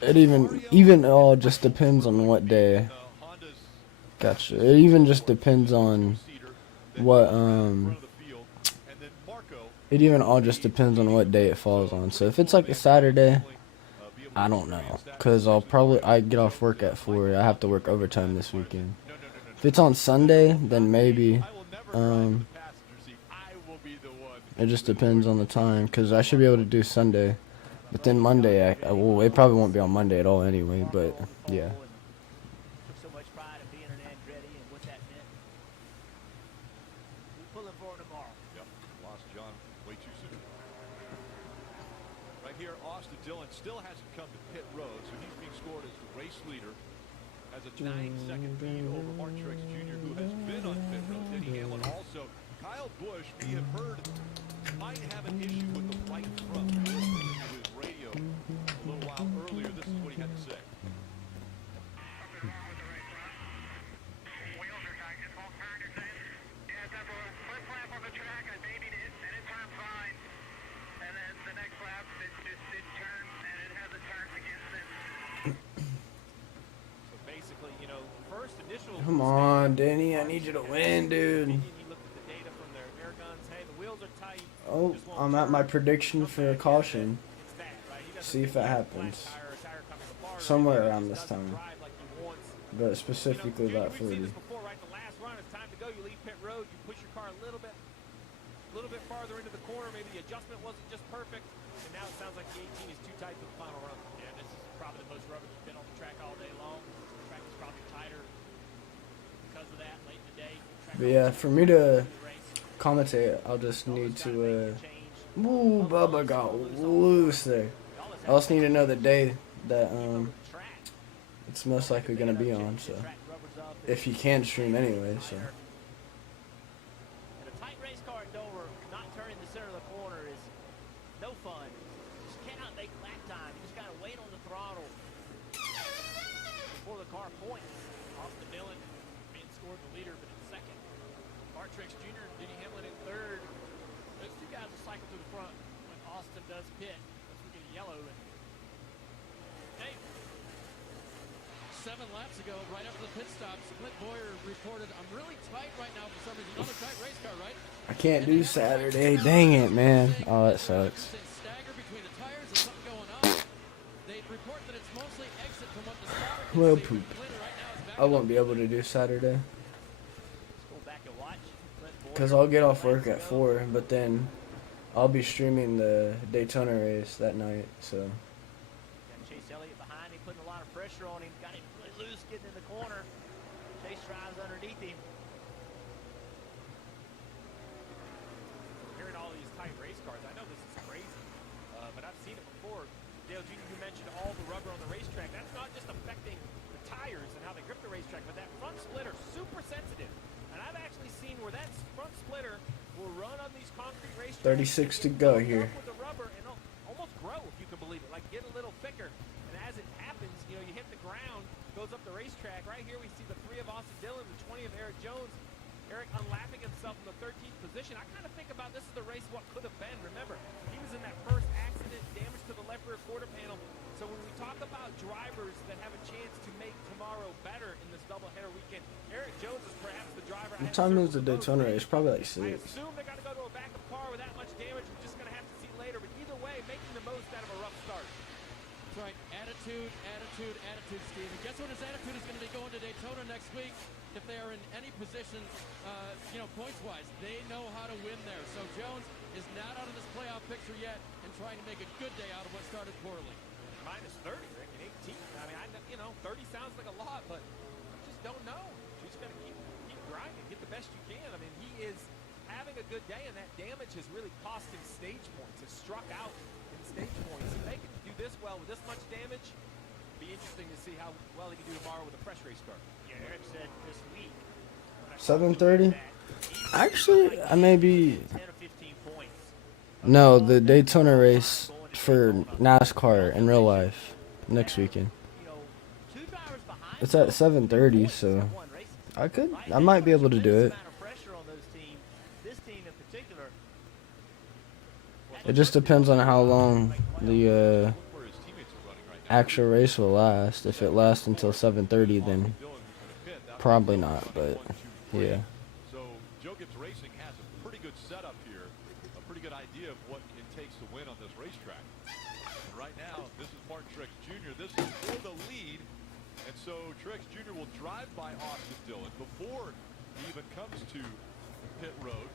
it even all just depends on what day. Gotcha. It even just depends on what it even all just depends on what day it falls on. So if it's like a Saturday, I don't know, cause I get off work at 4. I have to work overtime this weekend. If it's on Sunday, then maybe it just depends on the time, cause I should be able to do Sunday, but then Monday well, it probably won't be on Monday at all anyway. But yeah. Took so much pride in being an Andretti and what that meant. We're pulling for him tomorrow. Yep, lost John way too soon. Right here, Austin Dillon still hasn't come to pit road, so he's being scored as the race leader. Has a 9-second lead over Mark Truex Jr., who has been on pit road. Denny Hamlin also. Kyle Busch, we have heard, might have an issue with the right front. Listening to his radio a little while earlier, this is what he had to say. Come on, Danny, I need you to win, dude. Oh, I'm at my prediction for a caution. See if it happens. Somewhere around this time. But specifically that 40. A little bit farther into the corner, maybe the adjustment wasn't just perfect, and now it sounds like the 18 is too tight for the final run. Yeah, this is probably the most rubber that's been on the track all day long. The track is probably tighter because of that late in the day. But yeah, for me to commentate, I'll just need to ooh, Bubba got loose there. I just need to know the day that it's most likely gonna be on, so if you can stream anyway, so. Car points. Austin Dillon being scored the leader, but in second. Mark Truex Jr. and Denny Hamlin in third. Those two guys will cycle to the front when Austin does pit. Let's look at yellow. Hey. 7 laps ago, right after the pit stop, Clint Boyer reported, I'm really tight right now for some reason. Another tight race car, right? I can't do Saturday. Dang it, man. Oh, that sucks. Stagger between the tires and something going on. They report that it's mostly exit from what the spotter can Well, see. poop. I won't be able to do Saturday. Because I'll get off work at 4, but then I'll be streaming the Daytona race that night, so. Got Chase Elliott behind him, putting a lot of pressure on him. Got him really loose getting in the corner. Chase drives underneath him. Hearing all these tight race cars, I know this is crazy, but I've seen it before. Dale Jr., you mentioned all the rubber on the racetrack. That's not just affecting the tires and how they grip the racetrack, but that front splitter, super sensitive. And I've actually seen where that front splitter will run on these concrete racetracks. 36 to go here. With the rubber and almost grow, if you can believe it, like get a little thicker. And as it happens, you hit the ground, goes up the racetrack. Right here we see the 3 of Austin Dillon, the 20 of Eric Jones. Eric unlapping himself in the 13th position. I kind of think about this as the race what could have been. Remember, he was in that first accident, damage to the left rear quarter panel. So when we talk about drivers that have a chance to make tomorrow better in this doubleheader weekend, Eric Jones is perhaps the driver. What time is the Daytona race? Probably like 6. I assume they're going to go to a backup car with that much damage. We're just going to have to see later. But either way, making the most out of a rough start. That's right. Attitude, Steve. And guess what his attitude is going to be going to Daytona next week? If they are in any position, points-wise, they know how to win there. So Jones is not out of this playoff picture yet and trying to make a good day out of what started poorly. minus 30, Rick, and 18. I mean, 30 sounds like a lot, but I just don't know. You just got to keep grinding, get the best you can. I mean, he is having a good day, and that damage has really cost him stage points. Has struck out in stage points. If they can do this well with this much damage, it'd be interesting to see how well he can do tomorrow with a fresh race car. Yeah, Eric said this week. 7:30. Actually, I may be. No, the Daytona race for NASCAR in real life next weekend. It's at 7:30, so I might be able to do it. It just depends on how long the actual race will last. If it lasts until 7:30, then probably not, but yeah. So Joe Gibbs Racing has a pretty good setup here, a pretty good idea of what it takes to win on this racetrack. And right now, this is Martin Truex Jr. This is for the lead, and so Truex Jr. will drive by Austin Dillon before he even comes to pit road.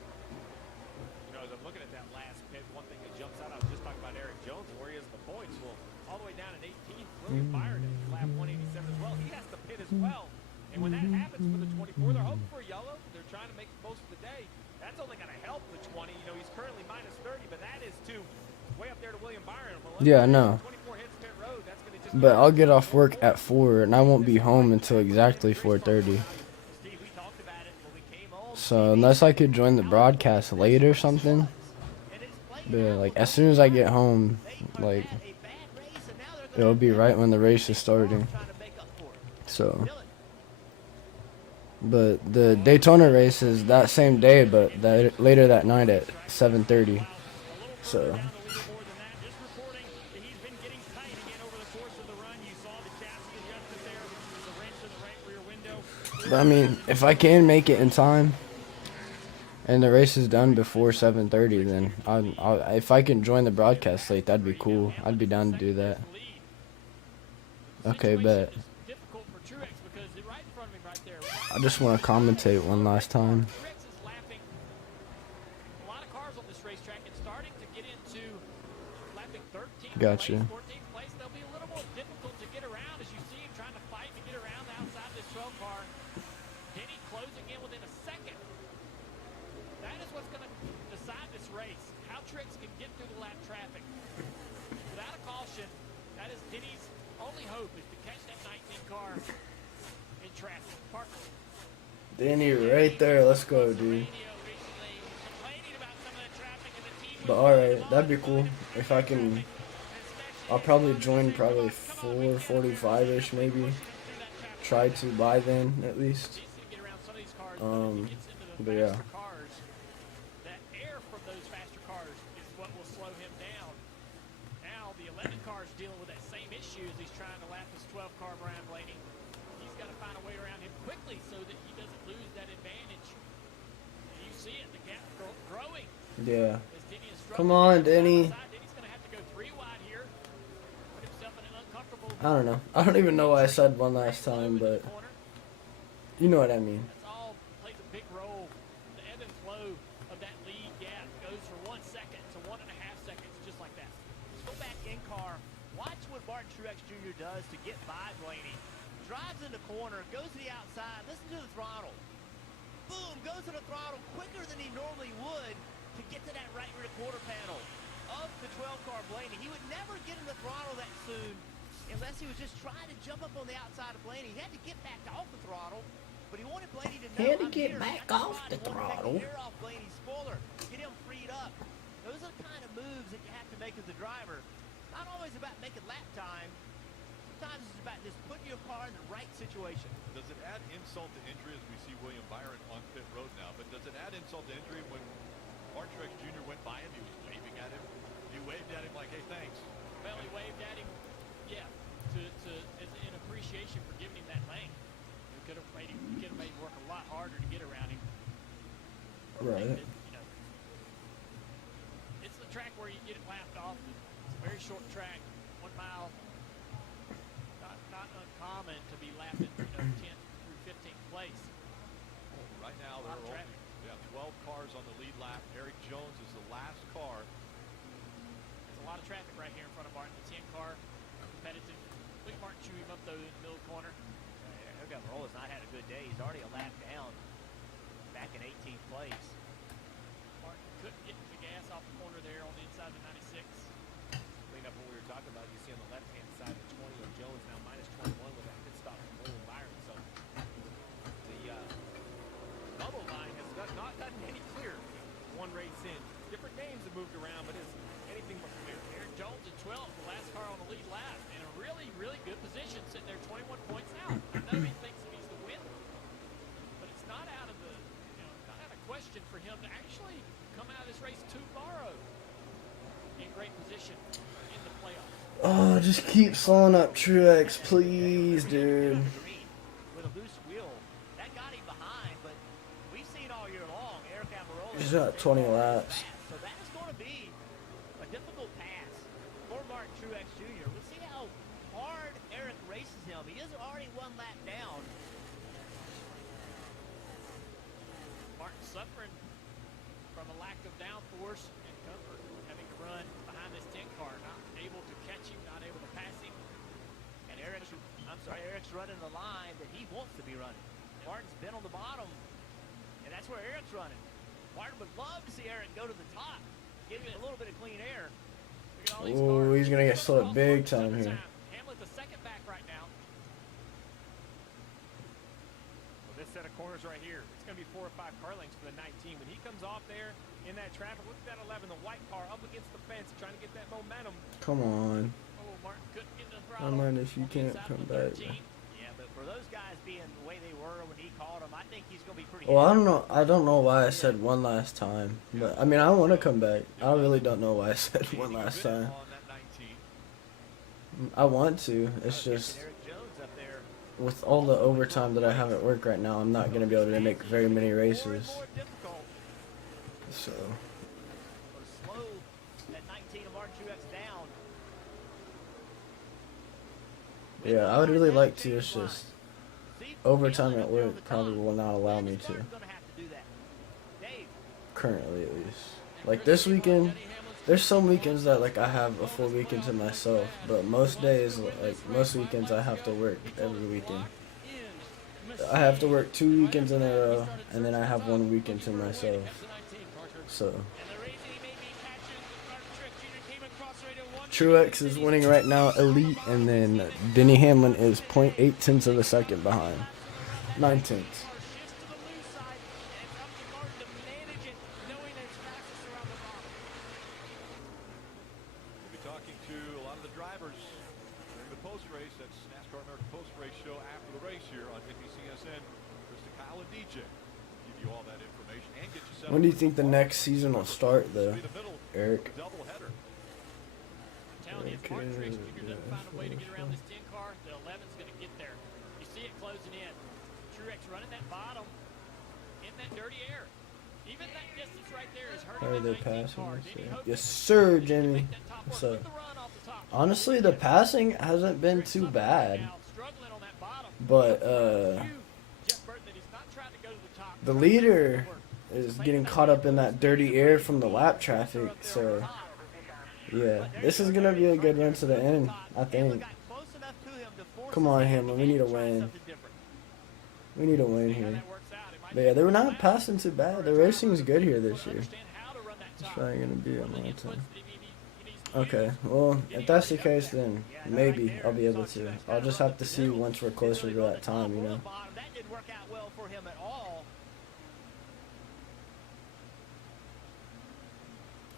As I'm looking at that last pit, one thing that jumps out, I was just talking about Eric Jones, where he is in the points. Well, all the way down in 18th, William Byron at lap 187 as well. He has to pit as well. And when that happens for the 24, they're hoping for a yellow. They're trying to make the most of the day. That's only going to help the 20. He's currently minus 30, but that is way up there to William Byron. Well, Yeah, I know. 24 hits pit road, that's going to just But I'll get off work at 4, and I won't be home until exactly 4:30. So unless I could join the broadcast late or something, but like as soon as I get home, like it'll be right when the race is starting. So, but the Daytona race is that same day, but later that night at 7:30. So. But I mean, if I can make it in time, and the race is done before 7:30, then if I can join the broadcast late, that'd be cool. I'd be down to do that. Okay, bet. I just want to commentate one last time. Gotcha. Danny right there, let's go, dude. But alright, that'd be cool. If I can, I'll probably join probably 4:45-ish maybe. Try to by then, at least. But yeah. That air from those faster cars is what will slow him down. Now the 11 cars dealing with that same issue as he's trying to lap his 12 car Brian Blaney. He's got to find a way around him quickly so that he doesn't lose that advantage. And you see it, the gap growing. Yeah. Come on, Denny. I don't know. I don't even know why I said one last time, but you know what I mean. That's all plays a big role. The ebb and flow of that lead gap goes from 1 second to 1.5 seconds, just like that. Let's go back in car. Watch what Martin Truex Jr. does to get by Blaney. Drives in the corner, goes to the outside. Listen to the throttle. Boom, goes to the throttle quicker than he normally would to get to that right rear quarter panel of the 12 car Blaney. He would never get in the throttle that soon unless he was just trying to jump up on the outside of Blaney. He had to get back off the throttle, but he wanted Blaney to know He had to get back off the throttle. Air off Blaney's spoiler, get him freed up. Those are the kind of moves that you have to make as a driver. Not always about making lap time. Sometimes it's about just putting your car in the right situation. Does it add insult to injury as we see William Byron on pit road now? But does it add insult to injury when Martin Truex Jr. went by him? He was waving at him. He waved at him like, "Hey, thanks." Well, he waved at him, yeah, as in appreciation for giving him that lane. He could have made him work a lot harder to get around him. Right. It's the track where you get it lapped off. It's a very short track, 1 mile. Not uncommon to be lapped in 10th through 15th place. Right now there are only 12 cars on the lead lap. Eric Jones is the last car. There's a lot of traffic right here in front of Martin. The 10 car competitive. Quick Martin chew him up though in the middle corner. Helga Morola's not had a good day. He's already a lap down, back in 18th place. Martin couldn't get the gas off the corner there on the inside of the 96. Clean up what we were talking about. You see on the left-hand side, the 20 of Jones now minus 21 with that pit stop from Will Byron. So the bubble line has not gotten any clearer. One race in. Different names have moved around, but it's anything but clear. Eric Jones at 12, the last car on the lead lap, in a really, really good position, sitting there 21 points out. I know he thinks he needs to win, but it's not out of the, not out of question for him to actually come out of this race tomorrow in great position in the playoffs. Oh, just keep slowing up, Truex, please, dude. With a loose wheel, that got him behind, but we've seen all year long Eric Almirola. He's got 20 laps. So that is going to be a difficult pass for Martin Truex Jr. We'll see how hard Eric races him. He is already one lap down. Martin suffering from a lack of downforce and comfort, having to run behind this 10 car, not able to catch him, not able to pass him. And Eric's running the line that he wants to be running. Martin's been on the bottom, and that's where Eric's running. Martin would love to see Eric go to the top, give him a little bit of clean air. Oh, he's gonna get slowed up big time here. Hamlet the second back right now. Well, this set of corners right here, it's going to be 4 or 5 car lengths for the 19. When he comes off there in that traffic, look at that 11, the white car up against the fence, trying to get that momentum. Come on. Oh, Martin couldn't get the I throttle. mind if you can't come back. Yeah, but for those guys being the way they were when he called them, I think he's going to be pretty. Well, I don't know why I said one last time, but I mean I want to come back. I really don't know why I said one last time. I want to. It's just with all the overtime that I have at work right now, I'm not gonna be able to make very many races. So. Slow that 19 of Martin Truex down. Yeah, I would really like to. It's just overtime at work probably will not allow me to. Currently, at least. Like this weekend, there's some weekends that like I have a full weekend to myself, but most days, like most weekends, I have to work every weekend. I have to work 2 weekends in a row, and then I have 1 weekend to myself. So. Truex is winning right now, elite, and then Denny Hamlin is 0.8 tenths of a second behind. 9 tenths. We'll be talking to a lot of the drivers during the post-race. That's NASCAR American Post-Race Show after the race here on NBCSN. Krista, Kyle, and DJ give you all that information and get you set. When do you think the next season will start, though, Eric? Doubleheader. If Martin Truex Jr. doesn't find a way to get around this 10 car, the 11's going to get there. You see it closing in. Truex running that bottom in that dirty air. Even that distance right there is hurting Are the they 19 passing car. this? Yes, sir, Jimmy. So, honestly, the passing hasn't been too bad. But, the leader is getting caught up in that dirty air from the lap traffic, so... Yeah, this is going to be a good run to the end, I think. Come on, Hamlin, we need a win. We need a win here. But yeah, they were not passing too bad. The racing's good here this year. It's probably going to be a long time. Okay, well, if that's the case, then maybe I'll be able to. I'll just have to see once we're closer to that time, you know. That didn't work out well for him at all.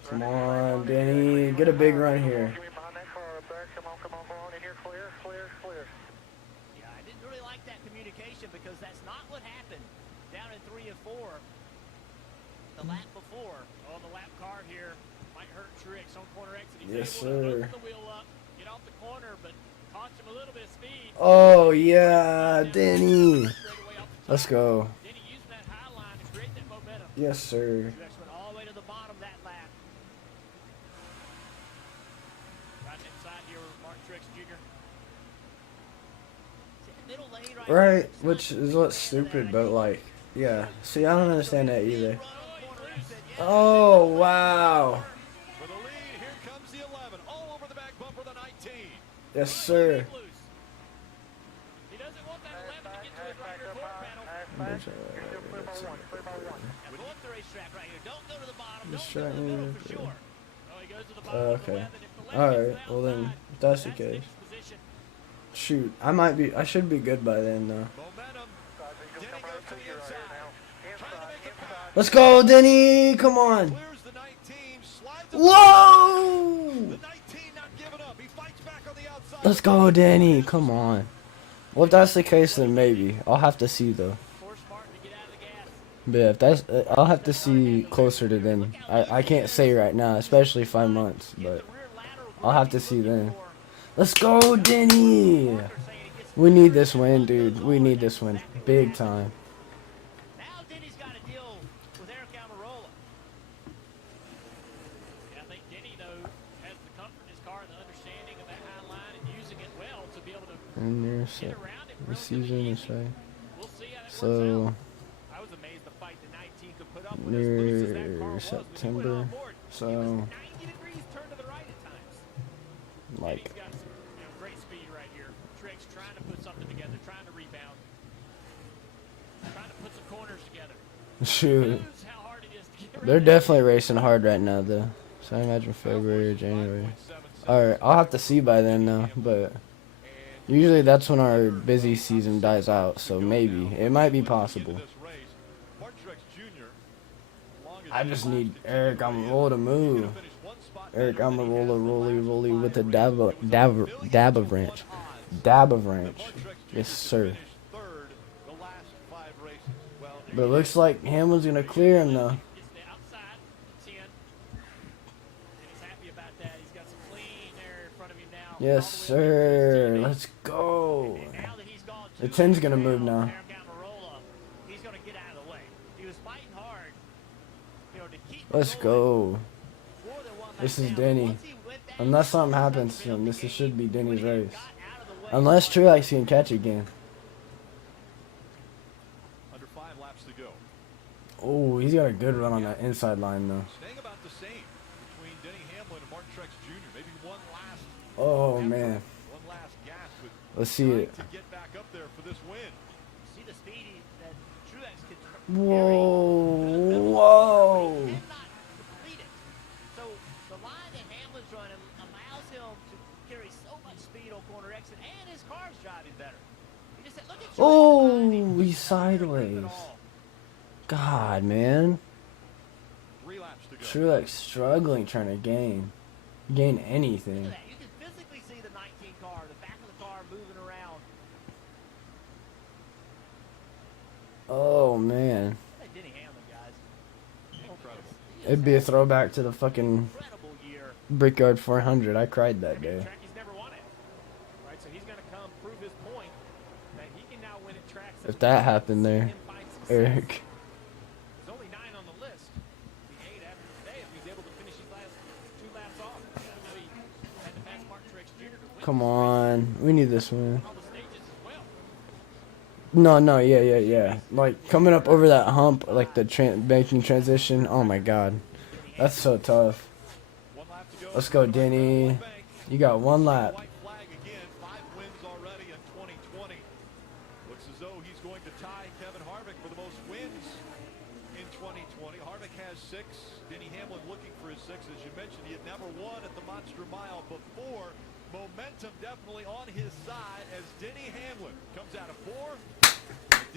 Come on, Danny. Get a big run here. Yeah, I didn't really like that communication because that's not what happened down in 3 of 4. The lap before. Oh, the lap car here might hurt Truex on corner exit. Yes, able to sir. open the wheel up, get off the corner, but cost him a little bit of speed. Oh, yeah, Danny. Let's go. Denny using that high line to create that momentum. Yes, sir. Truex went all the way to the bottom that lap. Right inside here with Martin Truex Jr. Middle lane right Right, which is what's stupid, but like, yeah. See, I don't understand that either. Oh, wow. For the lead, here comes the 11. All over the back bumper, the 19. Yes, sir. He doesn't want that 11 to get to his right rear quarter panel. Now go up the racetrack right here. Don't go to the bottom. Don't go to the middle for sure. Oh, he goes to the bottom of the Okay. 11. If the 11 Alright, gets to the well then, outside, if that's the that's case. Denny's position. Shoot, I should be good by then though. Momentum. Denny goes to the inside. Trying to make a pass. Let's go, Denny! Come on! Clears the 19. Slides up. Whoa! The 19 not giving up. He fights back on the outside. Let's go, Denny! Come on. Well, if that's the case, then maybe. I'll have to see though. But yeah, if that's, I'll have to see closer to then. I can't say right now, especially 5 months, but I'll have to see then. Let's go, Denny! We need this win, dude. We need this win. Big time. Now Denny's got to deal with Eric Almirola. Yeah, I think Denny, though, has the comfort in his car and the understanding of that high line and using it well to be able to And there's the season is right. So near September. So like great speed right here. Tricks trying to put something together, trying to rebound, trying to put some corners together. shoot. They're definitely racing hard right now though. So I imagine February or January. Alright, I'll have to see by then though, but usually that's when our busy season dies out, so maybe. It might be possible. I just need Eric Almirola to move. Eric Almirola rolly with the dab of wrench. Dab of wrench. Yes, sir. But it looks like Hamlin's gonna clear him though. Yes, sir. Let's go. The 10's gonna move now. Let's go. This is Denny. Unless something happens to him, this should be Denny's race. Unless Truex can catch again. Under 5 laps to go. Oh, he's got a good run on that inside line though. Staying about the same between Denny Hamlin and Martin Truex Jr. Maybe one last. Oh man. One last gas, but Let's see it. to get back up there for this win. See the speed that Truex could Whoa. Whoa. So the line that Hamlin's running allows him to carry so much speed on corner exit, and his car's driving better. He just said, look at Oh, he's sideways. God, man. 3 laps to go. Truex struggling trying to gain anything. You can physically see the 19 car, the back of the car moving around. Oh man. Denny Hamlin, guys. Incredible. It'd be a throwback to the fucking Brickyard 400. I cried that day. Track he's never won it. Right, so he's going to come prove his point that he can now win at tracks. If that happened there, Eric. There's only 9 on the list. The 8 after today if he's able to finish his last 2 laps off. He had to pass Martin Truex Jr. to win. Come on, we need this win. All the stages as well. No, yeah. Like coming up over that hump, like the banking transition. Oh my god, that's so tough. Let's go, Denny. You got 1 lap. White flag again. 5 wins already in 2020. Looks as though he's going to tie Kevin Harvick for the most wins in 2020. Harvick has 6. Denny Hamlin looking for his 6. As you mentioned, he had never won at the Monster Mile before. Momentum definitely on his side as Denny Hamlin comes out of 4.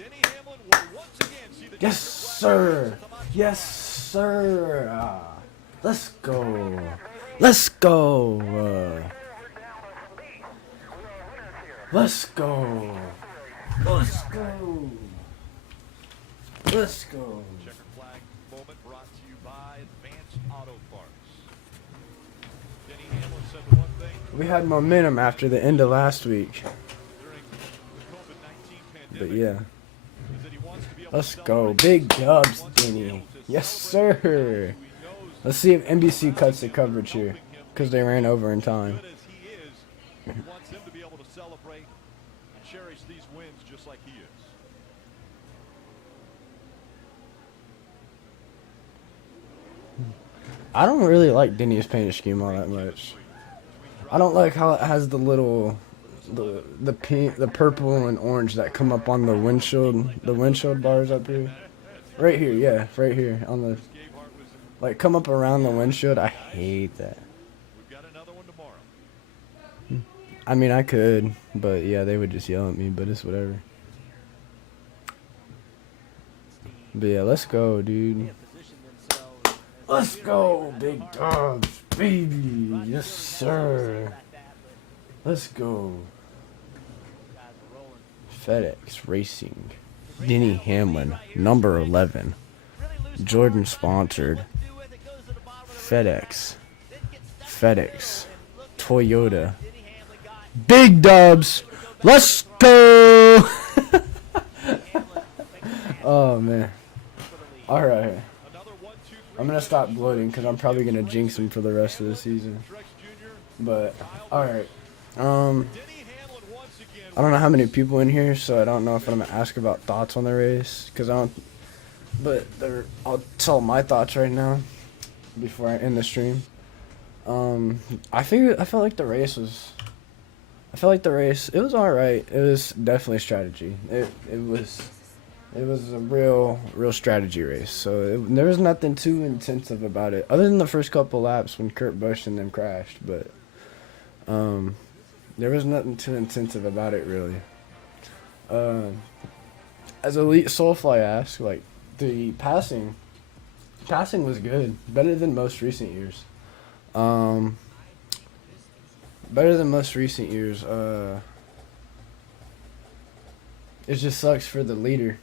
Denny Hamlin will once again see the Yes, sir. Yes, sir. Let's go. Let's go. Let's go. Let's go. Let's go. Checkered flag moment brought to you by Advanced Auto Parts. Denny Hamlin said the one thing We had momentum after the end of last week. during the COVID-19 pandemic But yeah. is that he wants to be able Let's to go. Big dubs, Denny. Yes, sir. Let's see if NBC cuts the coverage here. Because they ran over in time. good as he is. He wants him to be able to celebrate and cherish these wins just like he is. I don't really like Denny's paint scheme all that much. I don't like how it has the little, the pink, the purple and orange that come up on the windshield bars up here. Right here, yeah, right here on the, like come up around the windshield. I hate that. I mean, I could, but yeah, they would just yell at me, but it's whatever. But yeah, let's go, dude. Let's go, big dogs, baby. Yes, sir. Let's go. FedEx Racing. Denny Hamlin, number 11. Jordan sponsored. FedEx. Toyota. Big dubs. Let's go. Oh, man. All right. I'm going to stop bloating because I'm probably going to jinx him for the rest of the season. But, all right. I don't know how many people in here, so I don't know if I'm going to ask about thoughts on the race. Because I don't. But I'll tell my thoughts right now before I end the stream. I felt like the race was. It was alright. It was definitely strategy. It was a real strategy race. So there was nothing too intensive about it, other than the first couple laps when Kurt Busch and them crashed. But there was nothing too intensive about it really. As Elite Soulfly asked, like the passing was good, better than most recent years. Better than most recent years. It just sucks for the leader,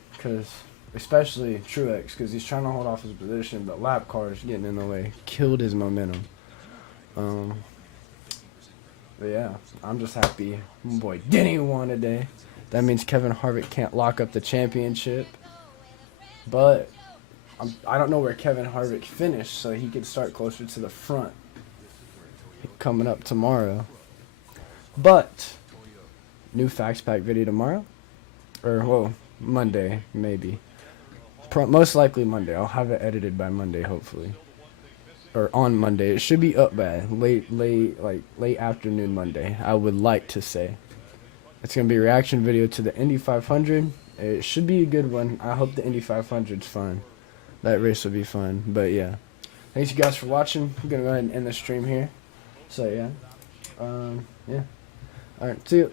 especially Truex, because he's trying to hold off his position, but lap cars getting in the way killed his momentum. But yeah, I'm just happy my boy Denny won today. That means Kevin Harvick can't lock up the championship. But I don't know where Kevin Harvick finished, so he could start closer to the front coming up tomorrow. But new Facts Pack video tomorrow, or well, Monday maybe. Most likely Monday. I'll have it edited by Monday, hopefully, or on Monday. It should be up by late afternoon Monday. I would like to say it's gonna be a reaction video to the Indy 500. It should be a good one. I hope the Indy 500's fun. That race will be fun. But yeah, thanks you guys for watching. I'm gonna go ahead and end the stream here. So yeah, yeah. All right, see you.